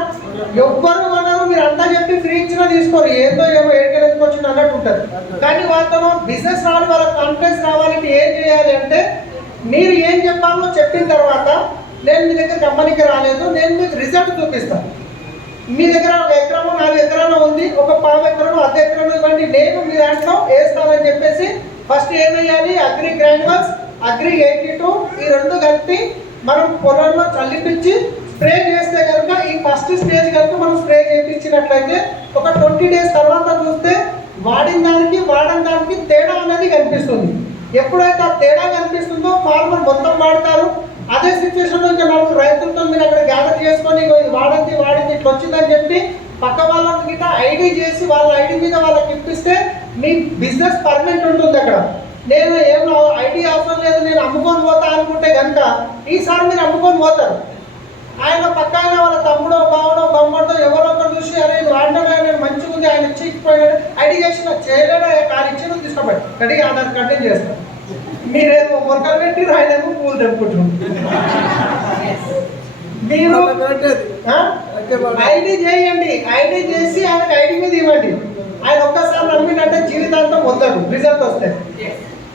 ఎవ్వరు కొనరు. మీరు అంతా చెప్పి ఫ్రీ ఇచ్చినా తీసుకోరు, ఏదో ఏడుకెళ్ళి వచ్చింది అన్నట్టు ఉంటుంది. కానీ వాళ్ళతో బిజినెస్ రావాలి, వాళ్ళ కాన్ఫిడెన్స్ రావాలంటే ఏం చేయాలి అంటే మీరు ఏం చెప్పాలో చెప్పిన తర్వాత నేను మీ దగ్గర కంపెనీకి రాలేదు, నేను మీకు రిజల్ట్ చూపిస్తాను. మీ దగ్గర 1 ఎకరమో 4 ఎకరాలు ఉంది, ఒక 1/4 ఎకరమో 1/2 ఎకరమో ఇవ్వండి, నేను మీ దాంట్లో వేస్తానని చెప్పేసి ఫస్ట్ ఏమయ్యాలి? అగ్రి గ్రాన్యువల్స్, అగ్రి 82 ఈ 2 కలిపి మనం పొలంలో చల్లిపించి స్ప్రే చేస్తే కనుక ఈ ఫస్ట్ స్టేజ్ కనుక మనం స్ప్రే చేయించినట్లయితే ఒక 20 డేస్ తర్వాత చూస్తే వాడని దానికి తేడా అనేది కనిపిస్తుంది. ఎప్పుడైతే ఆ తేడా కనిపిస్తుందో ఫార్మర్ మొత్తం వాడతారు. అదే సిచ్యువేషన్లో ఇంకా 4 రైతులతో మీరు అక్కడ గ్యాదర్ చేసుకొని ఇది వాడింది ఇట్లా వచ్చిందని చెప్పి పక్క వాళ్ళకి గిట్ట ఐడి చేసి వాళ్ళ ఐడి మీద వాళ్ళకి ఇప్పిస్తే మీ బిజినెస్ పర్మనెంట్ ఉంటుంది. అక్కడ నేను ఏం ఐడి అవసరం లేదు, నేను అమ్ముకొని పోతా అనుకుంటే కనుక ఈసారి మీరు అమ్ముకొని పోతారు. ఆయన పక్క ఆయన వాళ్ళ తమ్ముడో బావడో బొమ్మడితో ఎవరో ఒకరు చూసి అరే వాడినా నేను మంచిగా ఉంది ఆయన ఇచ్చిపోయాడు ఐడి చేసిన చేయలేడా కాదు ఇచ్చిన తీసుకోబడి కడిగి ఆధార్ కంటిన్యూ చేస్తాను. మీరేమో మొక్కలు పెట్టి ఆయనేమో పూలు తెంపుకుంటున్నారు. మీరు ఐడి చేయండి, ఐడి చేసి ఆయనకు ఐడి మీద ఇవ్వండి. ఆయన ఒక్కసారి నమ్మినంటే జీవితాంతం వద్దాడు రిజల్ట్ వస్తే.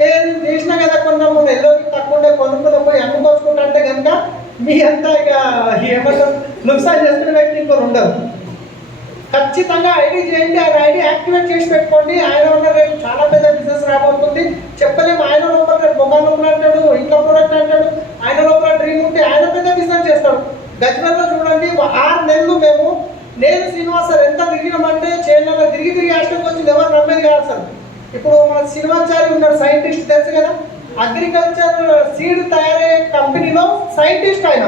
నేను చేసినా కదా కొన్నాము ఎల్లోకి తక్కువ కొనుక్కుని పోయి అమ్ముకోసుకుంటా అంటే కనుక మీ అంతా ఇక ఏమంటారు నుక్సాన్ చేసుకునే వ్యక్తి ఇంకోరు ఉండదు. ఖచ్చితంగా ఐడి చేయండి, ఆయన ఐడి యాక్టివేట్ చేసి పెట్టుకోండి. ఆయన ఉన్న రేపు చాలా పెద్ద బిజినెస్ రాబోతుంది. చెప్పలేము, ఆయన లోపల రేపు మొబైల్ లోపల అంటాడు, ఇంట్లో ప్రోడక్ట్ అంటాడు, ఆయన లోపల డ్రీమ్ ఉంటే ఆయన పెద్ద బిజినెస్ చేస్తాడు. గజ్వేల్లో చూడండి 6 నెలలు నేను శ్రీనివాస్ సార్ ఎంత తిరిగినామంటే చేనులో తిరిగి యాక్షన్ వచ్చింది, ఎవరు నమ్మేది కాదు సార్. ఇప్పుడు మన శ్రీనివాచారి ఉన్నాడు, సైంటిస్ట్ తెలుసు కదా, అగ్రికల్చర్ సీడ్ తయారయ్యే కంపెనీలో సైంటిస్ట్ ఆయన.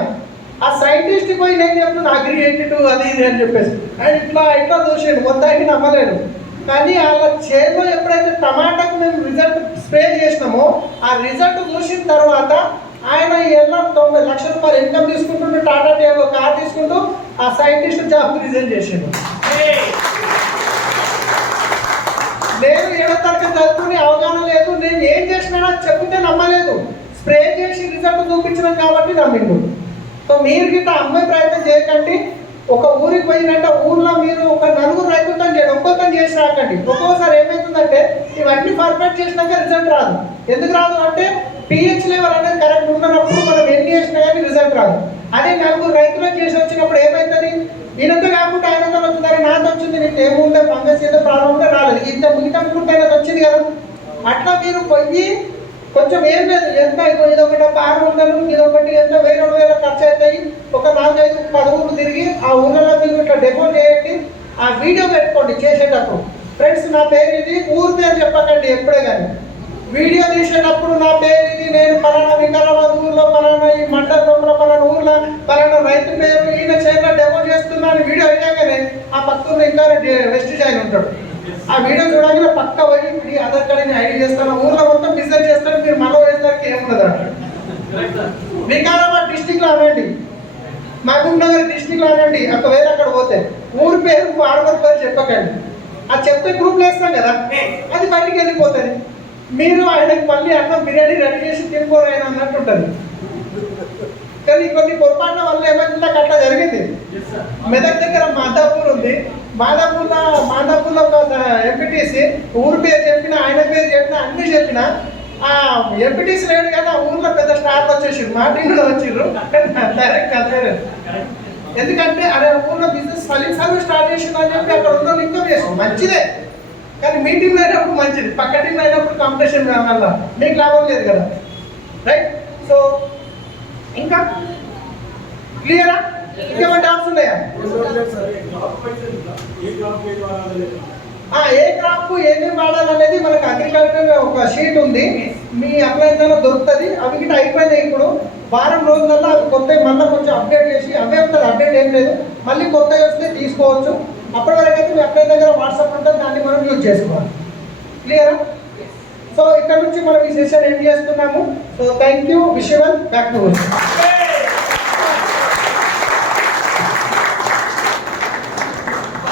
ఆ సైంటిస్ట్ పోయి నేను చెప్తున్నా అగ్రి 82 అది ఇది అని చెప్పేసి ఆయన ఇట్లా చూసాడు, మొత్తానికి నమ్మలేడు. కానీ వాళ్ళ చేతిలో ఎప్పుడైతే టమాటాకు మేము రిజల్ట్ స్ప్రే చేసినామో ఆ రిజల్ట్ చూసిన తర్వాత ఆయన ఎలా 90 లక్షల రూపాయలు ఇన్కమ్ తీసుకుంటుంటే టాటా టియాగో కార్ తీసుకుంటూ ఆ సైంటిస్ట్ జాబ్ రిజైన్ చేసాడు. నేను 7వ తరగతి చదువుకుని అవగాహన లేదు, నేను ఏం చేసినా చెప్తే నమ్మలేదు, స్ప్రే చేసి రిజల్ట్ చూపించినాం కాబట్టి నమ్మిండు. సో మీరు గిట్ట అమ్మే ప్రయత్నం చేయకండి. ఒక ఊరికి పోయినట్టే ఊర్లో మీరు ఒక 4 రైతులతో చేయండి, ఒక్కొక్కతో చేసి రాకండి. ఒక్కోసారి ఏమవుతుందంటే ఇవన్నీ పర్ఫెక్ట్ చేసినాక రిజల్ట్ రాదు. ఎందుకు రాదు అంటే పిహెచ్ లెవెల్ అనేది కరెక్ట్ ఉన్నప్పుడు మనం ఎన్ని చేసినా కానీ రిజల్ట్ రాదు. అదే 4 రైతులకు చేసి వచ్చినప్పుడు ఏమవుతుంది, ఈయనతో కాకుండా ఆయనతో వచ్చిందని నాతో వచ్చింది, నీకు ఏముంటే ఫంగస్ ఏదో ప్రాబ్లం ఉంటే రాలేదు, ఇంత మిగతా ఆయనకు వచ్చింది కదా. అట్లా మీరు పోయి కొంచెం ఏం లేదు, ఎంత ఇదొకటి 600 ఇదొకటి ఎంత 1000-2000 ఖర్చు అవుతాయి. ఒక 4-5-10 ఊళ్ళు తిరిగి ఆ ఊళ్ళలో మీరు ఇట్లా డెమో చేయండి, ఆ వీడియో పెట్టుకోండి చేసేటప్పుడు. ఫ్రెండ్స్ నా పేరు ఇది, ఊరి పేరు చెప్పకండి ఎప్పుడే కానీ. వీడియో తీసేటప్పుడు నా పేరు ఇది, నేను పలానా వికారాబాద్ ఊర్లో పలానా ఈ మండలంలో పలానా ఊర్లో పలానా రైతు పేరు ఈయన చేతిలో డెమో చేస్తున్నాను వీడియో అయ్యాకనే ఆ పక్కన ఇంకా వెస్ట్ జాయిన్ ఉంటాడు. ఆ వీడియో చూడగానే పక్క పోయి ఈ ఆధార్ కార్డు ఐడి చేస్తాను ఊర్లో మొత్తం బిజినెస్ చేస్తాను మీరు మళ్ళీ వేసరికి ఏముండదు అంటాడు. వికారాబాద్ డిస్టిక్ లో అనండి, మహబూబ్ నగర్ డిస్టిక్ లో అనండి, ఒకవేళ అక్కడ పోతే ఊరి పేరు ఆడవారి పేరు చెప్పకండి. అది చెప్తే గ్రూప్లో వేస్తాం కదా, అది బయటికి వెళ్ళిపోతుంది. మీరు ఆయనకి మళ్ళీ అన్నం బిర్యానీ రెడీ చేసి తినిపోరు ఆయన అన్నట్టు ఉంటుంది. కానీ కొన్ని పొరపాట్ల వల్ల ఏమైందో అట్లా జరిగింది. మెదక్ దగ్గర మాదాపూర్ ఉంది, మాదాపూర్లో ఒక ఎంపీటీసీ ఊరి పేరు చెప్పిన ఆయన పేరు చెప్పిన అన్ని చెప్పిన ఆ ఎంపీటీసీ లేడు కానీ ఆ ఊర్లో పెద్ద స్టార్లు వచ్చేసారు, మా టీంలో వచ్చిర్రు డైరెక్ట్ అదే. ఎందుకంటే అరే ఊర్లో బిజినెస్ సర్వీస్ స్టార్ట్ చేసింది అని చెప్పి అక్కడ ఉన్న ఇన్కమ్ చేసాం మంచిదే, కానీ మీ టీం అయినప్పుడు మంచిది, పక్క టీం అయినప్పుడు కాంపిటీషన్ వల్ల మీకు లాభం లేదు కదా, రైట్? సో ఇంకా క్లియరా? ఇంకేమైనా డౌట్స్ ఉన్నాయా? ఏ క్రాప్ ఏమేమి వాడాలనేది మనకు అగ్రికల్చర్ ఒక షీట్ ఉంది, మీ అప్లైన్లో దొరుకుతుంది. అవి గిట్ట అయిపోయినాయి, ఇప్పుడు వారం రోజులలో అవి కొత్త మళ్ళీ కొంచెం అప్డేట్ చేసి అవే ఉంటుంది, అప్డేట్ ఏం లేదు, మళ్ళీ కొత్త వస్తే తీసుకోవచ్చు. అప్పటి వరకు అయితే మీ అప్లైన్ దగ్గర వాట్సాప్ ఉంటుంది, దాన్ని మనం యూజ్ చేసుకోవాలి. క్లియరా? సో ఇక్కడ నుంచి మనం ఈ సెషన్ ఎండ్ చేస్తున్నాము. So thank you, wish you well, back to work.